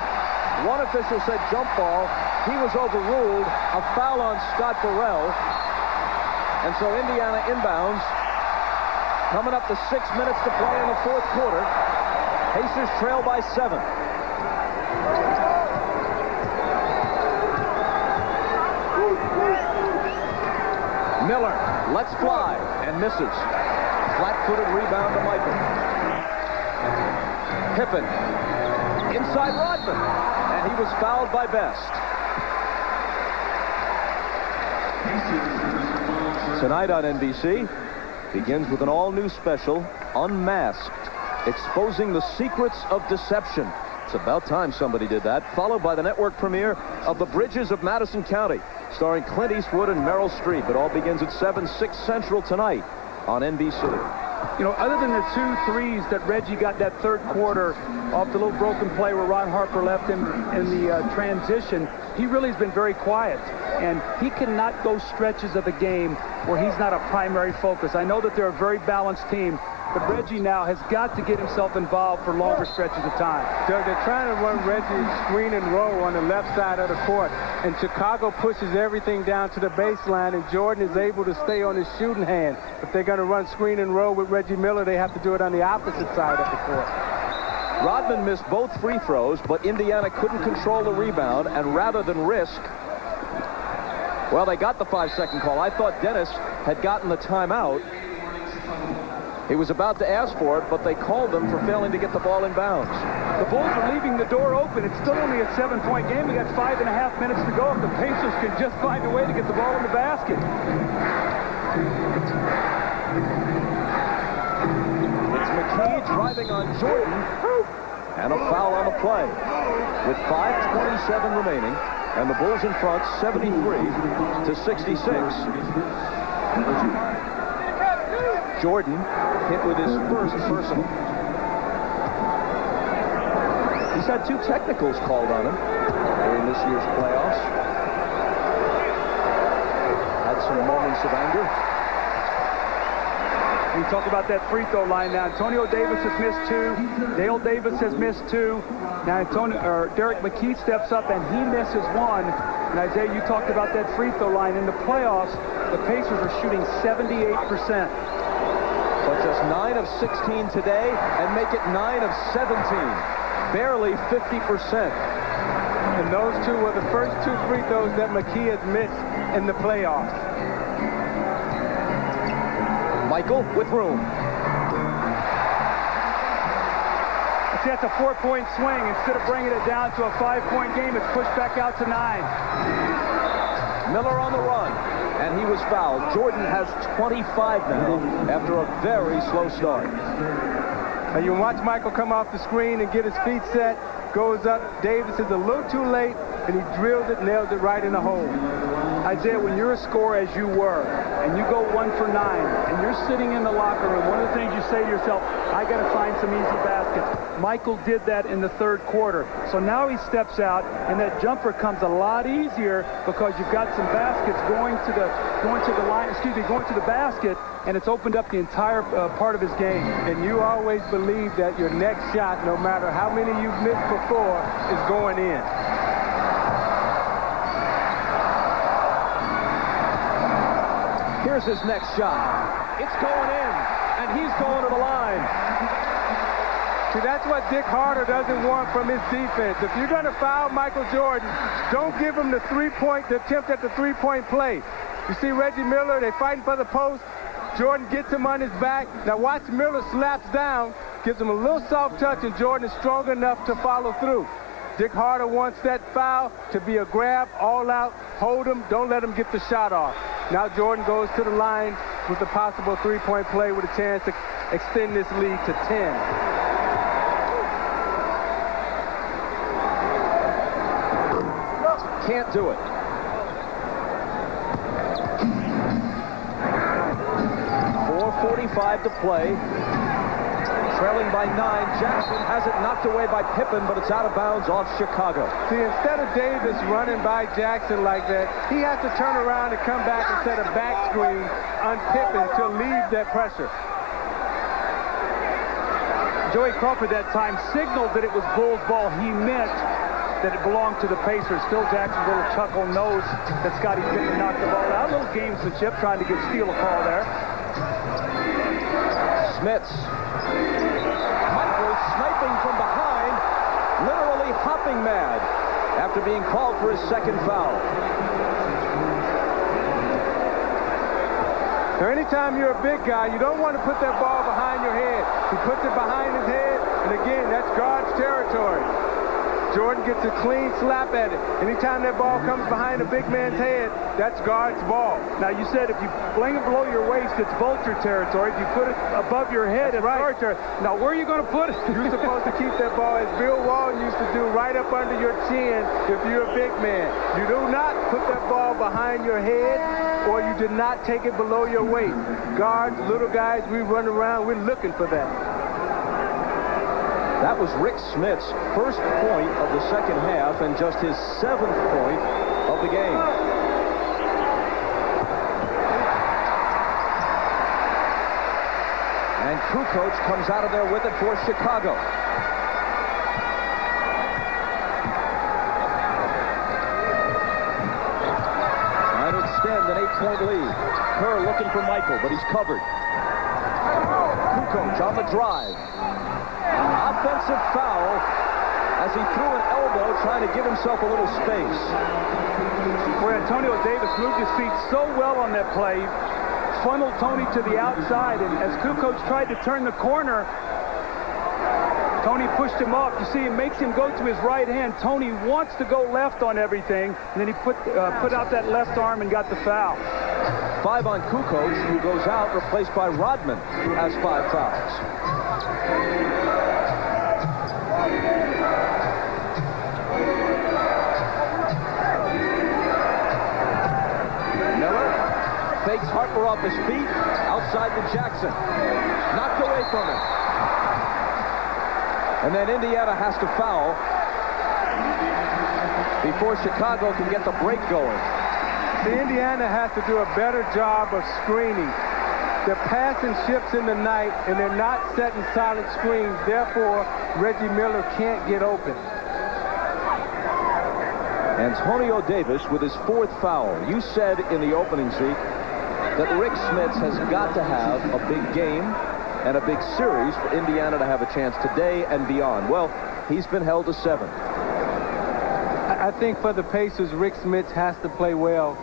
one official said jump ball. He was overruled. A foul on Scott Burrell. And so Indiana inbounds. Coming up to 6 minutes to play in the fourth quarter. Pacers trail by 7. Miller lets fly and misses. Flat-footed rebound to Michael. Pippen inside Rodman. And he was fouled by Best. Tonight on NBC begins with an all-new special, Unmasked, exposing the secrets of deception. It's about time somebody did that. Followed by the network premiere of The Bridges of Madison County, starring Clint Eastwood and Meryl Streep. It all begins at 7, 6 Central tonight on NBC. You know, other than the 2 threes that Reggie got that third quarter off the little broken play where Ron Harper left him in the transition, he really has been very quiet. And he cannot go stretches of the game where he's not a primary focus. I know that they're a very balanced team, but Reggie now has got to get himself involved for longer stretches of time. Doug, they're trying to run Reggie screen and roll on the left side of the court, and Chicago pushes everything down to the baseline, and Jordan is able to stay on his shooting hand. If they're going to run screen and roll with Reggie Miller, they have to do it on the opposite side of the court. Rodman missed both free throws, but Indiana couldn't control the rebound, and rather than risk, well, they got the 5-second call. I thought Dennis had gotten the timeout. He was about to ask for it, but they called him for failing to get the ball in bounds. The Bulls are leaving the door open. It's still only a 7-point game. We got 5.5 minutes to go. If the Pacers can just find a way to get the ball in the basket. It's McKee driving on Jordan, and a foul on the play. With 5:27 remaining, and the Bulls in front, 73-66. Jordan hit with his first personal. He's had 2 technicals called on him during this year's playoffs. Had some moments of anger. We talk about that free throw line now. Antonio Davis has missed 2. Dale Davis has missed 2. Now Derek McKee steps up and he misses 1. And Isaiah, you talked about that free throw line. In the playoffs, the Pacers are shooting 78%. But just 9 of 16 today, and make it 9 of 17. Barely 50%. And those 2 were the first 2 free throws that McKee has missed in the playoffs. Michael with room. See, that's a 4-point swing. Instead of bringing it down to a 5-point game, it's pushed back out to 9. Miller on the run, and he was fouled. Jordan has 25 now after a very slow start. And you watch Michael come off the screen and get his feet set, goes up. Davis is a little too late, and he drilled it, nailed it right in the hole. Isaiah, when you're a scorer as you were, and you go 1 for 9, and you're sitting in the locker room, one of the things you say to yourself, I got to find some easy baskets. Michael did that in the third quarter. So now he steps out, and that jumper comes a lot easier because you've got some baskets going to the basket, and it's opened up the entire part of his game. And you always believe that your next shot, no matter how many you've missed before, is going in. Here's his next shot. It's going in, and he's going to the line. See, that's what Dick Harder doesn't want from his defense. If you're going to foul Michael Jordan, don't give him the attempt at the three-point play. You see Reggie Miller, they're fighting for the post. Jordan gets him on his back. Now watch Miller slaps down, gives him a little soft touch, and Jordan is strong enough to follow through. Dick Harder wants that foul to be a grab, all out, hold him, don't let him get the shot off. Now Jordan goes to the line with the possible three-point play with a chance to extend this lead to 10. Can't do it. 4:45 to play. Trailing by 9. Jackson has it knocked away by Pippen, but it's out of bounds off Chicago. See, instead of Davis running by Jackson like that, he has to turn around and come back and set a back screen on Pippen to leave that pressure. Joey Crawford that time signaled that it was Bulls ball. He meant that it belonged to the Pacers. Phil Jackson's little chuckle knows that Scottie Pippen knocked the ball out. A little gamesmanship trying to steal a call there. Smits. Michael sniping from behind, literally hopping mad after being called for his second foul. So anytime you're a big guy, you don't want to put that ball behind your head. He puts it behind his head, and again, that's guard's territory. Jordan gets a clean slap at it. Anytime that ball comes behind a big man's head, that's guard's ball. Now, you said if you fling it below your waist, it's vulture territory. If you put it above your head, it's guard territory. Now, where are you going to put it? You're supposed to keep that ball, as Bill Walton used to do, right up under your chin if you're a big man. You do not put that ball behind your head, or you do not take it below your waist. Guards, little guys, we run around, we're looking for that. That was Rick Smith's first point of the second half and just his 7th point of the game. And Kukoc comes out of there with it for Chicago. Trying to extend an 8-point lead. Kerr looking for Michael, but he's covered. Kukoc on the drive. Offensive foul as he threw an elbow trying to give himself a little space. Where Antonio Davis moved his feet so well on that play, funneled Tony to the outside, and as Kukoc tried to turn the corner, Tony pushed him off. You see, it makes him go to his right hand. Tony wants to go left on everything, and then he put out that left arm and got the foul. 5 on Kukoc, who goes out, replaced by Rodman, who has 5 fouls. Miller fakes Harper off his feet, outside to Jackson. Knocked away from him. And then Indiana has to foul before Chicago can get the break going. The Indiana has to do a better job of screening. They're passing ships in the night, and they're not setting solid screens. Therefore, Reggie Miller can't get open. Antonio Davis with his 4th foul. You said in the opening, Zeke, that Rick Smits has got to have a big game and a big series for Indiana to have a chance today and beyond. Well, he's been held to 7. I think for the Pacers, Rick Smits has to play well.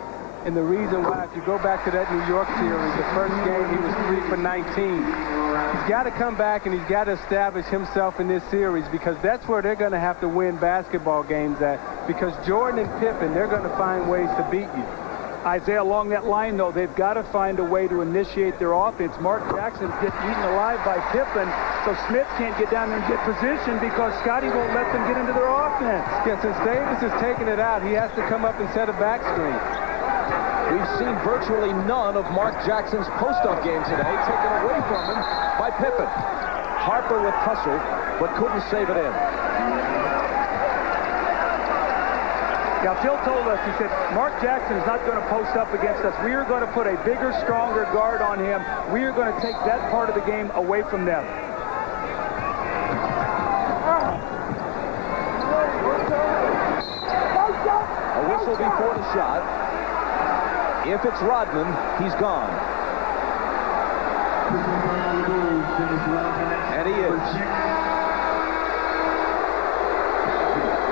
And the reason why, if you go back to that New York series, the first game he was 3 for 19. He's got to come back and he's got to establish himself in this series, because that's where they're going to have to win basketball games at. Because Jordan and Pippen, they're going to find ways to beat you. Isaiah, along that line, though, they've got to find a way to initiate their offense. Mark Jackson's getting eaten alive by Pippen, so Smith can't get down there and get position because Scottie won't let them get into their offense. Yeah, since Davis is taking it out, he has to come up and set a back screen. We've seen virtually none of Mark Jackson's post-up game today, taken away from him by Pippen. Harper with hustle, but couldn't save it in. Now, Phil told us, he said, Mark Jackson is not going to post up against us. We are going to put a bigger, stronger guard on him. We are going to take that part of the game away from them. A whistle before the shot. If it's Rodman, he's gone. And he is.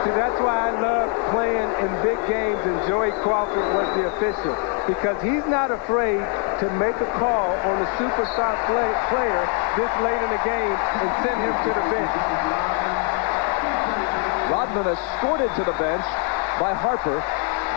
See, that's why I love playing in big games, and Joey Crawford was the official, because he's not afraid to make a call on a superstar player this late in the game and send him to the bench. Rodman escorted to the bench by Harper.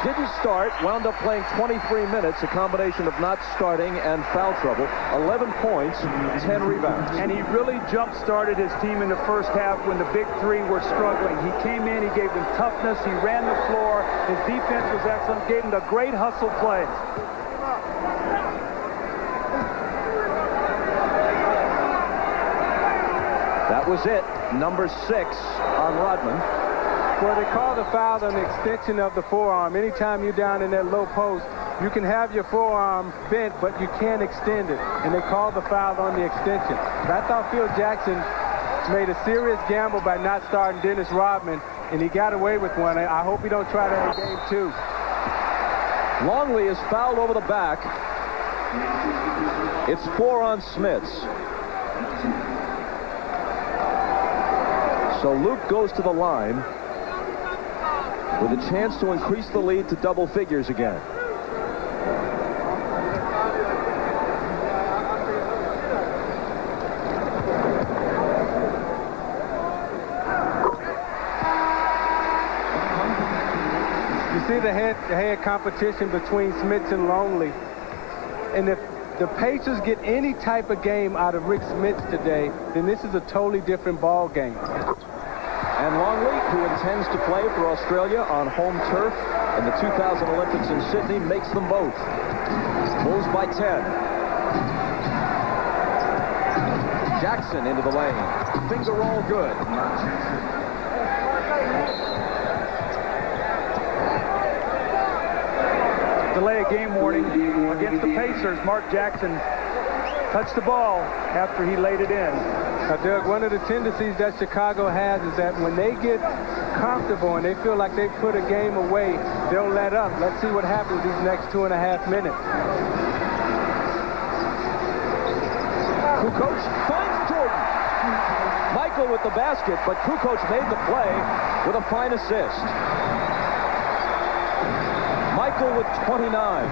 Didn't start, wound up playing 23 minutes, a combination of not starting and foul trouble. 11 points, 10 rebounds. And he really jump-started his team in the first half when the big three were struggling. He came in, he gave them toughness, he ran the floor, his defense was excellent, gave them the great hustle play. That was it, number 6 on Rodman. Well, they call the foul on the extension of the forearm. Anytime you're down in that low post, you can have your forearm bent, but you can't extend it. And they call the foul on the extension. But I thought Phil Jackson made a serious gamble by not starting Dennis Rodman, and he got away with one. I hope he don't try that in game 2. Longley is fouled over the back. It's 4 on Smits. So Luke goes to the line with a chance to increase the lead to double figures again. You see the head-to-head competition between Smits and Longley. And if the Pacers get any type of game out of Rick Smits today, then this is a totally different ball game. And Longley, who intends to play for Australia on home turf in the 2000 Olympics in Sydney, makes them both. Bulls by 10. Jackson into the lane. Finger roll good. Delay of game warning against the Pacers. Mark Jackson touched the ball after he laid it in. Now, Doug, one of the tendencies that Chicago has is that when they get comfortable and they feel like they put a game away, they'll let up. Let's see what happens these next 2.5 minutes. Kukoc finds Jordan. Michael with the basket, but Kukoc made the play with a fine assist. Michael with 29.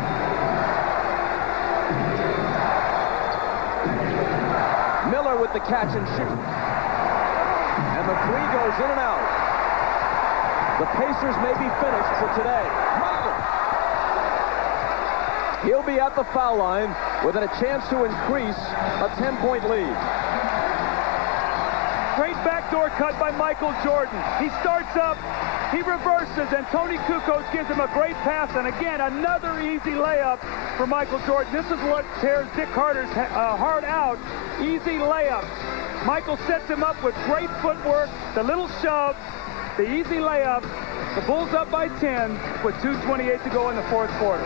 Miller with the catch and shoot. And the three goes in and out. The Pacers may be finished for today. Michael. He'll be at the foul line with a chance to increase a 10-point lead. Great backdoor cut by Michael Jordan. He starts up, he reverses, and Tony Kukoc gives him a great pass. And again, another easy layup for Michael Jordan. This is what tears Dick Carter's heart out. Easy layup. Michael sets him up with great footwork, the little shove, the easy layup. The Bulls up by 10 with 2:28 to go in the fourth quarter.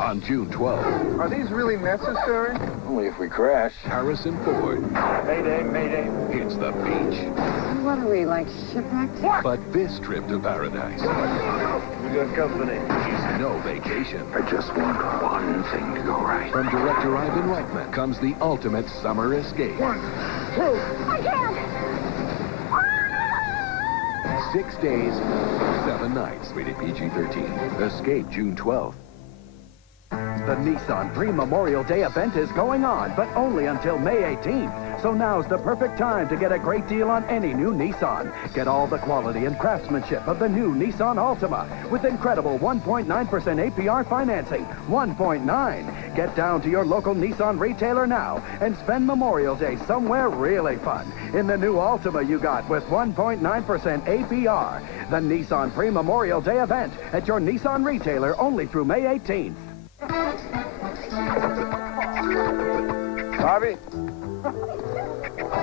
On June 12th. Are these really necessary? Only if we crash. Harrison Ford. Mayday, mayday. Hits the beach. What are we, like shipwrecked? But this trip to paradise. We got company. Is no vacation. I just want one thing to go right. From director Ivan Reitman comes the ultimate summer escape. 1, 2. I can't. 6 days, 7 nights. Rated PG-13. Escape June 12th. The Nissan Pre-Memorial Day event is going on, but only until May 18th. So now's the perfect time to get a great deal on any new Nissan. Get all the quality and craftsmanship of the new Nissan Altima with incredible 1.9% APR financing. 1.9. Get down to your local Nissan retailer now and spend Memorial Day somewhere really fun. In the new Altima you got with 1.9% APR. The Nissan Pre-Memorial Day event at your Nissan retailer only through May 18th. Bobby?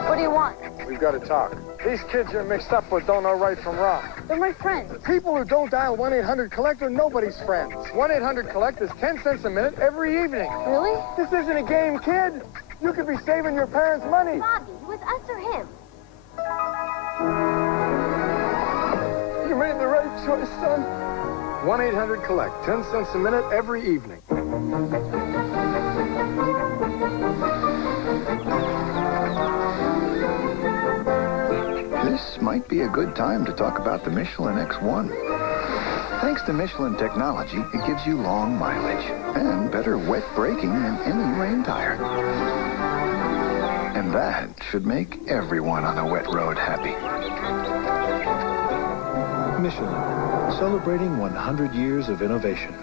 What do you want? We've got to talk. These kids you're mixed up with don't know right from wrong. They're my friends. People who don't dial 1-800-COLLECT are nobody's friends. 1-800-COLLECT is 10 cents a minute every evening. Really? This isn't a game, kid. You could be saving your parents' money. Bobby, with us or him? You made the right choice, son. 1-800-COLLECT, 10 cents a minute every evening. This might be a good time to talk about the Michelin X1. Thanks to Michelin technology, it gives you long mileage and better wet braking than any rain tire. And that should make everyone on a wet road happy. Michelin, celebrating 100 years of innovation.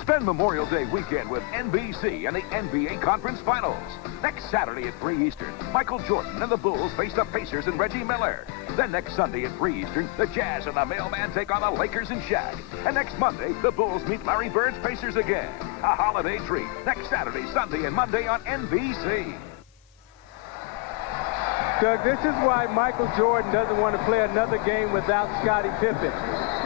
Spend Memorial Day weekend with NBC and the NBA Conference Finals. Next Saturday at 3 Eastern, Michael Jordan and the Bulls face the Pacers and Reggie Miller. Then next Sunday at 3 Eastern, the Jazz and the Mailman take on the Lakers and Shaq. And next Monday, the Bulls meet Larry Bird's Pacers again. A holiday treat next Saturday, Sunday, and Monday on NBC. Doug, this is why Michael Jordan doesn't want to play another game without Scottie Pippen.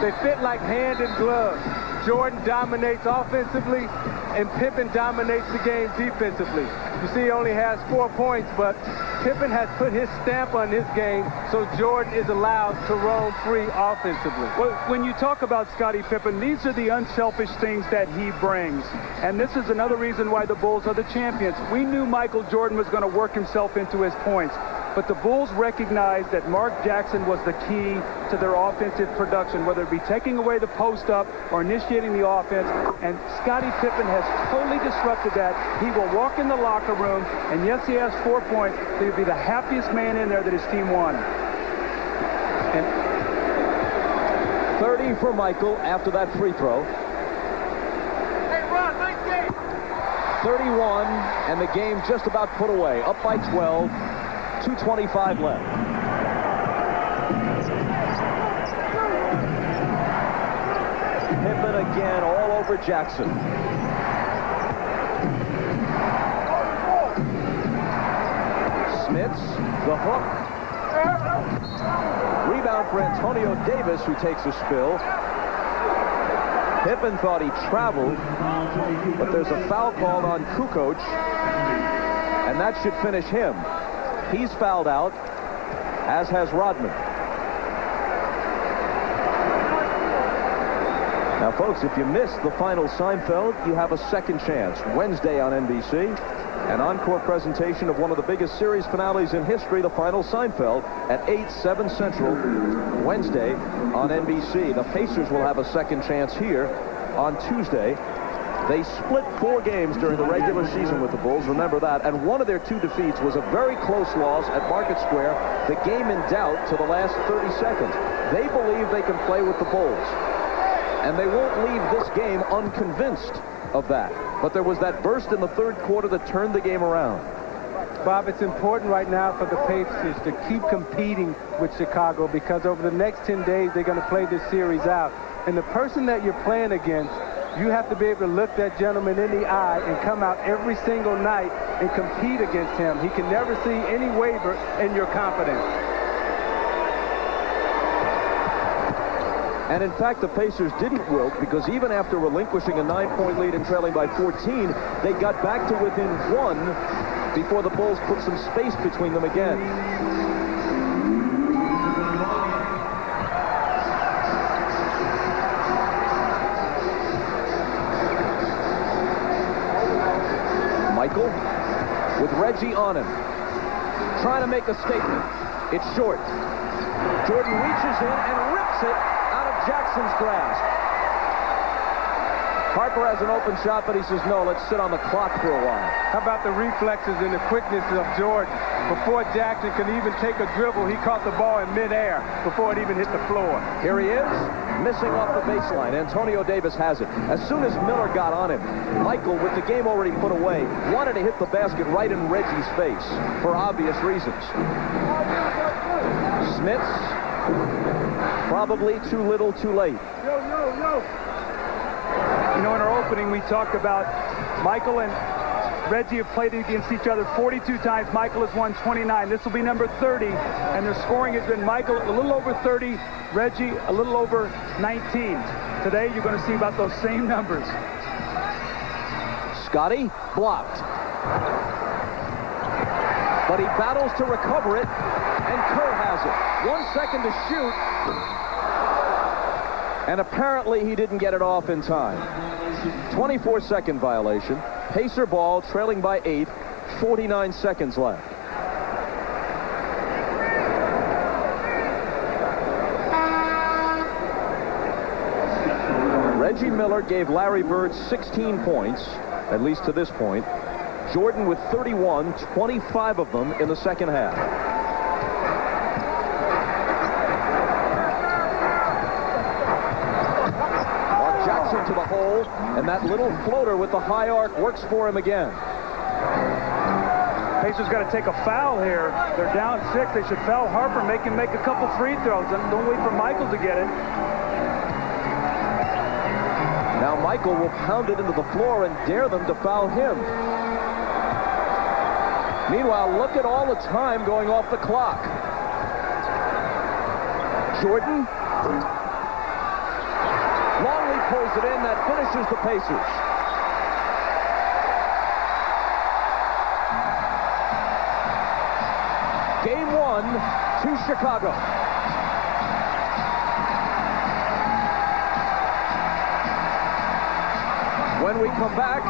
They fit like hand in glove. Jordan dominates offensively, and Pippen dominates the game defensively. You see, he only has 4 points, but Pippen has put his stamp on his game, so Jordan is allowed to roam free offensively. Well, when you talk about Scottie Pippen, these are the unselfish things that he brings. And this is another reason why the Bulls are the champions. We knew Michael Jordan was going to work himself into his points. But the Bulls recognized that Mark Jackson was the key to their offensive production, whether it be taking away the post-up or initiating the offense. And Scottie Pippen has totally disrupted that. He will walk in the locker room, and yes, he has 4 points. He'll be the happiest man in there that his team won. And 30 for Michael after that free throw. Hey, Ron, nice game. 31, and the game just about put away. Up by 12. 2:25 left. Pippen again all over Jackson. Smits, the hook. Rebound for Antonio Davis, who takes a spill. Pippen thought he traveled, but there's a foul called on Kukoc, and that should finish him. He's fouled out, as has Rodman. Now, folks, if you missed the final Seinfeld, you have a second chance. Wednesday on NBC, an encore presentation of one of the biggest series finales in history, the final Seinfeld, at 8/7 Central, Wednesday on NBC. The Pacers will have a second chance here on Tuesday. They split 4 games during the regular season with the Bulls, remember that, and one of their 2 defeats was a very close loss at Market Square, the game in doubt to the last 30 seconds. They believe they can play with the Bulls, and they won't leave this game unconvinced of that. But there was that burst in the third quarter that turned the game around. Bob, it's important right now for the Pacers to keep competing with Chicago, because over the next 10 days, they're going to play this series out. And the person that you're playing against, you have to be able to look that gentleman in the eye and come out every single night and compete against him. He can never see any waver in your confidence. And in fact, the Pacers didn't wilt, because even after relinquishing a 9-point lead and trailing by 14, they got back to within 1 before the Bulls put some space between them again. Michael with Reggie on him, trying to make a statement. It's short. Jordan reaches in and rips it out of Jackson's grasp. Harper has an open shot, but he says, no, let's sit on the clock for a while. How about the reflexes and the quickness of Jordan? Before Jackson could even take a dribble, he caught the ball in midair before it even hit the floor. Here he is, missing off the baseline. Antonio Davis has it. As soon as Miller got on him, Michael, with the game already put away, wanted to hit the basket right in Reggie's face for obvious reasons. Smits, probably too little, too late. You know, in our opening, we talked about Michael and Reggie have played against each other 42 times. Michael has won 29. This will be number 30, and their scoring has been Michael a little over 30, Reggie a little over 19. Today, you're going to see about those same numbers. Scottie blocked. But he battles to recover it, and Kerr has it. 1 second to shoot. And apparently he didn't get it off in time. 24-second violation. Pacer ball trailing by 8. 49 seconds left. Reggie Miller gave Larry Bird 16 points, at least to this point. Jordan with 31, 25 of them in the second half. Mark Jackson to the hole, and that little floater with the high arc works for him again. Pacers got to take a foul here. They're down 6. They should foul Harper, make him make a couple free throws. Don't wait for Michael to get it. Now Michael will pound it into the floor and dare them to foul him. Meanwhile, look at all the time going off the clock. Jordan. Longley pulls it in. That finishes the Pacers. Game 1 to Chicago. When we come back,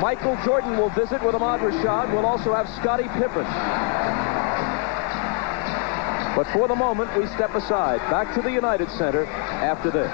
Michael Jordan will visit with Ahmad Rashad. We'll also have Scottie Pippen. But for the moment, we step aside. Back to the United Center after this.